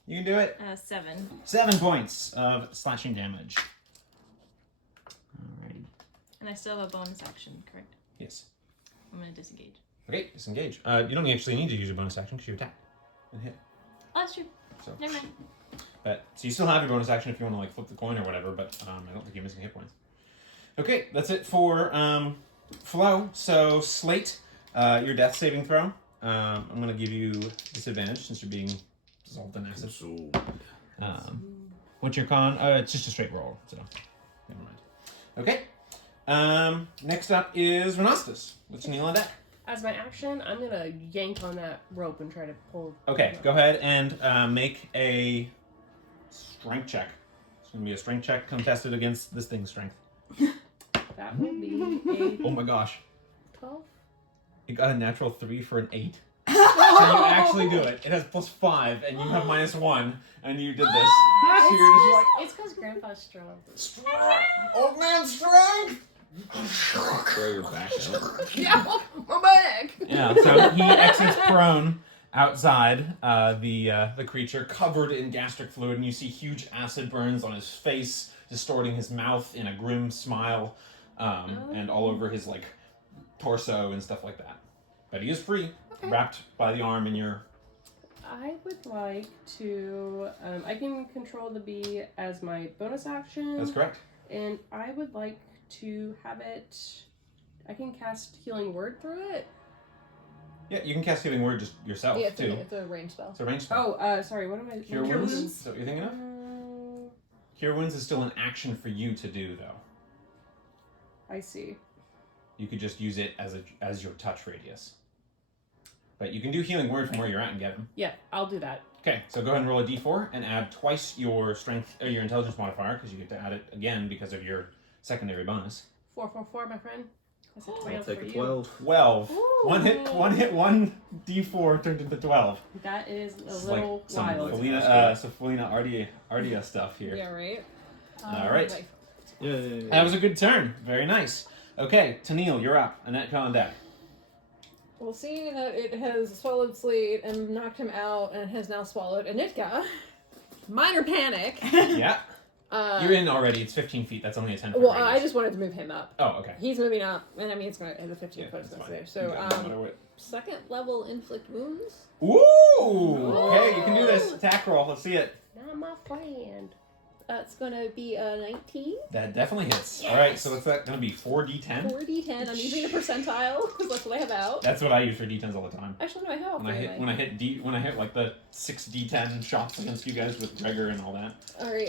You can do it. 7. 7 points of slashing damage. Alrighty. And I still have a bonus action, correct? Yes. I'm gonna disengage. Okay, disengage. You don't actually need to use your bonus action because you attack and hit. Oh, that's true. So, Never mind. so you still have your bonus action if you want to like flip the coin or whatever, but I don't think you're missing hit points. Okay, that's it for Flo. So Slate, your death saving throw. I'm gonna give you disadvantage since you're being dissolved in acid. What's your con? It's just a straight roll, so never mind. Okay. Next up is Renostus with Tennille on deck. As my action, I'm gonna yank on that rope and try to pull. Okay, go ahead and make a strength check. It's gonna be a strength check contested against this thing's strength. That would be a Oh my gosh. 12. It got a natural 3 for an 8. So you actually do it. It has +5 and you have -1 and you did this. So you're just like, It's because Grandpa's strong. old man strength! Throw your back out. Yeah, my back. Yeah, so he exits prone outside the creature covered in gastric fluid, and you see huge acid burns on his face, distorting his mouth in a grim smile, and all over his like torso and stuff like that. But he is free, wrapped by the arm in your... I would like to. I can control the bee as my bonus action. That's correct. And I would like to have it. I can cast Healing Word through it. Yeah, you can cast Healing Word just yourself, Yeah, too. it's a range spell. It's a ranged spell. Oh, sorry. What am I? Cure Wounds? Is that what you're thinking of? Cure Wounds is still an action for you to do, though. I see. You could just use it as your touch radius. But you can do Healing Word from where you're at and get him. Yeah, I'll do that. Okay, so go ahead and roll a d4 and add twice your strength or your intelligence modifier because you get to add it again because of your secondary bonus. 4, my friend. That's a I'll 12 take for a you. 12. 12. One hit, one D4 turned into 12. That is a It's little like some wild. Felina Ardia stuff here. Yeah, right? All right. Like, Yay. That was a good turn. Very nice. Okay, Tennille, you're up. Annette on deck. well, seeing that it has swallowed Slate and knocked him out and has now swallowed Anitka, minor panic. Yeah. You're in already. It's 15 feet. That's only a 10-foot Well, radius. I just wanted to move him up. Oh, okay. He's moving up, and I mean, it's going to, the 15 foot is that's going to fine. stay. You So, got it, no matter what. second level inflict wounds. Ooh! Okay, you can do this. Attack roll. Let's see it. Not my friend. That's going to be a 19. That definitely hits. All right, so what's that going to be? 4d10? 4d10. I'm using the percentile because that's what I have out. That's what I use for d10s all the time. Actually, no, I have out. When I hit like the 6d10 shots against you guys with Gregor and all that. All right.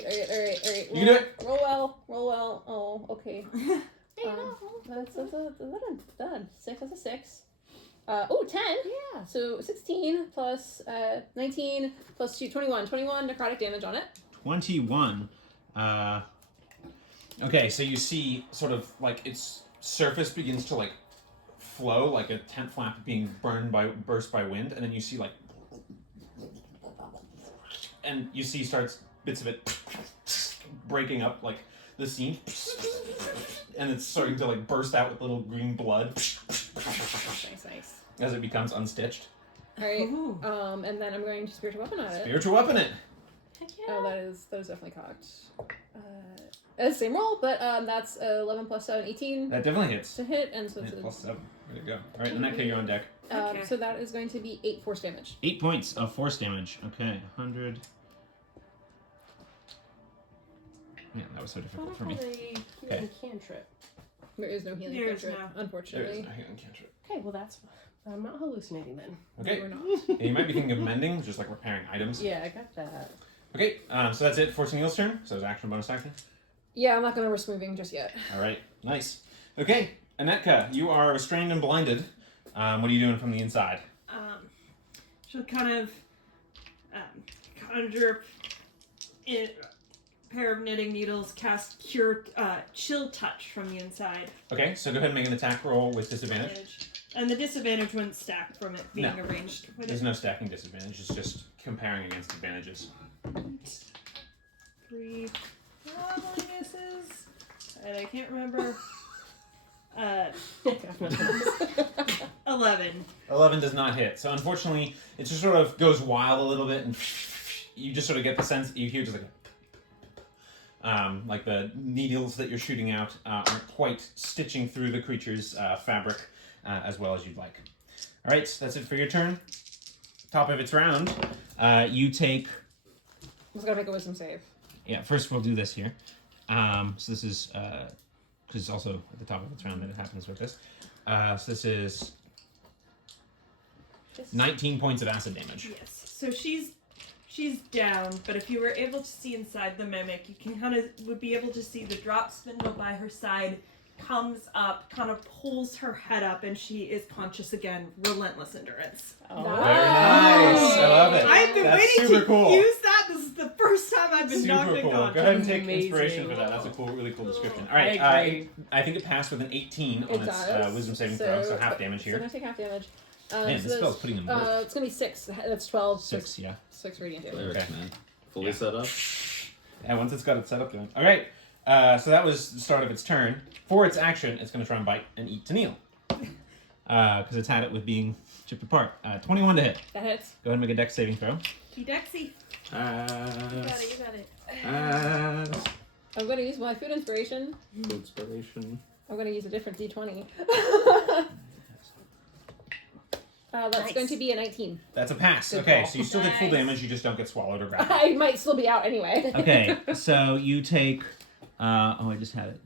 You can do it. Roll well. Oh, okay. That's done. 6 that's a 6. 10. Yeah. So 16 plus 19 plus 2, 21. 21 necrotic damage on it. 21. Okay, so you see sort of like its surface begins to like flow like a tent flap being burst by wind, and then you see like, and you see bits of it breaking up like the scene, and it's starting to like burst out with little green blood Nice. as it becomes unstitched. All right. And then I'm going to spiritual weapon on it. Spiritual weapon it. Heck yeah. Oh, that is definitely cocked. It's the same roll, but that's 11 plus 7, 18 That definitely hits. to hit, and so it's Hit plus 7. There you go. All right, Annette, you're on deck. Okay. so that is going to be 8 force damage. 8 points of force damage. Okay, 100. Yeah, that was so difficult for me. Healing cantrip. There is no healing There's cantrip, no. There unfortunately. is no healing cantrip. Okay, well that's. I'm not hallucinating then. Okay. We're not. Yeah, you might be thinking of mending, just like repairing items. Yeah, I got that. Okay, so that's it for Tennille's turn. So it's action, bonus action. Yeah, I'm not going to risk moving just yet. All right, nice. Okay, Annetka, you are restrained and blinded. What are you doing from the inside? She'll kind of conjure a pair of knitting needles, cast chill touch from the inside. Okay, so go ahead and make an attack roll with disadvantage. And the disadvantage wouldn't stack from it being No. arranged with There's it. no stacking disadvantage, it's just comparing against advantages. 3 probably misses. And I can't remember. 11. 11 does not hit. So unfortunately, it just sort of goes wild a little bit, and you just sort of get the sense that you hear just like the needles that you're shooting out aren't quite stitching through the creature's fabric as well as you'd like. All right, so that's it for your turn. Top of its round, you take. I'm just going to make a wisdom save. Yeah, first we'll do this here. So this is because it's also at the top of its round that it happens with this. So this is 19 points of acid damage. Yes. So she's down, but if you were able to see inside the mimic, you can would be able to see the drop spindle by her side comes up, kind of pulls her head up, and she is conscious again. Relentless endurance. Very nice. I love it. I've been That's waiting super to cool. use that. This is the first time I've been knocked Super cool. Go unconscious. ahead and take Amazing. inspiration for that. That's a cool, really cool description. All right, I agree. I think it passed with an 18 on It its does. wisdom saving throw, so half damage So I'm here. going to take half damage. Man, this spell's putting them both. It's going to be 6. That's 12. 6, yeah. 6 radiant damage. Clerics, Okay. man. Fully Yeah. set up. Yeah, once it's got it set up, then. All right, so that was the start of its turn. For its action, it's going to try and bite and eat Tennille. Because it's had it with being chipped apart. 21 to hit. That hits. Go ahead and make a dex saving throw. Be Dexy. You got it, you got it. I'm going to use my food inspiration. Inspiration. I'm going to use a different d20. That's Nice. going to be a 19. That's a pass. Good Okay, call. so you still get full Nice. damage, you just don't get swallowed or grabbed. I might still be out anyway. Okay, so you take. I just had it.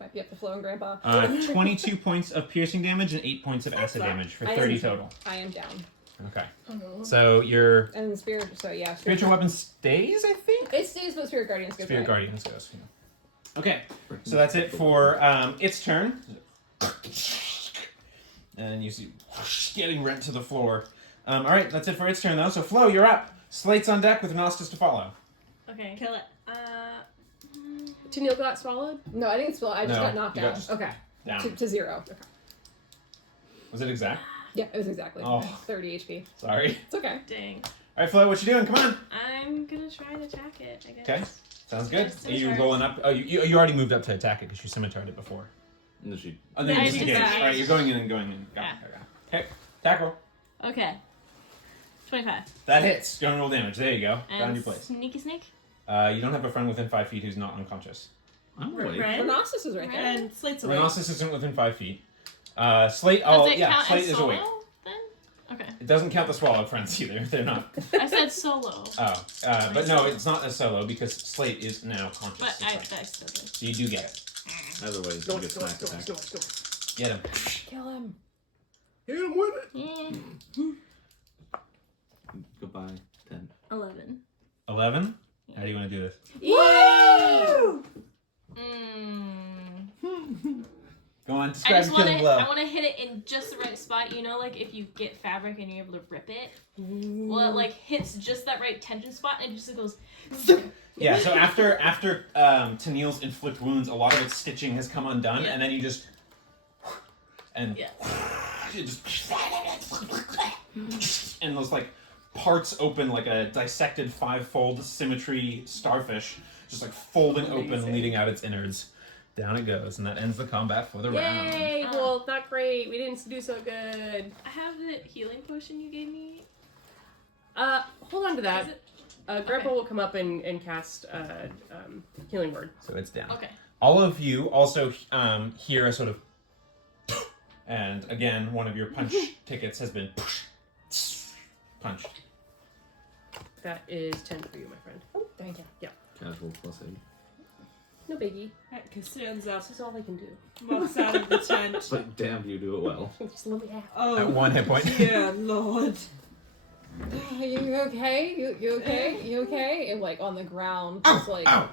Might be up to flowing, Grandpa. 22 points of piercing damage and 8 points of acid damage for 30 total. I am down. Okay. So your And spirit, so yeah. spiritual weapon stays, I think? It stays, but Spirit Guardians goes Spirit away. Guardians goes. Yeah. Okay, so that's it for its turn. And you see getting rent to the floor. All right, that's it for its turn, though. So Flo, you're up. Slate's on deck with Nostis to follow. Okay. Kill it. Tennille got swallowed? No, I didn't spill. I just No, got knocked you got out. just- Okay. Down. To 0. Okay. Was it exact? Yeah, it was exactly Oh. 30 HP. Sorry. It's okay. Dang. All right, Flo, what you doing? Come on. I'm gonna try and attack it, I guess. Okay. Sounds good. Yes, Are you scimitar. rolling up? Oh, you already moved up to attack it because you scimitared it before. And then she. And then I you just disengage. disengaged. All right, you're going in and going in. Got it, got it. Okay, attack roll. Okay. 25. That hits. Don't roll damage. There you go. And Found your place. sneaky snake. You don't have a friend within 5 feet who's not unconscious. I'm awake. Ren Rhinoceros is right there. and Slate's awake. Rhinoceros isn't within 5 feet. Slate. Does Oh, it yeah. count Slate as is solo awake. then? Okay. It doesn't count the swallow friends either. They're not. I said solo. Oh, but no, it's not a solo because Slate is now conscious. But That's I right. still did. So you do get it. Either way, you get smacked attack. Get him. Kill him. Hit him with it. Yeah. Goodbye. 10. 11. 11. How do you want to do this? Woo! Go on. I Describe just the want killing to. blow. I want to hit it in just the right spot. You know, like if you get fabric and you're able to rip it. Well, it like hits just that right tension spot and it just goes. Yeah, so after Tennille's inflict wounds, a lot of its stitching has come undone, Yeah. and then you just and Yeah. you just and those like parts open like a dissected 5-fold symmetry starfish, just like folding open, Amazing. leading out its innards. Down it goes, and that ends the combat for the round. Yay! Well, not great. We didn't do so good. I have the healing potion you gave me. Hold on to that. Is it? Grandpa Okay. will come up and cast healing word. So it's down. Okay. All of you also hear a sort of, and again, one of your punch tickets has been punched. That is 10 for you, my friend. Oh, thank you. Casual +8. No biggie. Hecka stands up, This is all I can do. walks out of the tent. But damn, you do it well. Just let me have. Oh, At 1 hit point. dear Lord. You okay? You okay? You okay? And like on the ground, just like. Ow!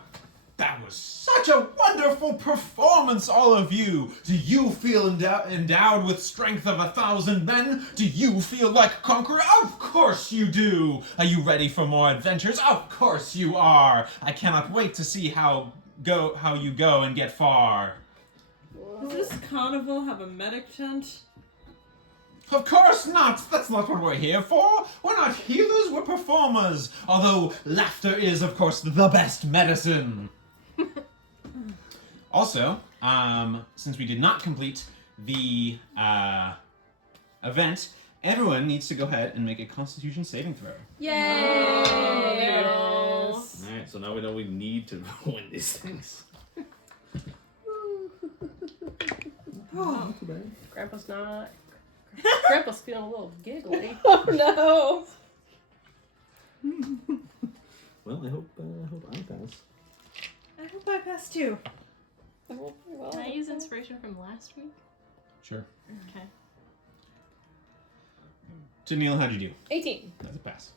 That was such a wonderful performance, all of you! Do you feel endowed with strength of 1,000 men? Do you feel like a conqueror? Of course you do! Are you ready for more adventures? Of course you are! I cannot wait to see how you go and get far. Does this carnival have a medic tent? Of course not! That's not what we're here for! We're not healers, we're performers! Although laughter is, of course, the best medicine! Also, since we did not complete the event, everyone needs to go ahead and make a Constitution saving throw. Yay! no. Alright, so now we know we need to win these things. Oh, Grandpa's not. Grandpa's feeling a little giggly. Oh no! Well, I hope I pass. I hope I pass too. Can I use inspiration from last week? Sure. Okay. Tennille, how'd you do? 18. That's a pass.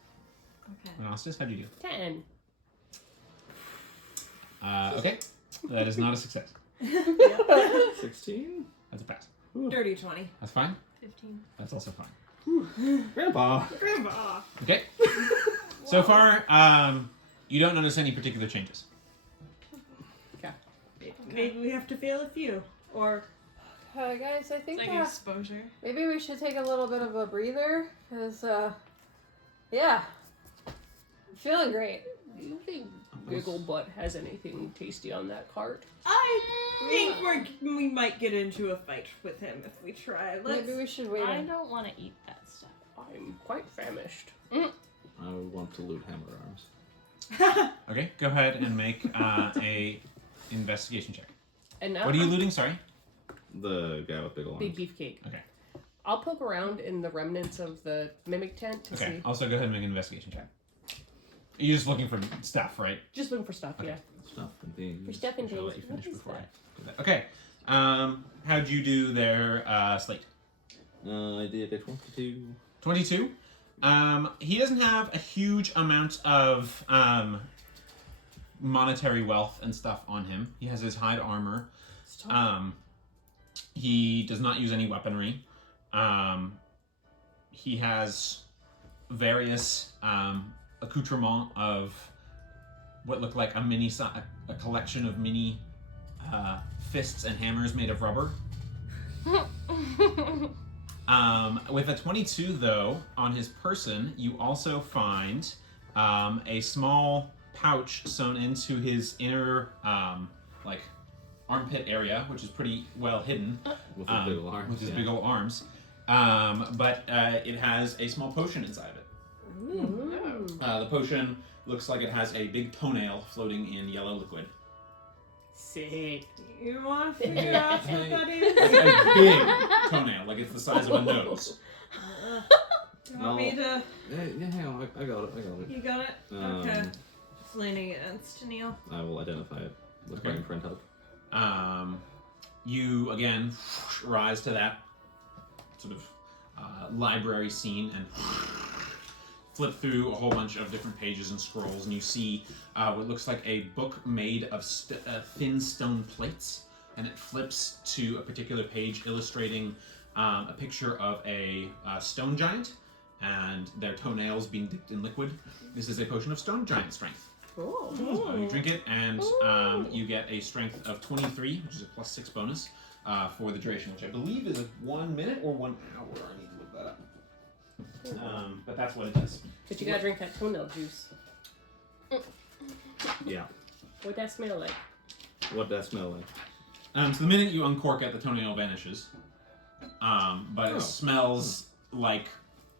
Okay. Monastis, how'd you do? 10. Okay. That is not a success. 16? That's a pass. Dirty 20. That's fine. 15. That's also fine. Grandpa! Grandpa. Okay. So far, you don't notice any particular changes. Maybe we have to fail a few. Or Guys, I It's think like exposure. maybe we should take a little bit of a breather, because, yeah. I'm feeling great. Do you think Giggle Butt has anything tasty on that cart? I think we might get into a fight with him if we try. Maybe we should wait. I don't want to eat that stuff. I'm quite famished. I want to loot hammer arms. Okay, go ahead and make a investigation check. And now What are you looting? Sorry. The guy with big arms. Big beefcake. Okay. I'll poke around in the remnants of the mimic tent to Okay. see. Also, go ahead and make an investigation check. You're just looking for stuff, right? Just looking for stuff, Okay. yeah. Stuff and things. For stuff and Which I'll let things. you finish What is before I that? do that. Okay. How'd you do there, Slate? I did a 22. 22. He doesn't have a huge amount of monetary wealth and stuff on him. He has his hide armor. He does not use any weaponry. He has various accoutrements of what looked like a collection of mini fists and hammers made of rubber. With a 22, though, on his person, you also find a small pouch sewn into his inner, like, armpit area, which is pretty well hidden. With his big old arms. With his big old arms. But it has a small potion inside of it. Ooh. The potion looks like it has a big toenail floating in yellow liquid. Sick. You want to figure out what that is? It's a big toenail, like it's the size of a nose. Do you want me to... Yeah, hang on. I got it. You got it? Okay. Just leaning against Neil. I will identify it with my imprint help. You, again, rise to that sort of library scene and flip through a whole bunch of different pages and scrolls, and you see what looks like a book made of thin stone plates, and it flips to a particular page illustrating a picture of a stone giant and their toenails being dipped in liquid. This is a potion of stone giant strength. You drink it, and you get a strength of 23, which is a +6 bonus for the duration, which I believe is 1 minute or 1 hour. I need to look that up. But that's what it does. But you gotta drink that toenail juice. Yeah. What'd that smell like? What'd that smell like? So the minute you uncork it, the toenail vanishes. But it smells like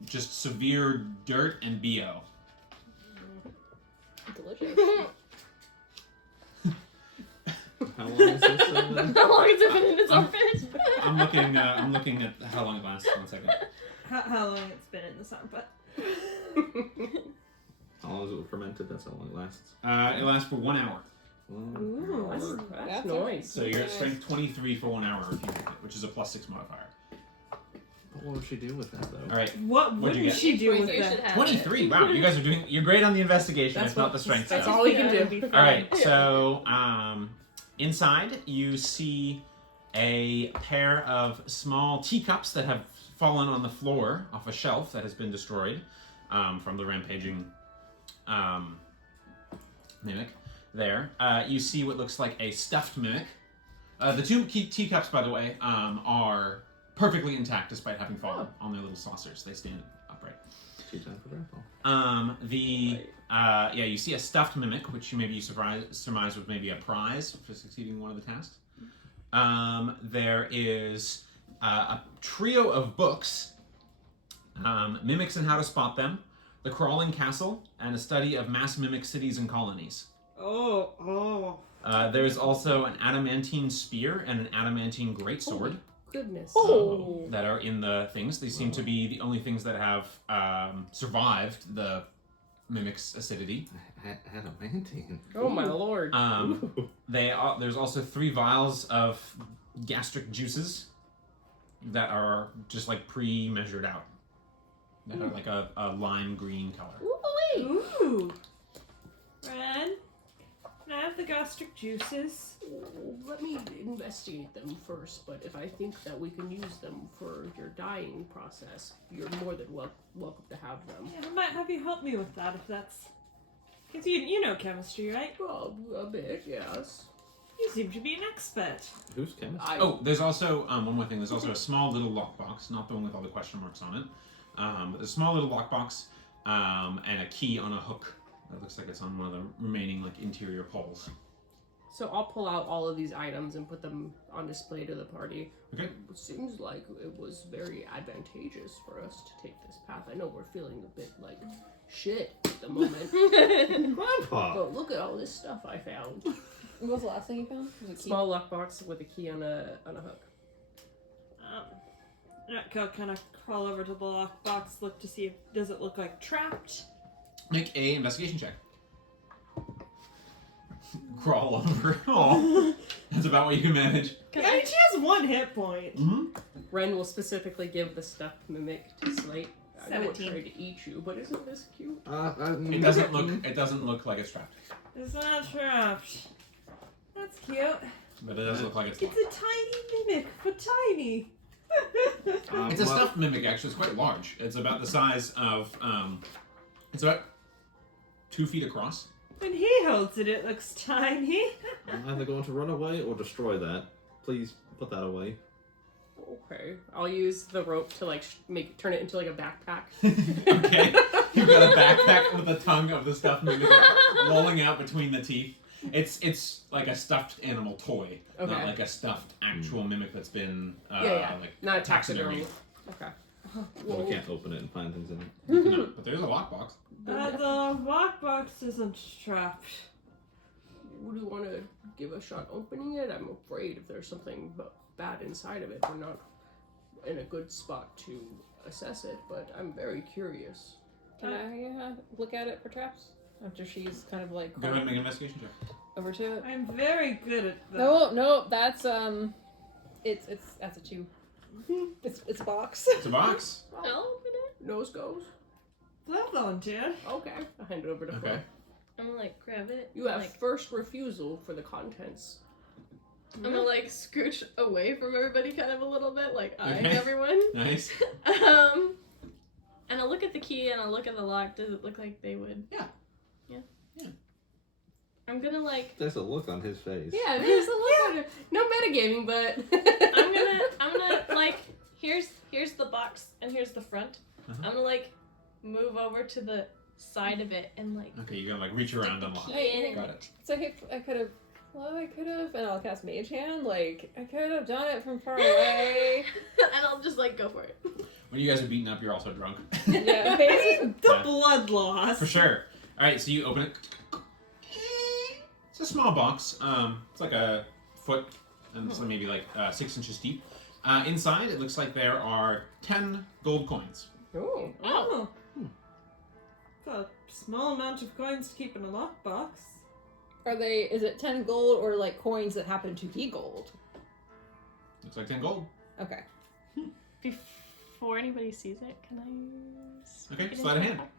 just severe dirt and BO. Delicious. How long is this? How long has it been in its armpit? I'm looking at how long it lasts. 1 second. How long it's been in this armpit? How long is it fermented? That's how long it lasts. It lasts for 1 hour. Well, Ooh, that's nice. So you're at strength 23 for 1 hour if you drink it, which is a +6 modifier. what would she do with that, though? All right. What What'd you wouldn't get? she do with Wait, they should that? have 23. Wow, you guys are you're great on the investigation, That's if not what- the strength that's stuff. all we can do. All right, so inside you see a pair of small teacups that have fallen on the floor off a shelf that has been destroyed from the rampaging mimic. There, you see what looks like a stuffed mimic. The two teacups, by the way, are perfectly intact despite having fallen on their little saucers. They stand upright. Tea time for grandpa. You see a stuffed mimic, which you surmise was maybe a prize for succeeding one of the tasks. There is a trio of books, Mimics and How to Spot Them, The Crawling Castle, and a study of mass mimic cities and colonies. There is also an adamantine spear and an adamantine greatsword. Goodness. That are in the things. They seem to be the only things that have survived the mimic's acidity. Adamantine. Oh my lord. There's also 3 vials of gastric juices that are just like pre-measured out. That are like a lime green color. Ooh. Red, can I have the gastric juices? Let me investigate them first, but if I think that we can use them for your dyeing process, you're more than welcome to have them. Yeah, I might have you help me with that if that's... Because you know chemistry, right? Well, a bit, yes. You seem to be an expert. Who's chemist? Oh, there's also one more thing. There's also a small little lockbox, not the one with all the question marks on it. But there's a small little lockbox and a key on a hook. That looks like it's on one of the remaining like interior poles. So I'll pull out all of these items and put them on display to the party. Okay. It seems like it was very advantageous for us to take this path. I know we're feeling a bit like shit at the moment, Grandpa! but look at all this stuff I found. What was the last thing you found? Was it Small lockbox with a key on a hook. I'll kind of crawl over to the lockbox, look to see if does it look like trapped. Make a investigation check. Crawl over. Oh, that's about what you can manage. I mean, she has 1 hit point. Ren will specifically give the stuffed mimic to Slate. I know we're 17. trying to eat you, but isn't this cute? It doesn't look. It doesn't look like it's trapped, It's not trapped. That's cute. but it does look like it's It's locked. a tiny mimic, but tiny. It's a stuffed mimic. Actually, it's quite large. It's about the size of. It's about 2 feet across. When he holds it, it looks tiny. I'm either going to run away or destroy that. Please put that away. Okay, I'll use the rope to like turn it into like a backpack. Okay. You've got a backpack with the tongue of the stuffed mimic lolling out between the teeth. It's like a stuffed animal toy, Okay. not like a stuffed actual mimic that's been like Not a taxidermy. taxidermy. Okay. Well, we can't open it and find things in it. You cannot, but there's a lockbox. The lockbox isn't strapped. Would you want to give a shot opening it? I'm afraid if there's something bad inside of it, we're not in a good spot to assess it, but I'm very curious. Can I look at it for traps? After she's kind of like Go ahead and make an investigation check. over to it. I'm very good at that. No, that's that's a 2. It's a box. It's a box. I'll open it. Nose goes. Well volunteered. Okay. I'll hand it over to Okay. Flo. I'm gonna like grab it. You have like, first refusal for the contents. I'm gonna like scooch away from everybody kind of a little bit, like eyeing Okay. everyone. Nice. And I'll look at the key and I'll look at the lock. Does it look like they would? Yeah. I'm gonna like There's a look on his face. Yeah, there's a little bit of, no metagaming, but I'm gonna like here's the box and here's the front. Uh-huh. I'm gonna like move over to the side of it and like Okay, you're gonna like reach around and lock. Hey, Got it. So I could have, and I'll cast Mage Hand. Like, I could have done it from far away. and I'll just like go for it. When you guys are beaten up, you're also drunk. Yeah, basically. The Yeah. blood loss. For sure. Alright, so you open it. It's a small box. It's like a foot and it's maybe like 6 inches deep. Inside, it looks like there are 10 gold coins. oh, Oh. It's a small amount of coins to keep in a lockbox. Is it 10 gold or like coins that happen to be gold? Looks like 10 gold. Okay. Before anybody sees it, can I? Okay, sneak it slide a into hand. my pocket?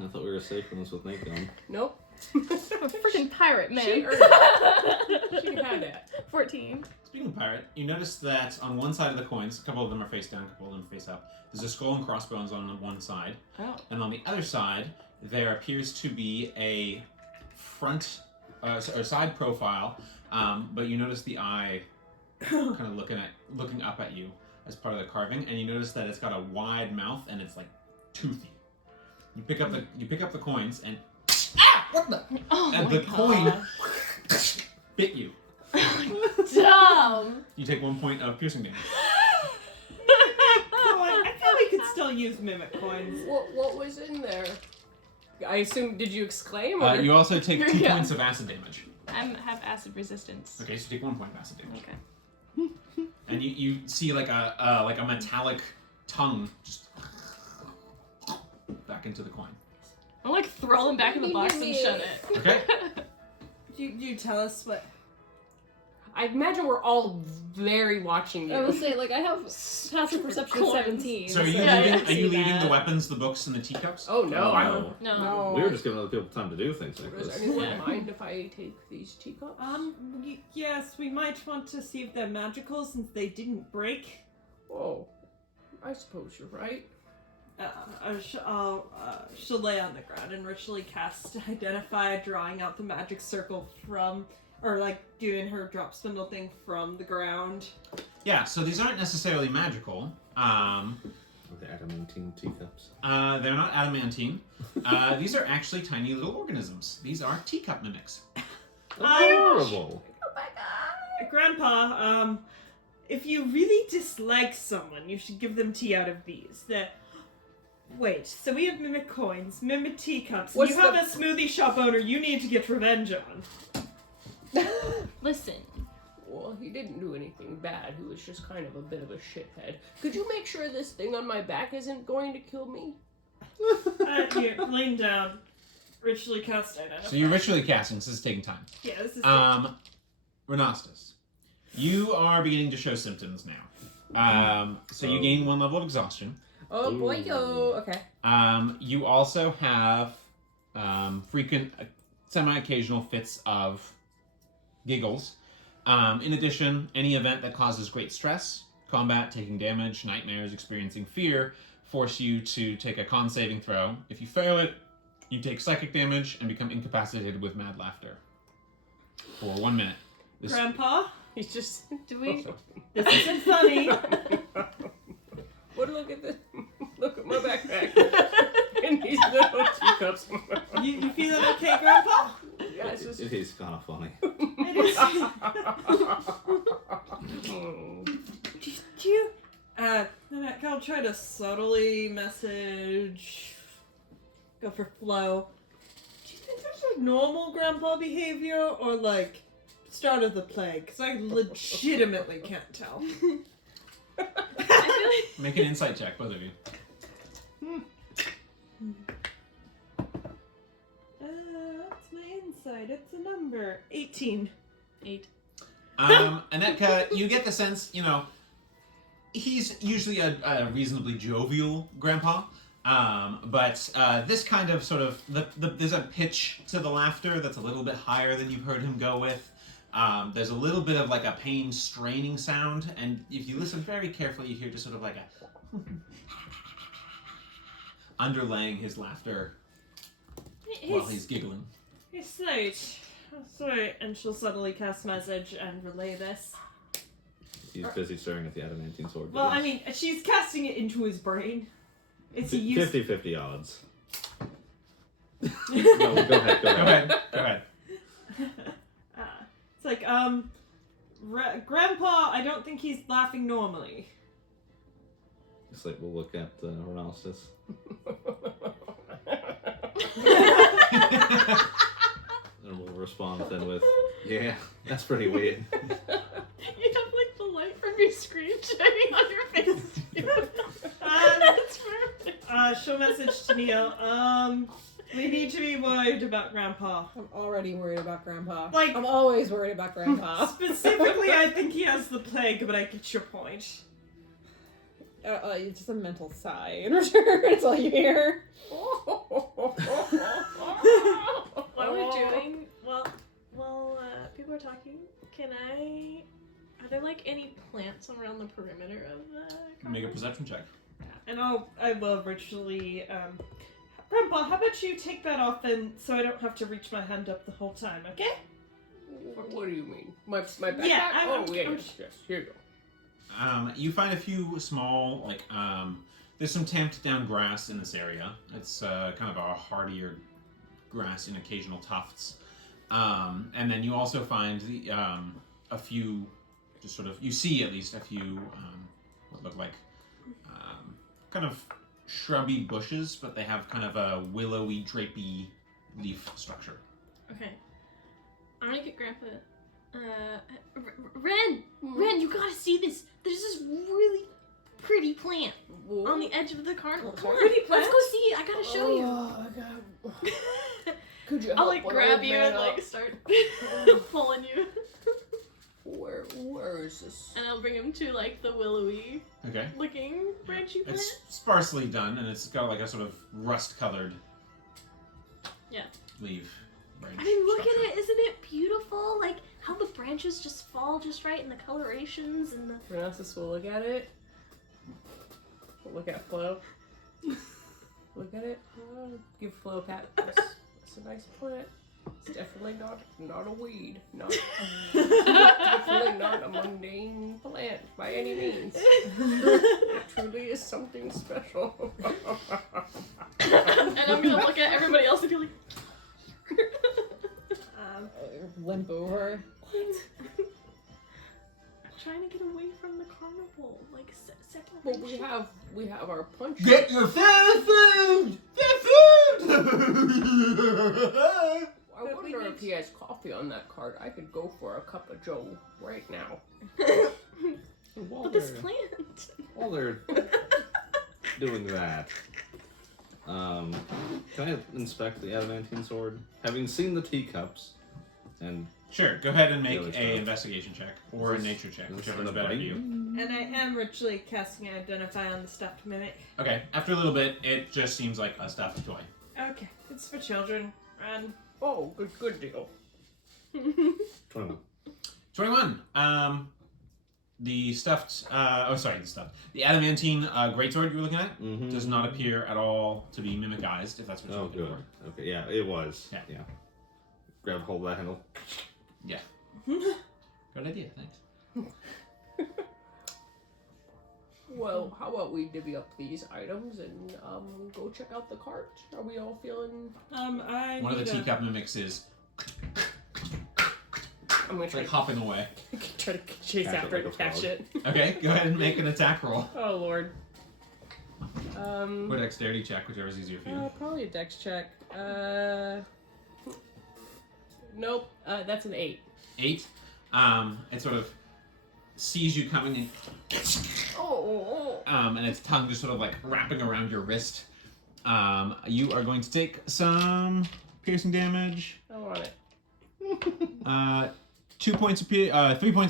I thought we were safe from this with Nate gone. nope. I'm a freaking pirate, man. She earned it. She had it. 14. Speaking of pirate, you notice that on one side of the coins, a couple of them are face down, a couple of them are face up. There's a skull and crossbones on one side, Oh. and on the other side, there appears to be a front or side profile, but you notice the eye kind of looking up at you as part of the carving, and you notice that it's got a wide mouth and it's like toothy. You pick up the coins and what the? Oh And my the coin God. bit you. Dumb. You take 1 point of piercing damage. I feel we could still use mimic coins. What was in there? I assume. Did you exclaim? Or? You also take 2 Yeah. points of acid damage. I have acid resistance. Okay, so you take 1 point of acid damage. Okay. And you see like a metallic tongue just back into the coin. I'll like throw them back in the box and shut it. Okay. Do you tell us what? I imagine we're all very watching you. I would say, like, I have passive perception of Coins. 17. So are you Yeah, leaving? I Are see you leaving that. the weapons, the books, and the teacups? Oh no! Oh, I no. don't. No. We were just giving other people time to do things like Does this. anyone Yeah. mind if I take these teacups? Yes, we might want to see if they're magical since they didn't break. Oh, I suppose you're right. She'll lay on the ground and ritually cast Identify, drawing out the magic circle from, or like doing her drop spindle thing from the ground. Yeah. So these aren't necessarily magical. The adamantine teacups. They're not adamantine. These are actually tiny little organisms. These are teacup mimics. Horrible. Grandpa, if you really dislike someone, you should give them tea out of these. Wait, so we have mimic coins, mimic teacups. What's You have the- a smoothie shop owner you need to get revenge on. Listen. Well, he didn't do anything bad. He was just kind of a bit of a shithead. Could you make sure this thing on my back isn't going to kill me? Here, lean down. Ritually cast Identify. So you're ritually casting. So this is taking time. Yeah, this is Renastus, you are beginning to show symptoms now. So you gain 1 level of exhaustion. Oh boy, yo. Okay. You also have frequent, semi-occasional fits of giggles. In addition, any event that causes great stress, combat, taking damage, nightmares, experiencing fear, force you to take a con saving throw. If you fail it, You take psychic damage and become incapacitated with mad laughter for 1 minute. This- Grandpa, He's just. Do we? this isn't funny. What? Look at this. Look at my backpack. And these little teacups. You feeling okay, Grandpa? Yeah, it's just. It is kind of funny. It is. Do you? I'll try to subtly message. Go for flow. Do you think that's like normal Grandpa behavior or like start of the plague? Because I legitimately can't tell. I feel Make an insight check, both of you. That's my insight. It's a number. 18. like 8. Anetka, you get the sense, he's usually a reasonably jovial grandpa, but this kind of sort of, there's a pitch to the laughter that's a little bit higher than you've heard him go with. There's a little bit of like a pain straining sound, and if you listen very carefully, you hear just sort of like a underlaying his laughter while he's giggling. He's sweet. Sweet. And she'll suddenly cast message and relay this. He's busy staring at the adamantine sword. Well, I mean, she's casting it into his brain. It's a use. 50-50 odds. No, go ahead. Go ahead. It's like, Grandpa, I don't think he's laughing normally. It's like we'll look at Rhinoceros. And we'll respond then with, yeah, that's pretty weird. You have like the light from your screen shining on your face. That's perfect. She'll message to Neil, we need to be worried about Grandpa. I'm already worried about Grandpa. Like- I'm always worried about Grandpa. Specifically, I think he has the plague, but I get your point. It's just a mental sigh in return. It's all you hear. What we're doing, while people are talking, are there like any plants around the perimeter of the Make a carnival? perception check. And I will virtually, Grandpa, how about you take that off and so I don't have to reach my hand up the whole time, okay? What do you mean? My backpack? Yeah, I'm- yes. Here you go. You find a few small, there's some tamped down grass in this area. It's kind of a hardier grass in occasional tufts. And then you also find a few, just sort of, you see at least a few, what look like, kind of shrubby bushes, but they have kind of a willowy, drapey leaf structure. Okay. I'm gonna get Grandpa. Ren, you gotta see this. There's this really pretty plant on the edge of the carnival. Come on, Pretty let's plant? go see it. I gotta show you. Oh my god. Could you I'll help like an grab old you man and like up? start pulling you, Where is this? and I'll bring him to like the willowy Okay. looking branchy plant. It's sparsely done, and it's got like a sort of rust-colored leaf. Branch I mean, look structure. at it. Isn't it beautiful? Like how the branches just fall just right, and the colorations and the. Francis will look at it. We'll look at Flo. Look at it. Give Flo a pat. It's a nice plant. It's definitely not a weed. Definitely not a mundane plant by any means. It truly is something special. And I'm gonna look at everybody else and be like. Limp over. What? Trying to get away from the carnival, like separation. Well, we have our punch. Get your food! Get food! I wonder if he has coffee on that card. I could go for a cup of Joe right now. While But this they're- plant. While they're doing that, can I inspect the adamantine sword? Having seen the teacups, and Sure, go ahead and The make other a stuff. investigation check or a Is this- nature check, is this whichever is in the better for brain? you. And I am ritually casting Identify on the stuffed mimic. Okay, after a little bit, it just seems like a stuffed toy. Okay, it's for children. And Oh, good deal. 21. 21. the stuffed, the adamantine greatsword you were looking at does not appear at all to be mimicized, if that's what you're looking for. Okay, yeah, it was. Yeah. Grab hold of that handle. Yeah. Good idea, thanks. Well, how about we divvy up these items and go check out the cart? Are we all feeling? One of the teacup mimics is I'm gonna try like hopping away. try to chase Catch it after it like and a catch frog. it. Okay, go ahead and make an attack roll. Oh lord. Or dexterity check, whichever is easier for you. Probably a dex check. Nope. That's an 8. 8. It sort of sees you coming and and its tongue just sort of like wrapping around your wrist. You are going to take some piercing damage. I want it. 3 points of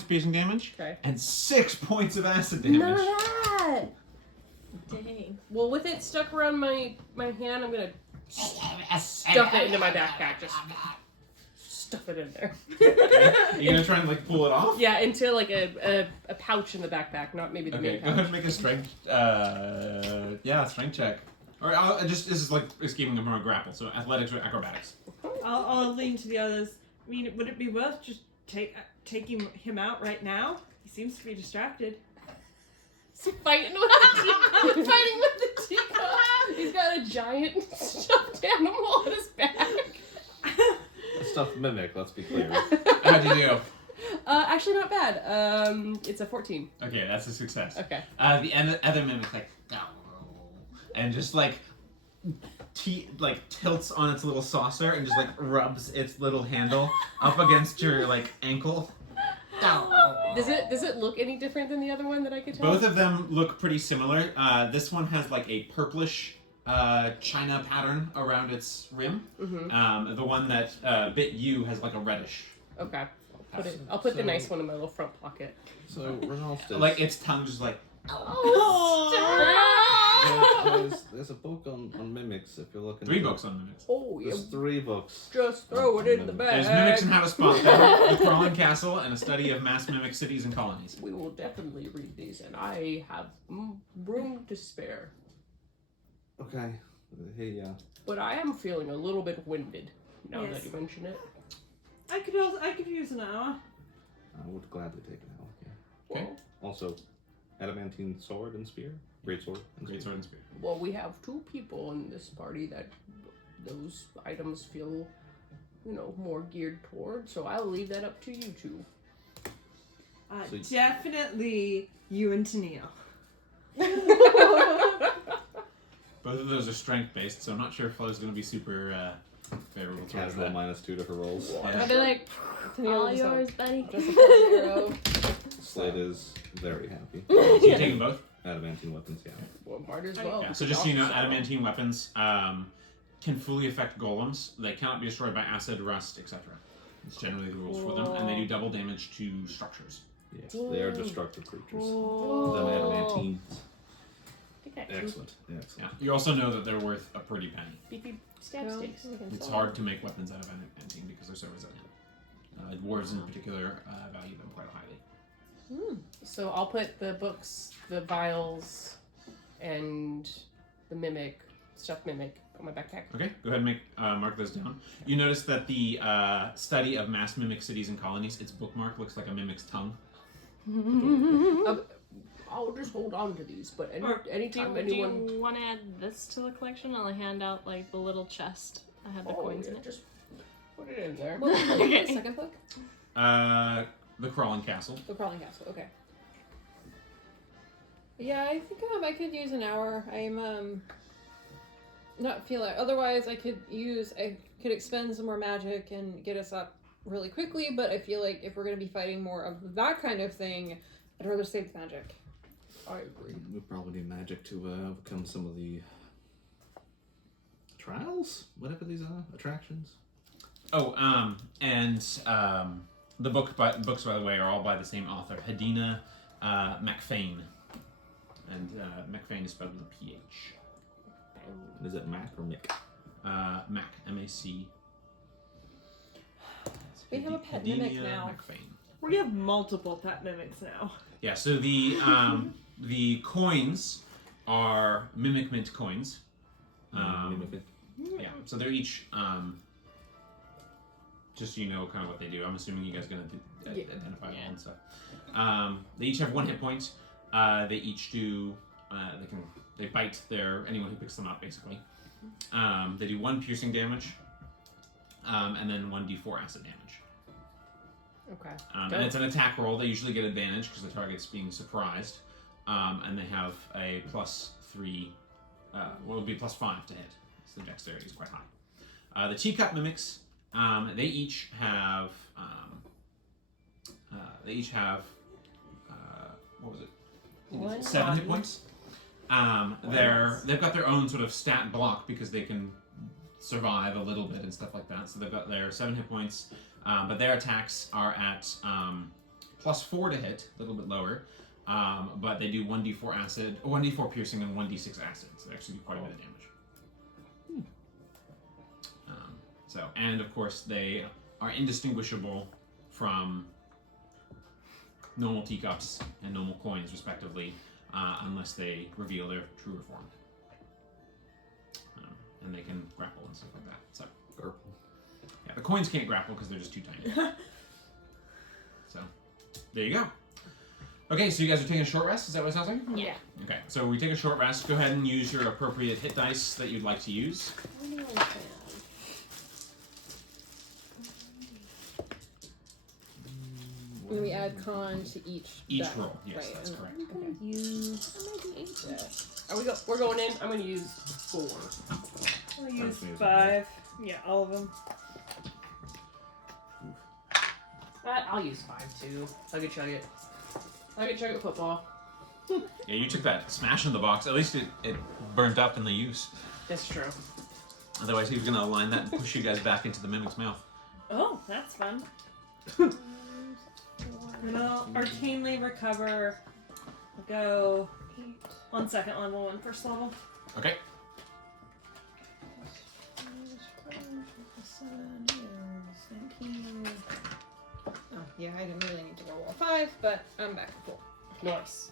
piercing damage. Okay. And 6 points of acid damage. None of that. Dang. Well, with it stuck around my hand, I'm gonna stuff it into my backpack. Just stuff it in there. You're gonna try and like pull it off? Yeah, into like a pouch in the backpack, not maybe the Okay, main go ahead pouch. and make a strength. Strength check. Or this is like escaping them from a grapple, so athletics or acrobatics. I'll lean to the others. I mean, would it be worth just taking him out right now? He seems to be distracted. He's fighting with the teacup. He's got a giant stuffed animal on his back. A stuffed mimic, let's be clear. How'd you do? Actually not bad. It's a 14. Okay, that's a success. Okay. The other mimic like and just like tilts on its little saucer and just like rubs its little handle up against your like ankle. Does it look any different than the other one that I could tell? Both of them look pretty similar. This one has like a purplish china pattern around its rim. Mm-hmm. The one that bit you has like a reddish. Okay. I'll put the nice one in my little front pocket. So Renalstus, Like its tongue just like. there's a book on mimics if you're looking. 3 at books on mimics. Oh, yeah. There's 3 books. Just throw it in the bag. There's Mimics and How to Spot Them, The Crawling Castle, and a study of mass mimic cities and colonies. We will definitely read these, and I have room to spare. Okay. Hey, But I am feeling a little bit winded now Yes. that you mention it. I could use an hour. I would gladly take an hour. Yeah. Okay. Well, Also, adamantine sword and spear. Great sword. And Great sword and spear. well, we have 2 people in this party that those items feel, more geared toward. So I'll leave that up to you 2. So- Definitely you and Tennille. Both of those are strength based, so I'm not sure if Flo's going to be super favorable towards Casual that. -2 to her rolls. Yeah. I'd be like, all Tennille yours, buddy. just a plus 0. Slade is very happy. So you're taking both? Adamantine weapons, yeah. Well, might as well. Yeah, so just so you know, adamantine weapons can fully affect golems. They cannot be destroyed by acid, rust, etc. It's generally the rules for them, and they do double damage to structures. Yes, they are destructive creatures. Oh. Them adamantine. Okay. Excellent. Yeah. Excellent. You also know that they're worth a pretty penny. Beefy stab sticks. It's hard to make weapons out of adamantine because they're so resilient. Dwarves in particular value them quite highly. So I'll put the books, the vials, and the stuffed mimic on my backpack. Okay, go ahead and mark those down. You notice that the study of mass mimic cities and colonies, its bookmark looks like a mimic's tongue. I'll just hold on to these, but Or anytime Do anyone... you want to add this to the collection? I'll hand out like the little chest. I have the coins in it. Just put it in there. What was the second book? The Crawling Castle. The Crawling Castle, okay. Yeah, I think I could use an hour. I'm not feeling. Otherwise, I could expend some more magic and get us up really quickly. But I feel like if we're gonna be fighting more of that kind of thing, I'd rather save the magic. I agree. We probably need magic to overcome some of the trials, whatever these are, attractions. Oh, the books, by the way, are all by the same author, Hedina MacFain. And MacFain is spelled with a PH. Is it Mac or Mick? Mac, M-A-C. We have a pet mimic now. MacFain. We have multiple pet mimics now. Yeah. So the coins are Mimic Mint coins. Yeah. So they're each just so you know kind of what they do. I'm assuming you guys are gonna identify all and stuff. They each have 1 hit point. They each do. They bite anyone who picks them up basically. They do 1 piercing damage, and then 1d4 acid damage. Okay. And it's an attack roll. They usually get advantage because the target's being surprised, and they have a +3. It'll be +5 to hit. So the dexterity is quite high. The teacup mimics. They each have. What was it? 7 hit points. They've got their own sort of stat block because they can survive a little bit and stuff like that. So they've got their 7 hit points, but their attacks are at +4 to hit, a little bit lower. But they do 1d4 acid, 1d4 piercing, and 1d6 acid. So they actually do quite a bit of damage. And of course they are indistinguishable from normal teacups and normal coins, respectively, unless they reveal their truer form. And they can grapple and stuff like that. So, yeah, the coins can't grapple because they're just too tiny. So, there you go. Okay, so you guys are taking a short rest? Is that what it sounds like? Yeah. Okay, so we take a short rest. Go ahead and use your appropriate hit dice that you'd like to use. When we add con to each Each die. roll, yes, Right, that's and correct. I'm gonna use. I might be 8 there. We're going in. I'm gonna use 4. I'll use 5. Yeah, all of them. I'll use 5 too. I could chug it. I could chug it football. Yeah, you took that smash in the box. At least it burnt up in the use. That's true. Otherwise, he was going to align that and push you guys back into the mimic's mouth. Oh, that's fun. And I'll arcanely recover. I'll go 1 second level, 1 first level. Okay. Oh, yeah, I didn't really need to roll a 5, but I'm back to full. Nice.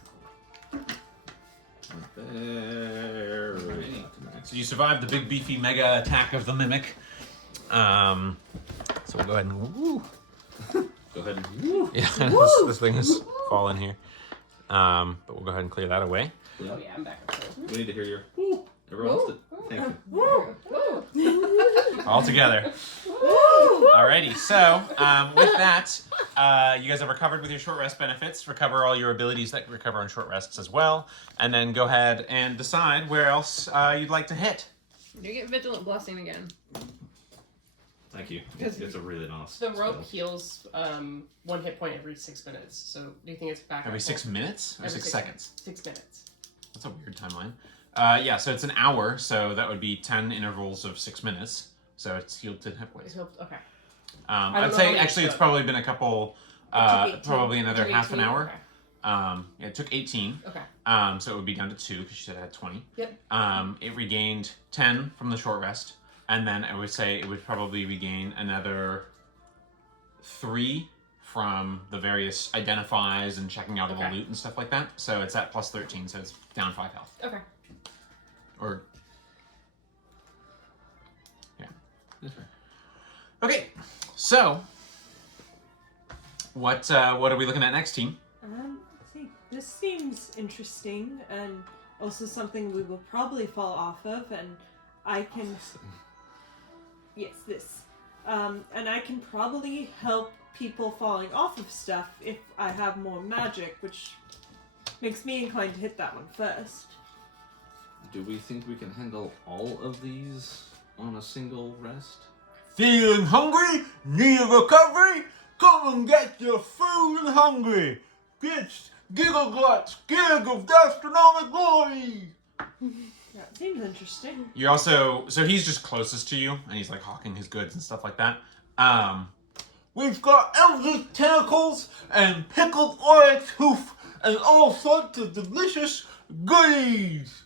Alrighty. So you survived the big beefy mega attack of the mimic. So we'll go ahead and woo. Go ahead and Yeah, this thing is falling here. But we'll go ahead and clear that away. Oh yeah, I'm back at full. we need to hear your. Everyone else did. Thank you. Woo! All together. Alrighty, so with that, you guys have recovered with your short rest benefits. Recover all your abilities that recover on short rests as well. And then go ahead and decide where else you'd like to hit. You get Vigilant Blessing again. Thank you. It's a really nice. The rope spell. heals 1 hit point every 6 minutes. So do you think it's back? Every at 6 full? minutes? Or Every 6 seconds? 6 minutes. That's a weird timeline. Yeah, so it's an hour, so that would be 10 intervals of 6 minutes. So it's healed 10 hit points. Okay. I'd know say how many actually it's took. probably been a couple, It took 18. probably another It took half an 18? hour. Okay. Yeah, it took 18. Okay. So it would be down to 2 because you said it had 20. Yep. It regained 10 from the short rest, and then I would say it would probably regain another 3 from the various identifies and checking out all the Okay. loot and stuff like that. So it's at plus 13, so it's down 5 health. Okay. Or yeah, that's right. Okay, so what are we looking at next, team? Let's see. This seems interesting and also something we will probably fall off of, and I can. Yes, this. And I can probably help people falling off of stuff if I have more magic, which makes me inclined to hit that one first. Do we think we can handle all of these on a single rest? Feeling hungry? Need a recovery? Come and get your food and hungry. Get giggle gluts, gig of gastronomic glory. That seems interesting. You also, so he's just closest to you, and he's like hawking his goods and stuff like that. We've got eldritch tentacles and pickled oryx hoof and all sorts of delicious goodies.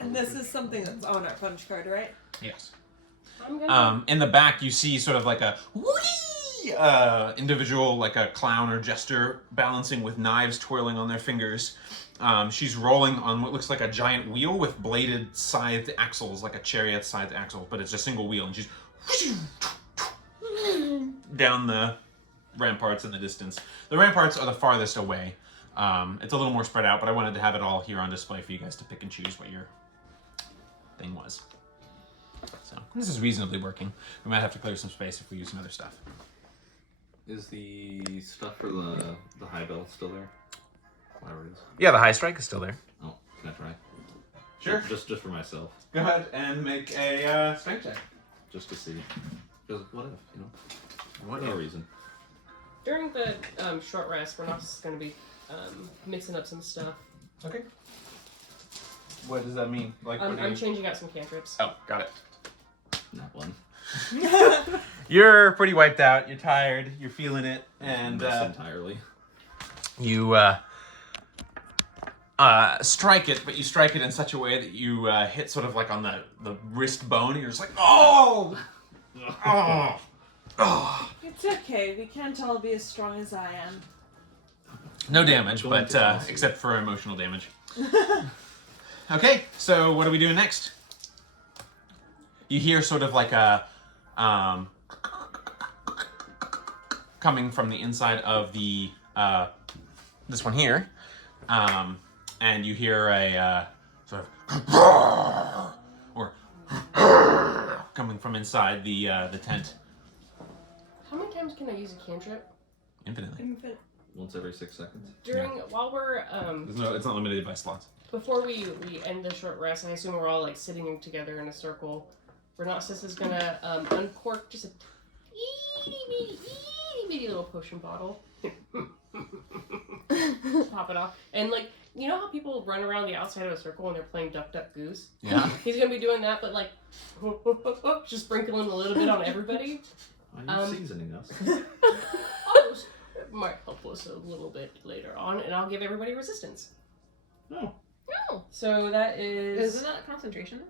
And this is something that's on our punch card, right? Yes. I'm gonna. In the back, you see sort of like a whee individual, like a clown or jester, balancing with knives twirling on their fingers. She's rolling on what looks like a giant wheel with bladed scythed axles, like a chariot scythed axle, but it's a single wheel, and she's down the ramparts in the distance. The ramparts are the farthest away. It's a little more spread out, but I wanted to have it all here on display for you guys to pick and choose what your thing was. So this is reasonably working. We might have to clear some space if we use some other stuff. Is the stuff for the high belt still there? Whatever it is. Yeah, the high strike is still there. Oh, can I try? Sure. Just for myself. Go ahead and make a strength check. Just to see. Because what if, you know? What For no reason. During the short rest, Renos is going to be mixing up some stuff. Okay. What does that mean? Like, I'm changing out some cantrips. Oh, got it. Not one. You're pretty wiped out. You're tired. You're feeling it, and entirely. You strike it, but you strike it in such a way that you hit sort of like on the wrist bone, and you're just like, oh, oh, oh. It's okay. We can't all be as strong as I am. No damage, but except for emotional damage. Okay, so what are we doing next? You hear sort of like a coming from the inside of the this one here, and you hear a sort of or coming from inside the tent. How many times can I use a cantrip? Infinitely. Once every 6 seconds. While we're It's not limited by slots. before we end the short rest, I assume we're all like sitting together in a circle. Renasis is gonna uncork just a itty bitty little potion bottle. Pop it off. And like, you know how people run around the outside of a circle when they're playing Duck Duck Goose? Yeah. He's gonna be doing that, but like just sprinkling a little bit on everybody. Why are you seasoning us? It might help us a little bit later on, and I'll give everybody resistance. Oh. Oh. So that is... Isn't that concentration?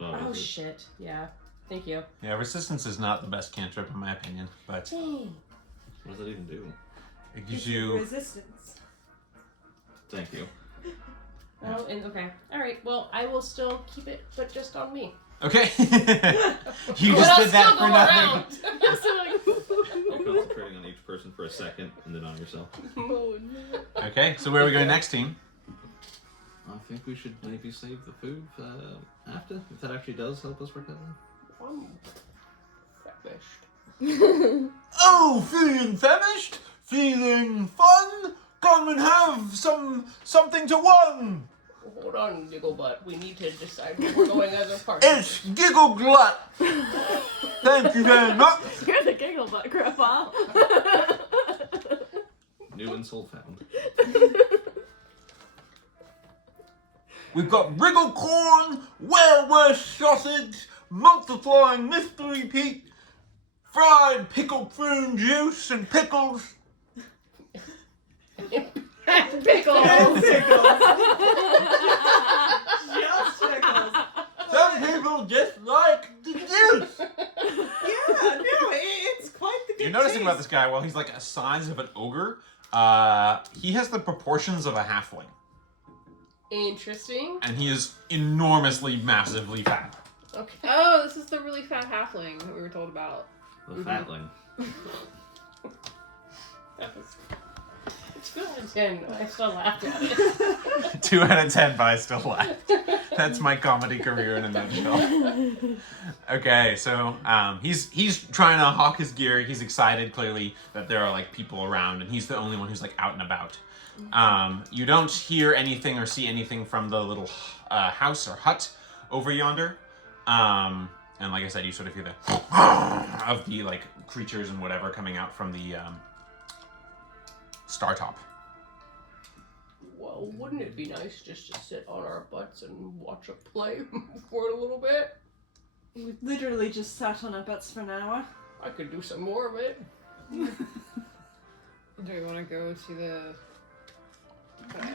Oh shit. Yeah. Thank you. Yeah, resistance is not the best cantrip in my opinion, but Dang. What does it even do? it gives you resistance. Thank you. Oh, and okay. Alright, well, I will still keep it, but just on me. Okay. You But just I'll did that still for go nothing. around. You're concentrating on each person for a second and then on yourself. Okay, so where are we going next, team? I think we should maybe save the food after, if that actually does help us recover. I'm famished. Oh, feeling famished? Feeling fun? Come and have something to one. Hold on, Gigglebutt. We need to decide where we're going as a party. It's Giggle Glut. Thank you very much. You're the giggle butt, Grandpa. New insult found. We've got wriggle corn, whalewurst sausage, multiplying mystery Pete, fried pickled prune juice and pickles. Pickles. Just pickles. Some people just like the juice. Yeah, no, it's quite the good You're noticing taste. about this guy, while he's like a size of an ogre, he has the proportions of a halfling. Interesting. And he is enormously, massively fat. Okay. Oh, this is the really fat halfling that we were told about. The fatling. It's 2 out of 10. I still laughed at it. 2 out of 10, but I still laughed. That's my comedy career in a nutshell. Okay, so he's trying to hawk his gear. He's excited, clearly, that there are like people around, and he's the only one who's like out and about. You don't hear anything or see anything from the little house or hut over yonder. And like I said, you sort of hear the of the like creatures and whatever coming out from the star top. Well, wouldn't it be nice just to sit on our butts and watch a play for a little bit? We literally just sat on our butts for an hour. I could do some more of it. Do we want to go to the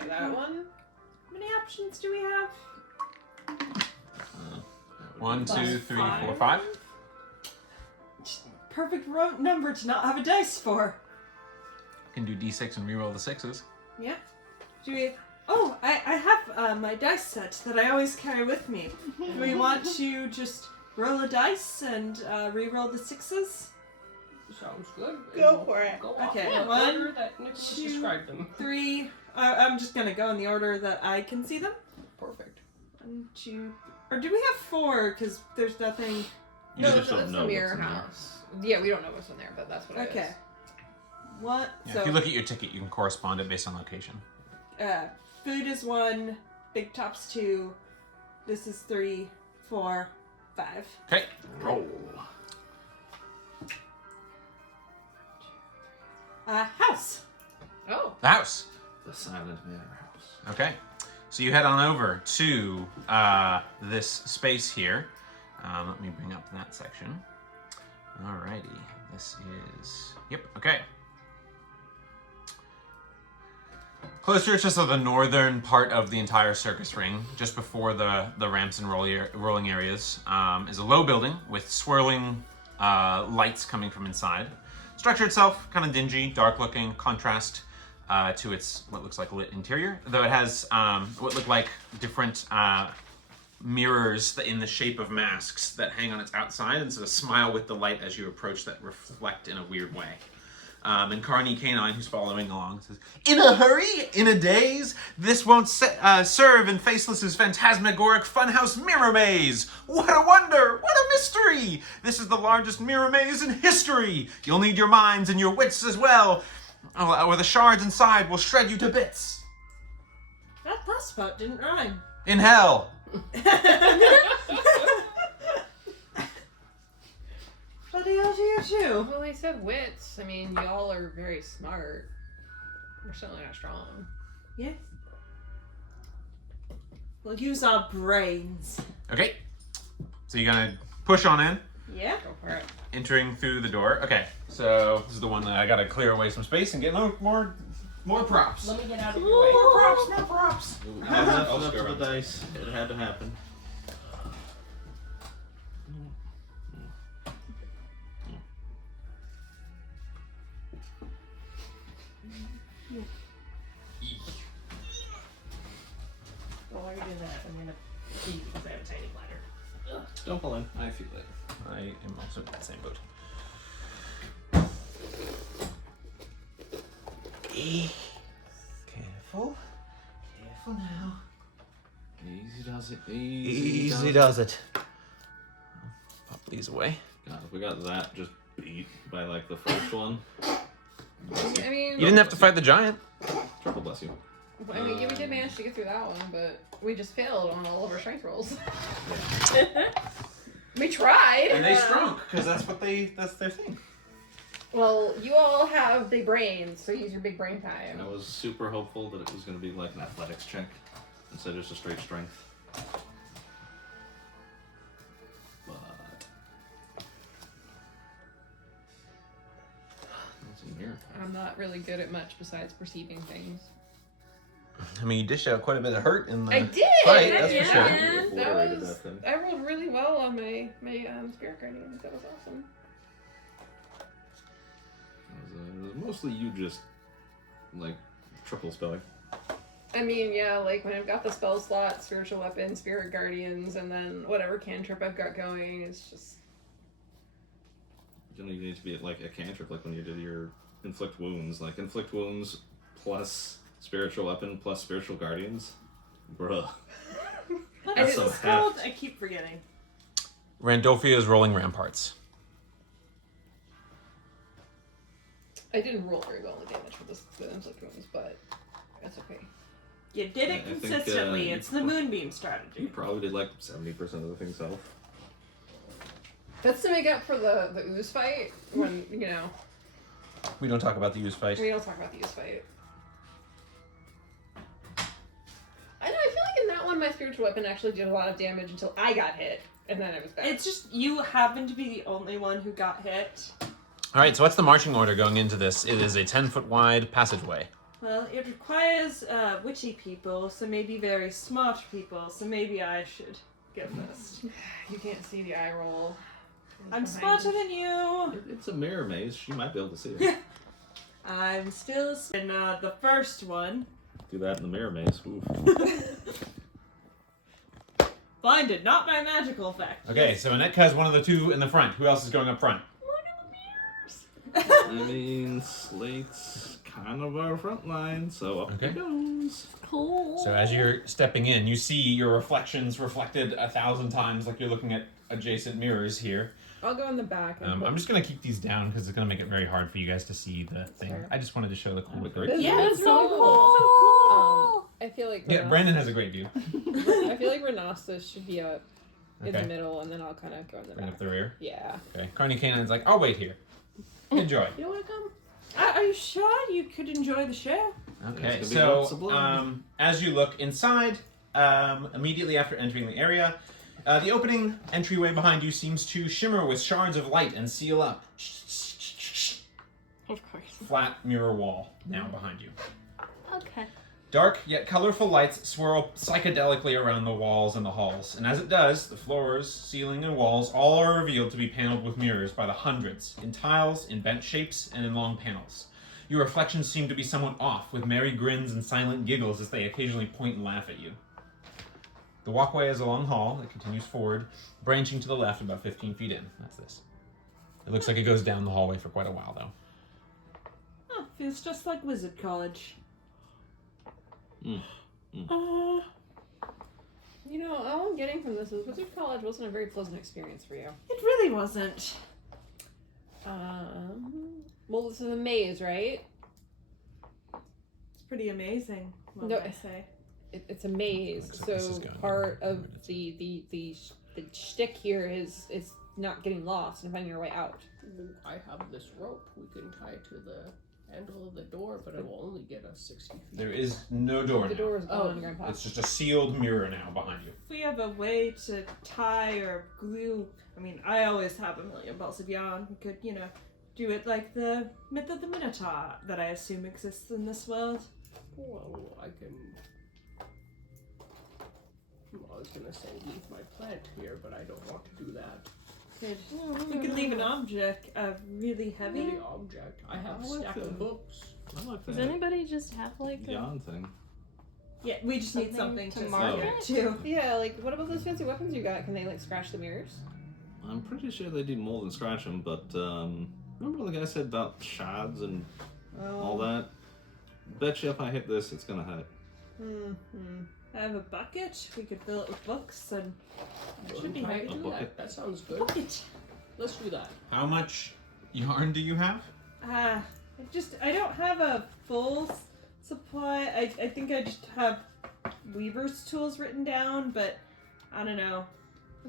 that one? How many options do we have? 1, 2, 3, 4, 5. perfect number to not have a dice for. Can do d6 and reroll the 6s. Yeah. Do we? Oh, I have my dice set that I always carry with me. Do we want to just roll a dice and re-roll the 6s? Sounds good. Go for it. Go off Okay, the 1, order that Nicholas 2, described them. 3. I'm just gonna go in the order that I can see them. Perfect. 1, 2, or do we have 4? Because there's nothing. You No, just that's don't the know mirror what's in there. house. Yeah, we don't know what's in there, but that's what it Okay. is. What? Yeah, So if you look at your ticket, you can correspond it based on location. food is 1, big top's 2. This is 3, 4, 5. Okay. Roll. House. Oh. The house. The silent manor house. Okay. So you head on over to this space here. Let me bring up that section. Alrighty. This is... Yep, okay. Closer to the northern part of the entire circus ring, just before the ramps and rolling areas, is a low building with swirling lights coming from inside. Structure itself, kind of dingy, dark looking, contrast to its what looks like lit interior, though it has what look like different mirrors in the shape of masks that hang on its outside and sort of smile with delight as you approach that reflect in a weird way. And Carnie Canine, who's following along, says, "In a hurry? In a daze? This won't serve in Faceless's phantasmagoric funhouse mirror maze! What a wonder! What a mystery! This is the largest mirror maze in history! You'll need your minds and your wits as well, or the shards inside will shred you to bits! That last part didn't rhyme. In hell!" Bloody hell do you too? Well, they said wits. I mean, y'all are very smart. We're certainly not strong. Yes. We'll use our brains. Okay. So you're gonna push on in, Yeah. Go for it. entering through the door. Okay, so this is the one that I gotta clear away some space and get more props. Let me get out of your way. More props. I'll up to the dice. It had to happen. While you're doing that, I'm gonna pee because I have a tiny bladder. Don't pull in. I feel it. I am also in the same boat. Careful. Careful now. Easy does it. Easy does it. Pop these away. God, if we got that just beat by like the first one. I mean, You didn't have to fight the giant. Triple bless you. yeah, we did manage to get through that one, but we just failed on all of our strength rolls. We tried. And they strong, because that's their thing. Well, you all have big brains, so use your big brain time. I was super hopeful that it was going to be like an athletics check instead of just a straight strength. But what's in here? I'm not really good at much besides perceiving things. I mean, you dished out quite a bit of hurt in the I did. fight, that's yeah, for sure. man. That Obliterated was. that thing. I rolled really well on my spirit guardian. That was awesome. It was mostly you just like triple spelling. I mean, yeah, like when I've got the spell slot, spiritual weapon, spirit guardians, and then whatever cantrip I've got going, it's just. You don't even need to be at like a cantrip, like when you did your inflict wounds. Like inflict wounds plus spiritual weapon plus spiritual guardians. Bruh. What That's is some this called? heft. I keep forgetting. Randolphio's Rolling Ramparts. I didn't roll very well the damage for the inflict wounds, but that's okay. You did Yeah, it I think, consistently. you It's the moonbeam strategy. You probably did like 70% of the thing self. That's to make up for the ooze fight when, you know, We don't talk about the use fight. we don't talk about the ooze fight. I know, I feel like in that one my spiritual weapon actually did a lot of damage until I got hit, and then it was bad. It's just you happen to be the only one who got hit. All right, so what's the marching order going into this? It is a 10-foot wide passageway. Well, it requires witchy people, so maybe very smart people, so maybe I should go first. You can't see the eye roll. I'm smarter than you. It's a mirror maze. She might be able to see it. I'm still in the first one. Do that in the mirror maze. Oof. Blinded, not by magical effect. Okay, so Annette has one of the two in the front. Who else is going up front? I mean, Slate's kind of our front line, so up Okay. he goes. Cool. So as you're stepping in, you see your reflections reflected 1,000 times, like you're looking at adjacent mirrors here. I'll go in the back. And I'm just gonna keep these down because it's gonna make it very hard for you guys to see the thing. Fair. I just wanted to show the cool With look. great- Yeah, It's so cool. I feel like Yeah, Brandon has a great view. I feel like Renastus should be up in the Okay, middle, and then I'll kind of go in the bring back. up the rear. Yeah. Okay, Carnie Canine's like, I'll wait here. Enjoy. You want to come? Are you sure you could enjoy the show? Okay, It's gonna be lots of so blood. as you look inside, immediately after entering the area, the opening entryway behind you seems to shimmer with shards of light and seal up. Of course. Flat mirror wall now behind you. Okay. Dark yet colorful lights swirl psychedelically around the walls and the halls, and as it does, the floors, ceiling, and walls all are revealed to be paneled with mirrors by the hundreds, in tiles, in bent shapes, and in long panels. Your reflections seem to be somewhat off, with merry grins and silent giggles as they occasionally point and laugh at you. The walkway is a long hall that continues forward, branching to the left about 15 feet in. That's this. It looks like it goes down the hallway for quite a while, though. Oh, feels just like Wizard College. You know, all I'm getting from this is Wizard College wasn't a very pleasant experience for you. It really wasn't. Well, this is a maze, right? It's pretty amazing, what No. I say. It's a maze, Looks like this is so going part on. of the shtick here is not getting lost and finding your way out. I have this rope we can tie to the handle of the door, but it will only get us 60 feet. There is no door The now. door is Oh. gone, Grandpa. It's just a sealed mirror now behind you. If we have a way to tie or glue, I mean, I always have a million balls of yarn. We could, do it like the myth of the Minotaur that I assume exists in this world. Well, I can. I was gonna say leave my plant here, but I don't want to do that. We could leave an object really heavy. The object. I have a I like stack the- of books. I like Does that anybody just have like a... yarn thing. Yeah, we just need something Something to to mark mark it too. Yeah, like what about those fancy weapons you got? Can they like scratch the mirrors? I'm pretty sure they do more than scratch them, but remember what the guy said about shards and all that? Bet you if I hit this, it's gonna hurt. I have a bucket. We could fill it with books and it should be Try heavy. to do bucket. that. That sounds good. Bucket. Let's do that. How much yarn do you have? I don't have a full supply. I think I just have weaver's tools written down, but I don't know.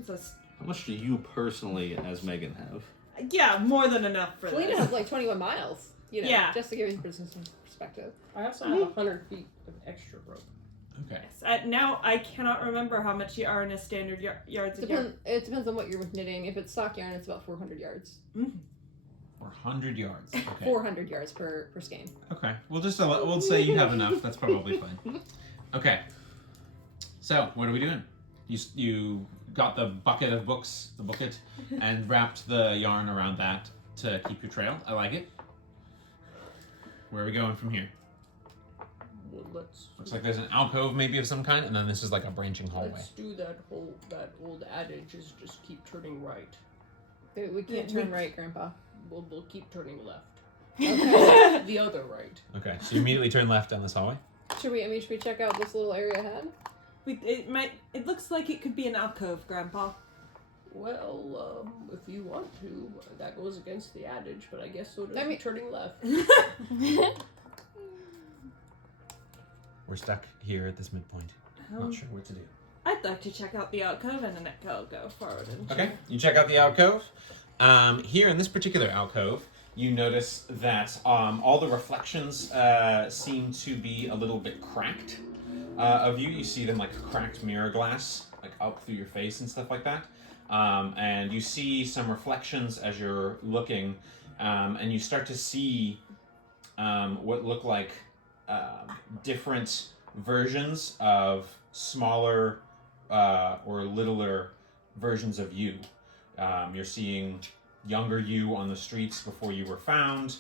How much do you personally, as Megan, have? Yeah, more than enough for Selena this. has like 21 miles. You know, Yeah. just to give you some perspective. I also have 100 feet of extra rope. Okay. Now I cannot remember how much yarn is standard yards a yarn. It depends on what you're knitting. If it's sock yarn, it's about 400 yards. 400 yards. Okay. 400 yards per skein. Okay. We'll say you have enough. That's probably fine. Okay. So what are we doing? You got the bucket of books, and wrapped the yarn around that to keep your trail. I like it. Where are we going from here? Well, let's. Looks like there's an alcove maybe of some kind, and then this is like a branching hallway. Let's do that old adage is just keep turning right. We can't turn right, Grandpa. We'll keep turning left. Okay. The other right. Okay. So you immediately turn left down this hallway. Should we check out this little area ahead? It looks like it could be an alcove, Grandpa. Well, if you want to, that goes against the adage, but I guess so does turning left. We're stuck here at this midpoint. Not sure what to do. I'd like to check out the alcove and then go forward and Okay, you check out the alcove. Here in this particular alcove, you notice that all the reflections seem to be a little bit cracked of you. You see them like cracked mirror glass, like up through your face and stuff like that. And you see some reflections as you're looking, and you start to see what look like different versions of smaller or littler versions of you. You're seeing younger you on the streets before you were found,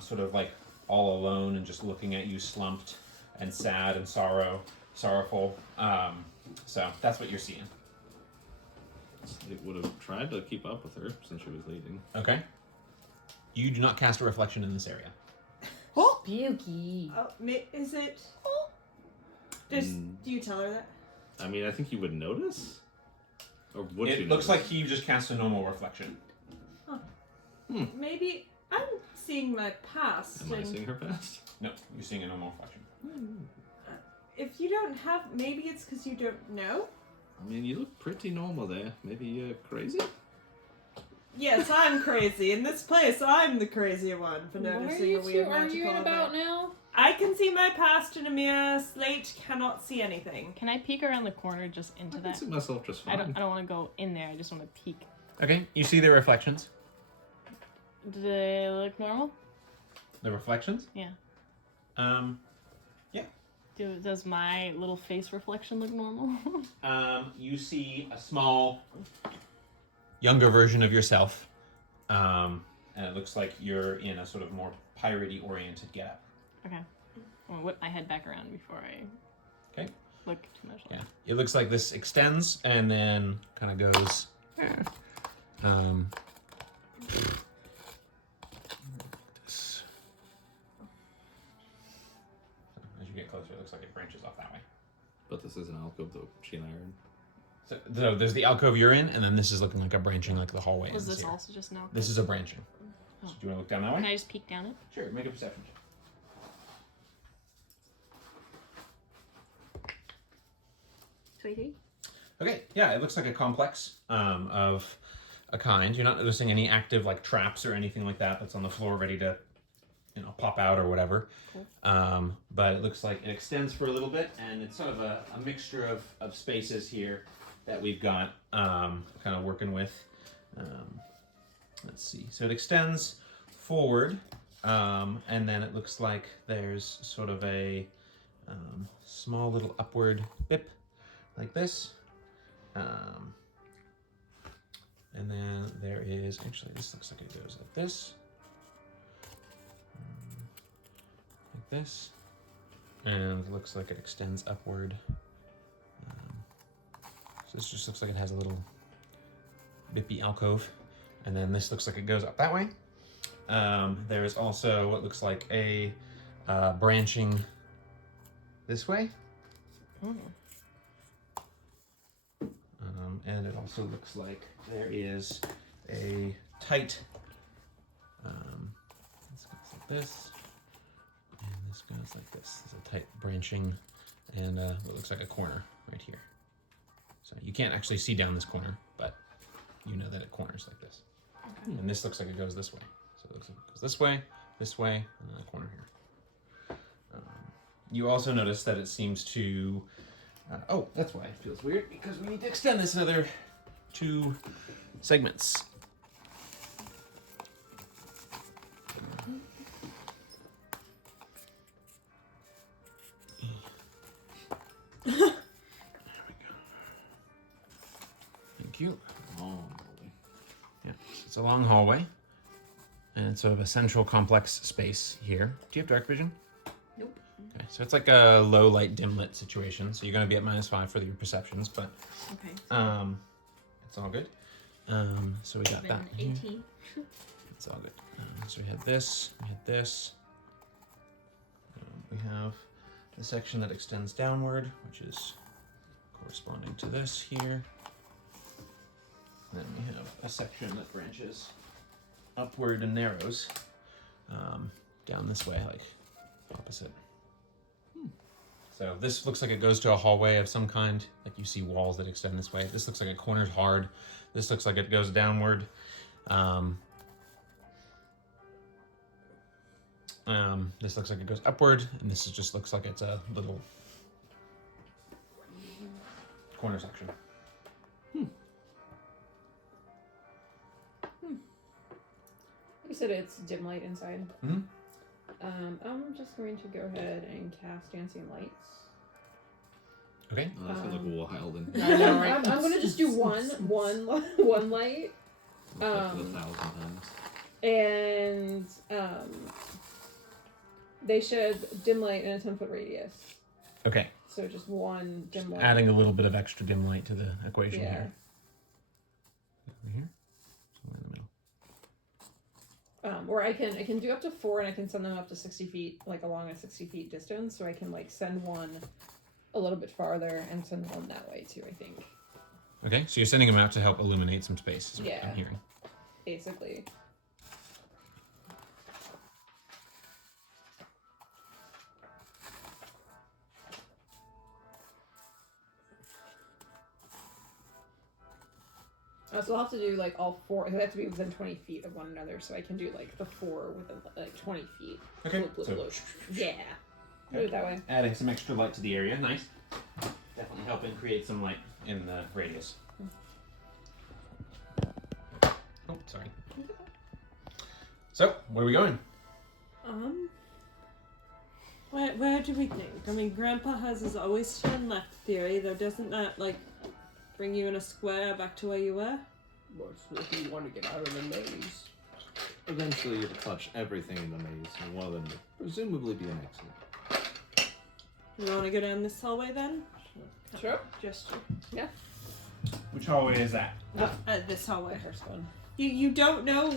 sort of like all alone and just looking at you slumped and sad and sorrowful. So that's what you're seeing. It would have tried to keep up with her since she was leading. Okay. You do not cast a reflection in this area. Spooky. Oh, is it? Do you tell her that? I mean, I think you would notice. Or would you It looks notice? like he just cast a normal reflection. Maybe I'm seeing my past. Am I and seeing her past? No, you're seeing a normal reflection. if you don't have, maybe it's because you don't know. I mean, you look pretty normal there. Maybe you're crazy? Yes, I'm crazy. In this place, I'm the crazy one for What are noticing you a two weird arguing magical about event. now? I can see my past in a mirror. Slate cannot see anything. Can I peek around the corner just into I can that? see myself just I fine. don't want to go in there. I just want to peek. Okay, you see the reflections. Do they look normal? The reflections? Yeah. Does my little face reflection look normal? You see a small, younger version of yourself, and it looks like you're in a sort of more piratey oriented getup. Okay. I'm gonna whip my head back around before I Okay. look too much. Yeah, it looks like this extends and then kind of goes. This. As you get closer, it looks like it branches off that way. But this is an alcove that she and I are in. So there's the alcove you're in, and then this is looking like a branching, like the hallway. Was ends this here. also just now? This is a branching. Oh. So do you want to look down that way? Can I just peek down it? Sure, make a perception check. 23. Okay, yeah, it looks like a complex of a kind. You're not noticing any active like traps or anything like that that's on the floor ready to, pop out or whatever. Cool. But it looks like it extends for a little bit, and it's sort of a mixture of spaces here that we've got kind of working with. Let's see. So it extends forward, and then it looks like there's sort of a small little upward bip like this. And then there is, actually this looks like it goes like this. Like this. And it looks like it extends upward. So this just looks like it has a little bippy alcove. And then this looks like it goes up that way. There is also what looks like a branching this way. And it also looks like there is a tight, this goes like this, and this goes like this. There's a tight branching and what looks like a corner right here. So you can't actually see down this corner, but you know that it corners like this. Okay. And this looks like it goes this way. So it looks like it goes this way, and then a corner here. You also notice that it seems to that's why it feels weird, because we need to extend this another 2 segments. There we go. Thank you. Oh, Yeah, so it's a long hallway, and it's sort of a central complex space here. Do you have dark vision? Nope. Okay, so it's like a low light, dim lit situation. So you're going to be at -5 for your perceptions, but Okay. it's all good. So we got Then that. here. 18. It's all good. So we had this, we had this. We have the section that extends downward, which is corresponding to this here. Then we have a section that branches upward and narrows down this way, like opposite. So this looks like it goes to a hallway of some kind. Like you see walls that extend this way. This looks like it corners hard. This looks like it goes downward. This looks like it goes upward, and this just looks like it's a little corner section. You said it's dim light inside. Mhm. I'm just going to go ahead and cast Dancing Lights. Okay. that sounds like wild. And I'm going to just do one light. Reflected 1,000 times. And they shed dim light in a 10-foot radius. Okay. So just one dim light. Adding a little bit of extra dim light to the equation Yeah. here. Over here. Somewhere in the middle. Or I can do up to 4, and I can send them up to 60 feet, like along a 60 feet distance. So I can like send one a little bit farther and send one that way too. I think. Okay, so you're sending them out to help illuminate some space. Is what Yeah. I'm hearing. Basically. So I'll have to do like all 4. They have to be within 20 feet of one another, so I can do like the 4 within like 20 feet. Okay. Bloop, bloop, So bloop. Yeah. Do it that way. adding some extra light to the area. Nice. Definitely helping create some light in the radius. Oh, sorry. So, where are we going? Where do we think? I mean, Grandpa has his always turn left theory, though doesn't that, like, bring you in a square back to where you were? Well, so if you want to get out of the maze. Eventually, you'll touch everything in the maze, and one of them will presumably be an exit. You want to go down this hallway then? Sure. Gesture. Which hallway is that? This hallway. First one. You don't know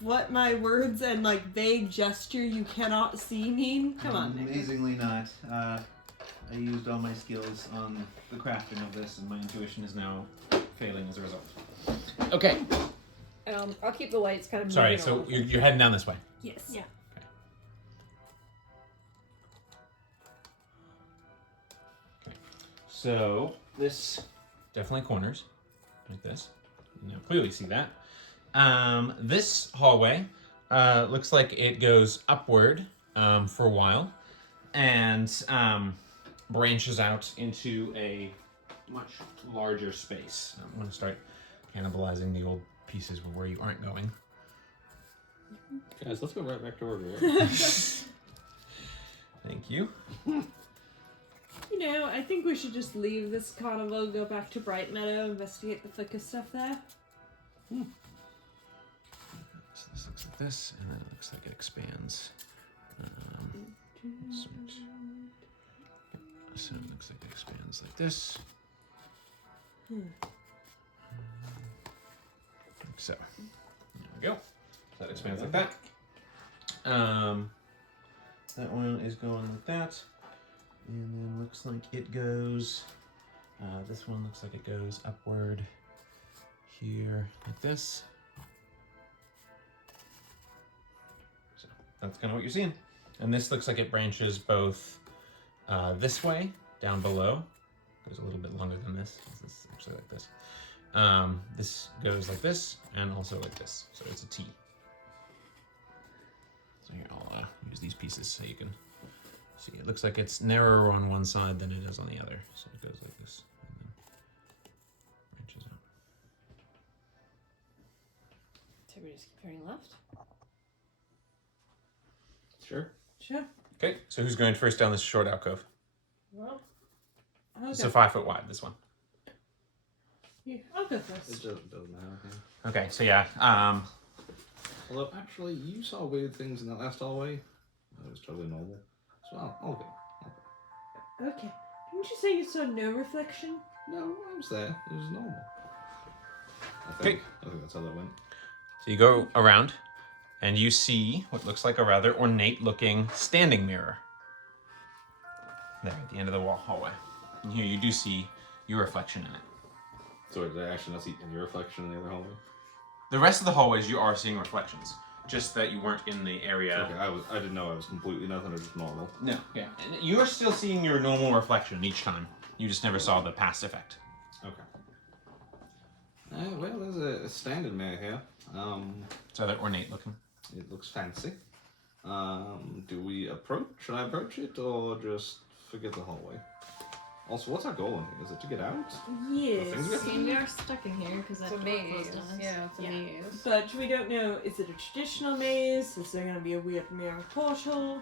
what my words and like vague gesture you cannot see mean? Come on, Nick. Amazingly not. I used all my skills on the crafting of this, and my intuition is now failing as a result. Okay. I'll keep the lights kind of Sorry, moving so along. you're heading down this way. Yes. Yeah. So this definitely corners like this. You can now clearly see that. This hallway looks like it goes upward for a while and branches out into a much larger space. I'm going to start cannibalizing the old pieces where you aren't going. Guys, let's go right back to where we were. Thank you. You know, I think we should just leave this carnival, go back to Bright Meadow, investigate the flicker stuff there. So this looks like this, and then it looks like it expands. Switch. So it looks like it expands like this. Like so. There we go. So that expands like that. That one is going like that. And then looks like it goes, this one looks like it goes upward here like this. So that's kind of what you're seeing. And this looks like it branches both this way, down below. Goes a little bit longer than this. This is actually like this. This goes like this, and also like this. So it's a T. So here, I'll use these pieces so you can see. It looks like it's narrower on one side than it is on the other. So it goes like this, and then branches out. So we just keep turning left. Sure. Sure. Okay, so who's going first down this short alcove? Well, It's a 5 foot wide, this one. Yeah, I'll go It first. doesn't matter. Okay, so yeah, Although, actually, you saw weird things in that last hallway. That was totally normal. So I'll go. Okay. Didn't you say you saw no reflection? No, I was there. It was normal. I think that's how that went. so you go around, and you see what looks like a rather ornate-looking standing mirror. There, at the end of the hallway. And here you do see your reflection in it. So did I actually not see any reflection in the other hallway? The rest of the hallways you are seeing reflections, just that you weren't in the area. Okay, I didn't know I was completely nothing or just normal. No, yeah. And you're still seeing your normal reflection each time. You just never saw the past effect. Okay. Well, there's a standing mirror here. It's rather ornate looking. It looks fancy. Do we approach? Should I approach it or just forget the hallway? Also, what's our goal in here? Is it to get out? Yes. Things we have to See, we are stuck in here because It's that a door maze. closed on us. Yeah, it's a maze. But we don't know, is it a traditional maze? Is there going to be a weird mirror portal?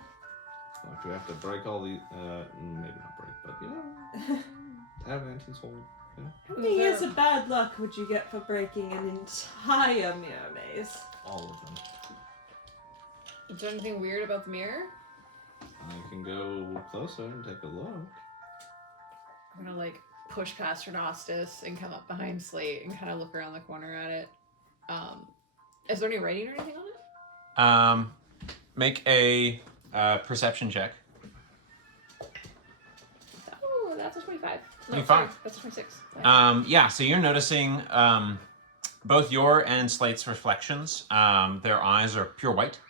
Or do we have to break all the... maybe not break, but you know... have Auntie's hole. How many years of bad luck would you get for breaking an entire mirror maze? All of them. Is there anything weird about the mirror? I can go closer and take a look. I'm gonna like push past Renostis and come up behind Slate and kind of look around the corner at it. Is there any writing or anything on it? Make a perception check. Oh, that's a 25. No, 25. sorry, that's a 26. Yeah, so you're noticing both your and Slate's reflections. Their eyes are pure white.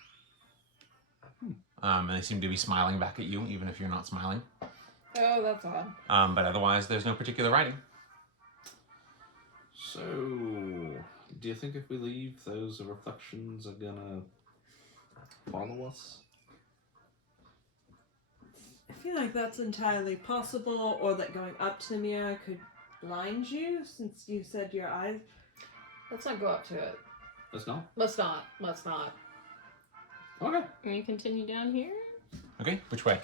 And they seem to be smiling back at you, even if you're not smiling. Oh, that's odd. But otherwise, there's no particular writing. So, do you think if we leave, those reflections are gonna follow us? I feel like that's entirely possible, or that going up to the mirror could blind you, since you said your eyes. Let's not go up to it. Let's not. Let's not. Okay. Can we continue down here? Okay, which way?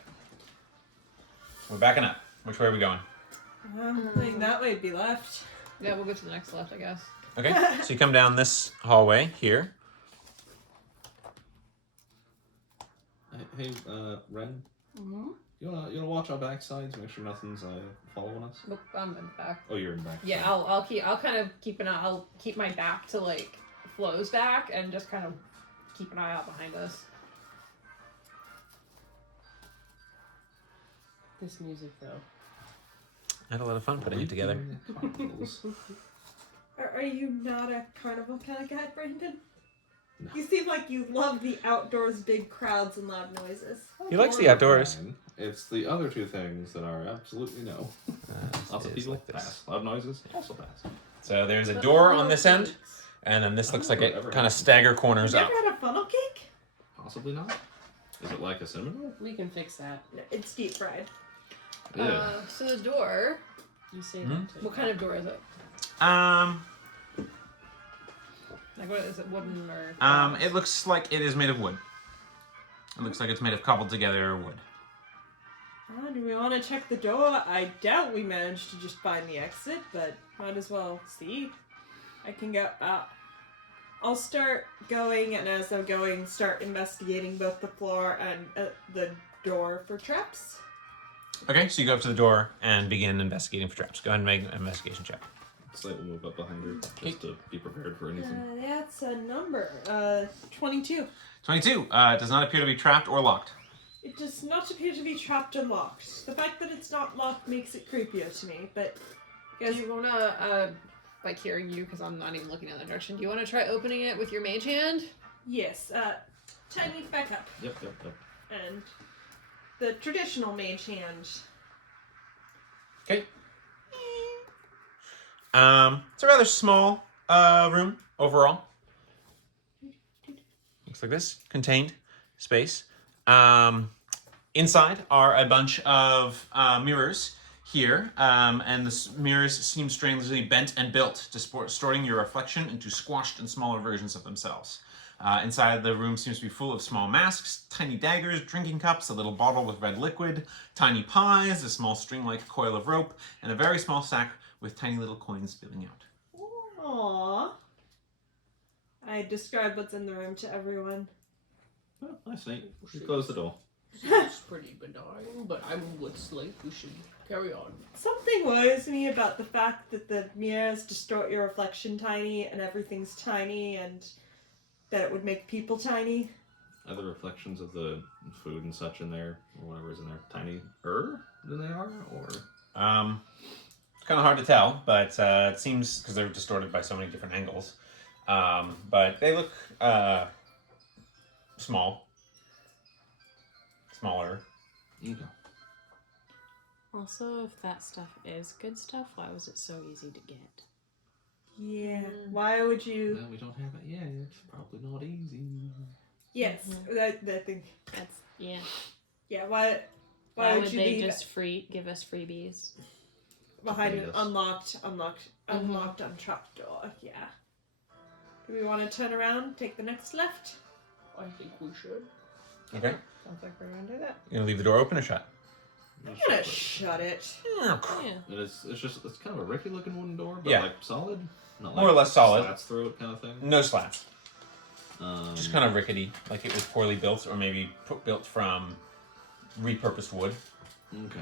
We're backing up. Which way are we going? I think that way would be left. Yeah, we'll go to the next left, I guess. Okay, so you come down this hallway here. Hey, Ren. Mm-hmm. You wanna watch our backsides, make sure nothing's following us? Nope, I'm in the back. Oh, you're in the back. Yeah, I'll keep my back to like Flo's back and just kind of keep an eye out behind us. This music, though. I had a lot of fun putting it together. Are you not a carnival kind of guy, Brandon? No. You seem like you love the outdoors, big crowds, and loud noises. He likes the outdoors. It's the other two things that are absolutely no. Lots of people, like this. pass. Loud noises, also pass. So there's a door on this end, and then this looks like it kind of stagger corners You up. ever had a funnel cake? Possibly not. Is it like a cinnamon roll? We can fix that. No, it's deep fried. Yeah. So the door. You say Hmm? that too. What kind of door is it? Like, what is it? Wooden or? It looks like it is made of wood. It looks like it's made of cobbled together wood. Do we want to check the door? I doubt we managed to just find the exit, but might as well see. I can go. I'll start going, and as I'm going, start investigating both the floor and the door for traps. Okay, so you go up to the door and begin investigating for traps. Go ahead and make an investigation check. Slate will move up behind her just to be prepared for anything. That's a number. 22. 22. Does not appear to be trapped or locked. It does not appear to be trapped or locked. The fact that it's not locked makes it creepier to me, but... Do you wanna, like hearing you, because I'm not even looking in that direction, do you wanna try opening it with your mage hand? Yes, Tiny, back up. Yep. And the traditional mage hand. Okay. It's a rather small room overall. Looks like this. Contained space. Inside are a bunch of mirrors here, and the mirrors seem strangely bent and built, distorting your reflection into squashed and smaller versions of themselves. Inside the room seems to be full of small masks, tiny daggers, drinking cups, a little bottle with red liquid, tiny pies, a small string-like coil of rope, and a very small sack with tiny little coins spilling out. Aww. I describe what's in the room to everyone. Oh, nice, Nate. You close the door. Seems pretty benign, but I'm with Slate. We should carry on. Something worries me about the fact that the mirrors distort your reflection tiny and everything's tiny and that it would make people tiny. Are the reflections of the food and such in there, or whatever is in there, tinier than they are, or? It's kind of hard to tell, but it seems, because they're distorted by so many different angles, but they look smaller. Okay. Also, if that stuff is good stuff, why was it so easy to get? Yeah. Why would you... Well, we don't have it yet. It's probably not easy. Yes. That thing. That's yeah. Yeah, why would would you they leave just give us freebies? behind an Yes. unlocked, untrapped door? Yeah. Do we want to turn around, take the next left? I think we should. Okay. Sounds like we're gonna do that. You gonna leave the door open or shut? I'm gonna shut it. Yeah. And it's kind of a rickety looking wooden door, but Yeah. like solid, not More like or less solid. slats through it kind of thing. No slats. Just Just kind of rickety, like it was poorly built, or maybe built from repurposed wood. Okay.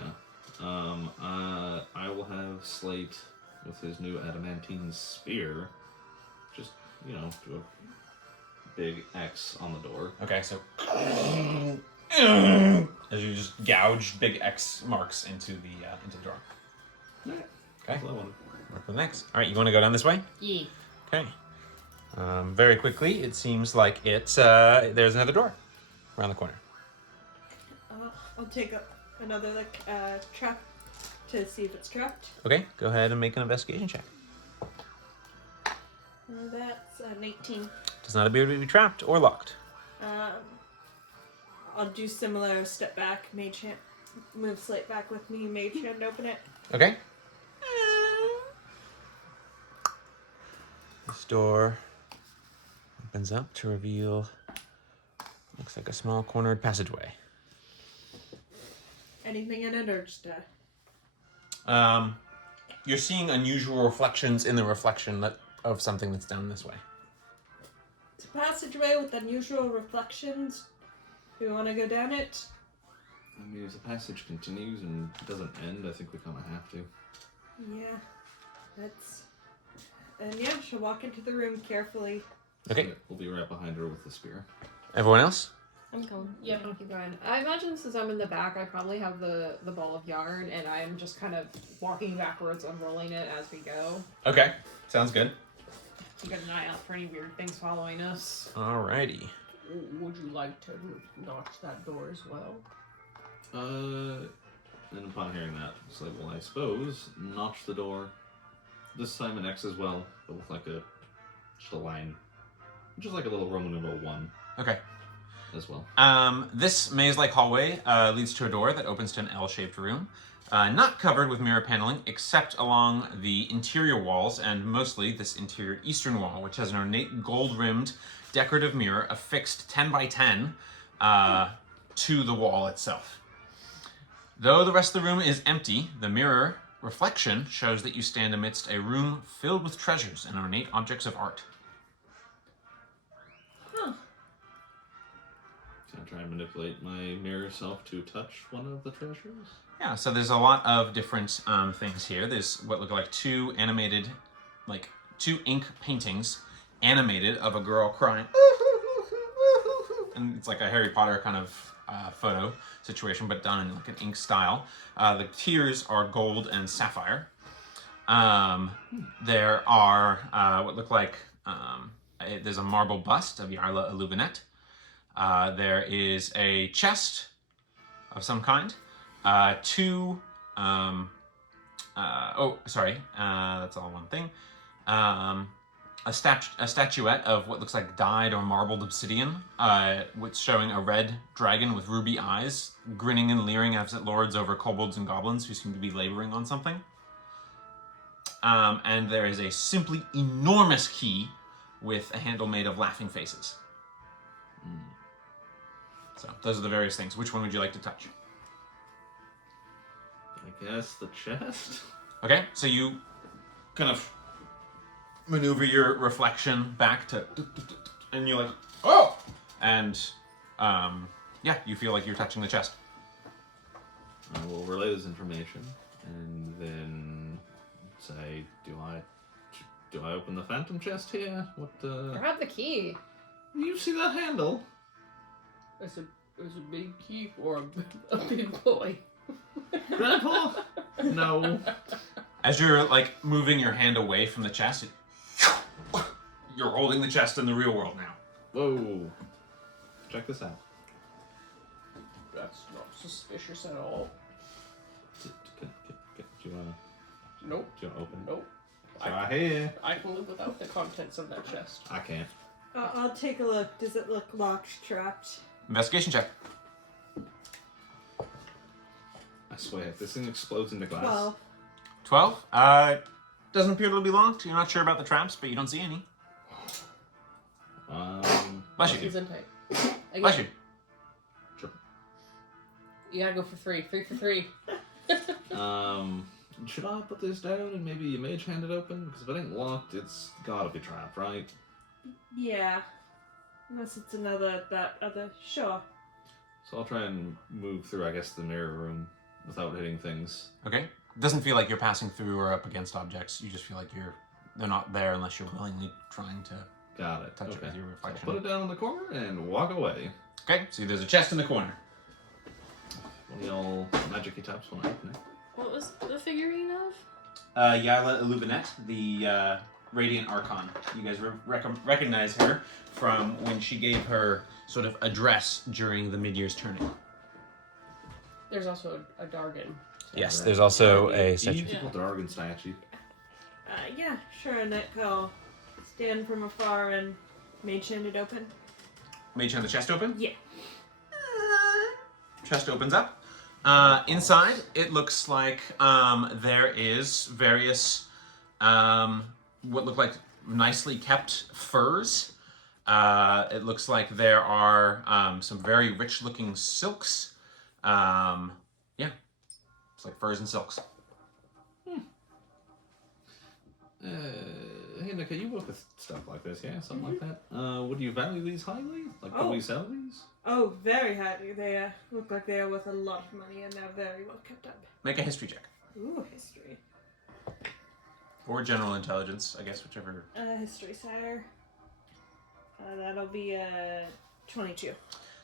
I will have Slate with his new adamantine spear. Just do a big X on the door. Okay, so as you just gouge big X marks into the door. Alright. Okay. That's what I wanted. Work with next. All right, you want to go down this way? Yeah. Okay. Very quickly, it seems like there's another door around the corner. I'll take another trap to see if it's trapped. Okay, go ahead and make an investigation check. That's an 18. Does not appear to be trapped or locked. I'll do similar. Step back, mage hand, move Slate back with me, mage hand, open it. Okay. This door opens up to reveal, looks like a small cornered passageway. Anything in it, or just You're seeing unusual reflections in the reflection of something that's down this way. it's a passageway with unusual reflections. Do we want to go down it? I mean, if the passage continues and doesn't end, I think we kind of have to. Yeah, that's. And yeah, she'll walk into the room carefully. Okay. So we'll be right behind her with the spear. Everyone else? I'm going. Yep, I'll keep going. I imagine since I'm in the back, I probably have the ball of yarn, and I'm just kind of walking backwards, unrolling it as we go. Okay. Sounds good. Keep an eye out for any weird things following us. Alrighty. Would you like to notch that door as well? And upon hearing that, it's like, well, I suppose notch the door. This time an X as well, but with like just a line, just like a little Roman numeral 1 Okay. as well. This maze-like hallway leads to a door that opens to an L-shaped room, not covered with mirror paneling, except along the interior walls, and mostly this interior eastern wall, which has an ornate gold-rimmed decorative mirror affixed 10 by 10 to the wall itself. Though the rest of the room is empty, the mirror reflection shows that you stand amidst a room filled with treasures and ornate objects of art. Can I try and manipulate my mirror self to touch one of the treasures? Yeah, so there's a lot of different things here. There's what look like two ink paintings animated of a girl crying. And it's like a Harry Potter kind of photo situation, but done in like an ink style. The tears are gold and sapphire. There are what look like, there's a marble bust of Yarla Illuminette. There is a chest of some kind. That's all one thing. A statuette of what looks like dyed or marbled obsidian, with showing a red dragon with ruby eyes, grinning and leering as it lords over kobolds and goblins who seem to be laboring on something. And there is a simply enormous key with a handle made of laughing faces. So those are the various things. Which one would you like to touch? I guess the chest? Okay, so you kind of maneuver your reflection back to, and you're like, oh! And, yeah, you feel like you're touching the chest. I will relay this information and then say, do I open the phantom chest here? Grab the key. You see that handle? It's a big key for a big boy. Grandpa? No. As you're, like, moving your hand away from the chest, you're holding the chest in the real world now. Whoa. Check this out. That's not suspicious at all. Do you wanna Nope. open? Nope. Right here. I can live without the contents of that chest. I can't. I'll take a look. Does it look locked, trapped? Investigation check. I swear, if this thing explodes into glass. 12. 12. Doesn't appear to be locked. You're not sure about the traps, but you don't see any. Bless you. He's in tight. Bless you. You gotta go for 3. 3 for 3. Should I put this down and maybe you mage hand it open? Because if it ain't locked, it's gotta be trapped, right? Yeah. Unless it's that other. Sure. So I'll try and move through, I guess, the mirror room without hitting things. Okay. It doesn't feel like you're passing through or up against objects. You just feel like they're not there unless you're willingly trying to Got it. touch it Okay. with your So I'll reflection. put it down in the corner and walk away. Okay, so there's a chest in the corner. One of y'all magic-y taps when I open it. What was the figurine of? Yaila Illuminette, the Radiant Archon. You guys recognize her from when she gave her sort of address during the mid-year's tourney. There's also a Dargon. Yes, there's also a statue. Beautiful Dargon statue. Yeah, sure, Nick. I'll stand from afar and mage hand it open. Mage hand the chest open? Yeah. Chest opens up. Inside, it looks like there is various what look like nicely kept furs. It looks like there are some very rich-looking silks. Yeah, it's like furs and silks. Hey, Nika, you work with stuff like this, yeah? Something like that? Would you value these highly? Like, could we sell these? Oh, very highly. They look like they are worth a lot of money and they're very well kept up. Make a history check. Ooh, history. Or general intelligence, I guess, whichever. History, sire. That'll be 22.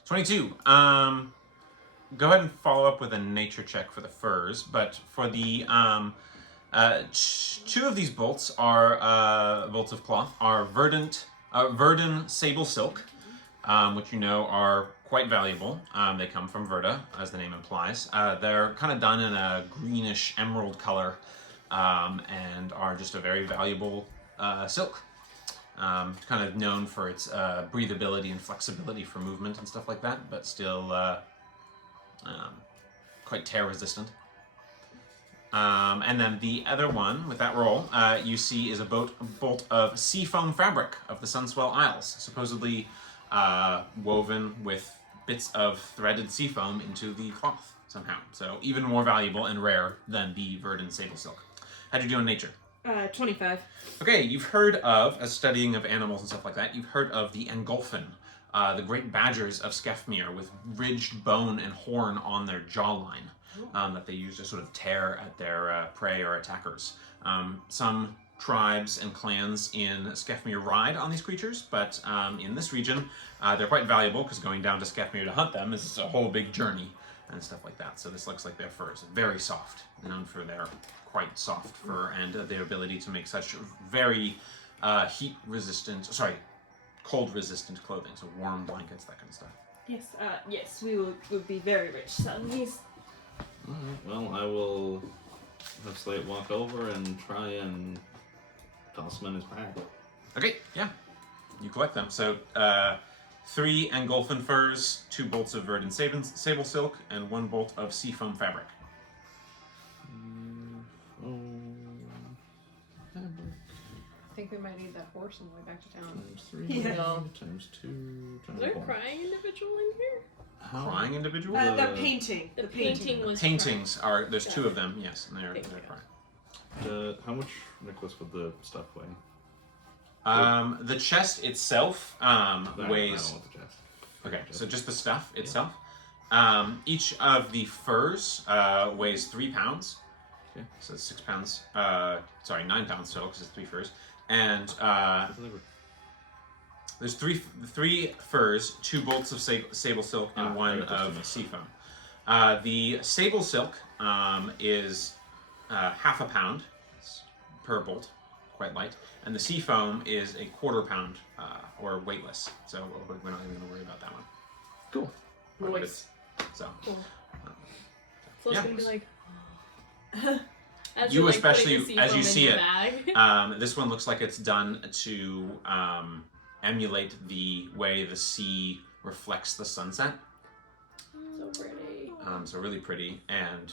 22. Go ahead and follow up with a nature check for the furs, but for the two of these bolts are bolts of cloth are verdant sable silk, which you know are quite valuable. They come from Verda, as the name implies. They're kind of done in a greenish emerald color, and are just a very valuable silk. Kind of known for its breathability and flexibility for movement and stuff like that, but still quite tear resistant. And then the other one with that roll, you see is a bolt of seafoam fabric of the Sunswell Isles, supposedly woven with bits of threaded seafoam into the cloth somehow. So even more valuable and rare than the verdant sable silk. How'd you do in nature? 25. Okay, you've heard of, as studying of animals and stuff like that, you've heard of the Angulfin, the great badgers of Skefmere with ridged bone and horn on their jawline. That they use to sort of tear at their prey or attackers. Some tribes and clans in Skefmere ride on these creatures, but in this region, they're quite valuable because going down to Skefmere to hunt them is a whole big journey and stuff like that. So this looks like their fur is very soft, known for their quite soft fur and their ability to make such very cold-resistant clothing, so warm blankets, that kind of stuff. Yes, yes, we will be very rich selling these. Alright, well, I will have Slate walk over and try and toss him in his bag. Okay, yeah. You collect them. So, 3 Angulfin furs, 2 bolts of verdant sable silk, and 1 bolt of seafoam fabric. I think we might need that horse on the way back to town. Times 3, Yeah. times 2, times Is there a 4. crying individual in here? Crying individual? The painting. The painting was Paintings are, there's 2 of them, yes, and they're Thank you. crying. How much necklace would the stuff weigh? The chest itself weighs. I don't want the chest. Okay, so just the stuff itself. Each of the furs weighs 3 pounds. Okay. So it's 6 pounds. 9 pounds total because it's 3 furs. And there's three furs, 2 bolts of sable silk, and 1 of seafoam. The sable silk is half a pound per bolt, quite light, and the seafoam is a quarter pound or weightless. So we're not even going to worry about that one. Cool. Nice. So. So it's Yeah. gonna be like. As You you're, like, especially, putting the as you seafoam see in it, your bag. this one looks like it's done to emulate the way the sea reflects the sunset. So pretty. So really pretty, and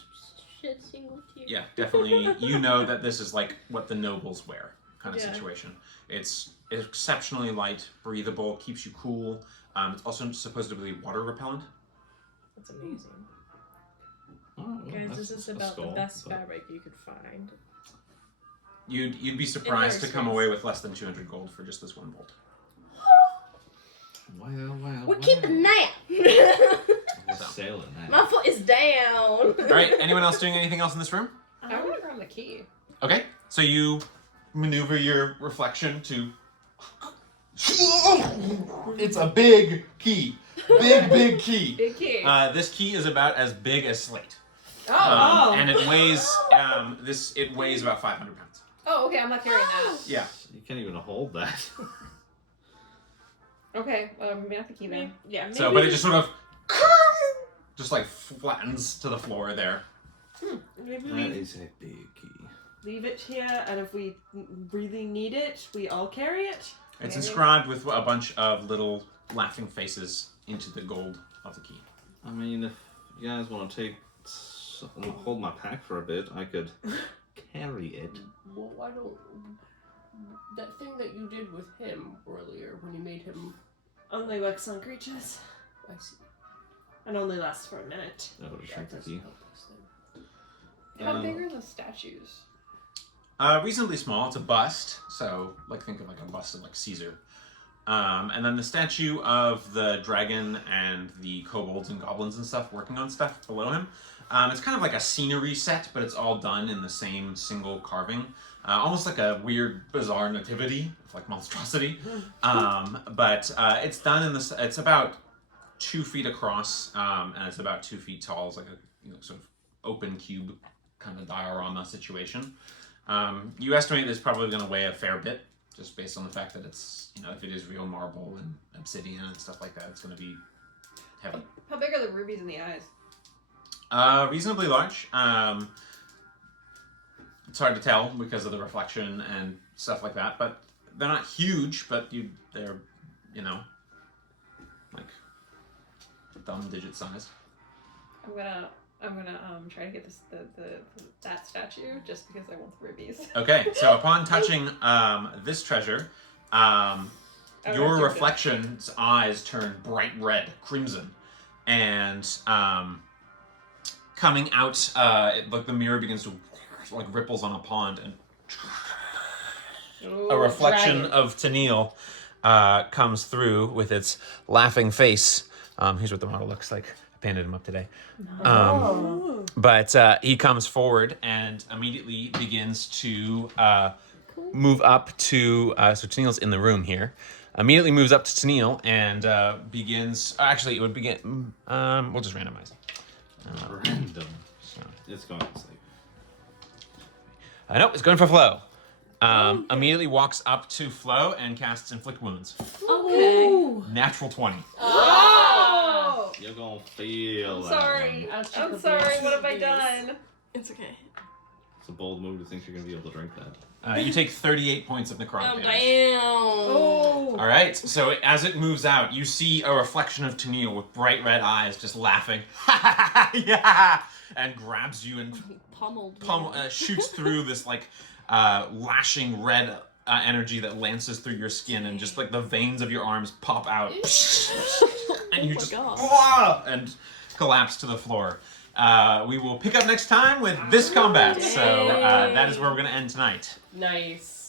Shit, single tear. yeah, definitely. You know that this is like what the nobles wear kind of Yeah. situation. It's exceptionally light, breathable, keeps you cool. It's also supposed to be water repellent. That's amazing. Oh, well, Guys, that's this is a about the skull, best but- fabric you could find. You'd be surprised to come experience. away with less than 200 gold for just this one bolt. Well, We're keeping that. We're sailing that. My foot is down. All right. Anyone else doing anything else in this room? I want to grab the key. Okay. So you maneuver your reflection to. It's a big key. Big key. Big key. This key is about as big as slate. And it weighs it weighs about 500 pounds. Oh, okay. I'm not carrying that. Yeah. You can't even hold that. Okay. Well, I'm gonna have to key then. Yeah, maybe. So, but it just sort of just like flattens to the floor there. Maybe That we is a big key. leave it here, and if we really need it, we all carry it. It's inscribed with a bunch of little laughing faces into the gold of the key. I mean, if you guys want to hold my pack for a bit, I could carry it. Well, why don't that thing that you did with him earlier when you made him? Only works on creatures, I see. and only lasts for a minute. That would That shrink the doesn't key. help us then. How big are the statues? Reasonably small. It's a bust, so think of like a bust of like Caesar. And then the statue of the dragon and the kobolds and goblins and stuff working on stuff below him. It's kind of like a scenery set, but it's all done in the same single carving. Almost like a weird, bizarre nativity of like monstrosity. But it's done in this. It's about 2 feet across, and it's about 2 feet tall. It's like a sort of open cube kind of diorama situation. You estimate it's probably going to weigh a fair bit, just based on the fact that it's, if it is real marble and obsidian and stuff like that, it's going to be heavy. How big are the rubies in the eyes? Reasonably large. It's hard to tell because of the reflection and stuff like that, but they're not huge, but they're, like thumb digit sized. I'm gonna try to get that statue just because I want the rubies. Okay, so upon touching this treasure, your reflection's eyes turn bright red, crimson, and coming out, like the mirror begins to like ripples on a pond, and a reflection of Tennille comes through with its laughing face. Here's what the model looks like. I painted him up today. But he comes forward and immediately begins to move up to, so Tennille's in the room here. Immediately moves up to Tennille and begins, actually it would begin, we'll just randomize. Random. So. It's going to sleep. Nope, it's going for Flo. Immediately walks up to Flo and casts Inflict Wounds. Okay. Natural 20. Oh! You're going to feel I'm that sorry. one. I'm sorry. What have I done? It's okay. It's a bold move to think you're going to be able to drink that. You take 38 points of necrotic Oh, damage. damn. Oh. All right, so as it moves out, you see a reflection of Tennille with bright red eyes just laughing. Yeah! And grabs you and Pummeled. shoots through this like lashing red energy that lances through your skin, and just like the veins of your arms pop out. And you just and collapse to the floor. We will pick up next time with this combat. So that is where we're going to end tonight. Nice.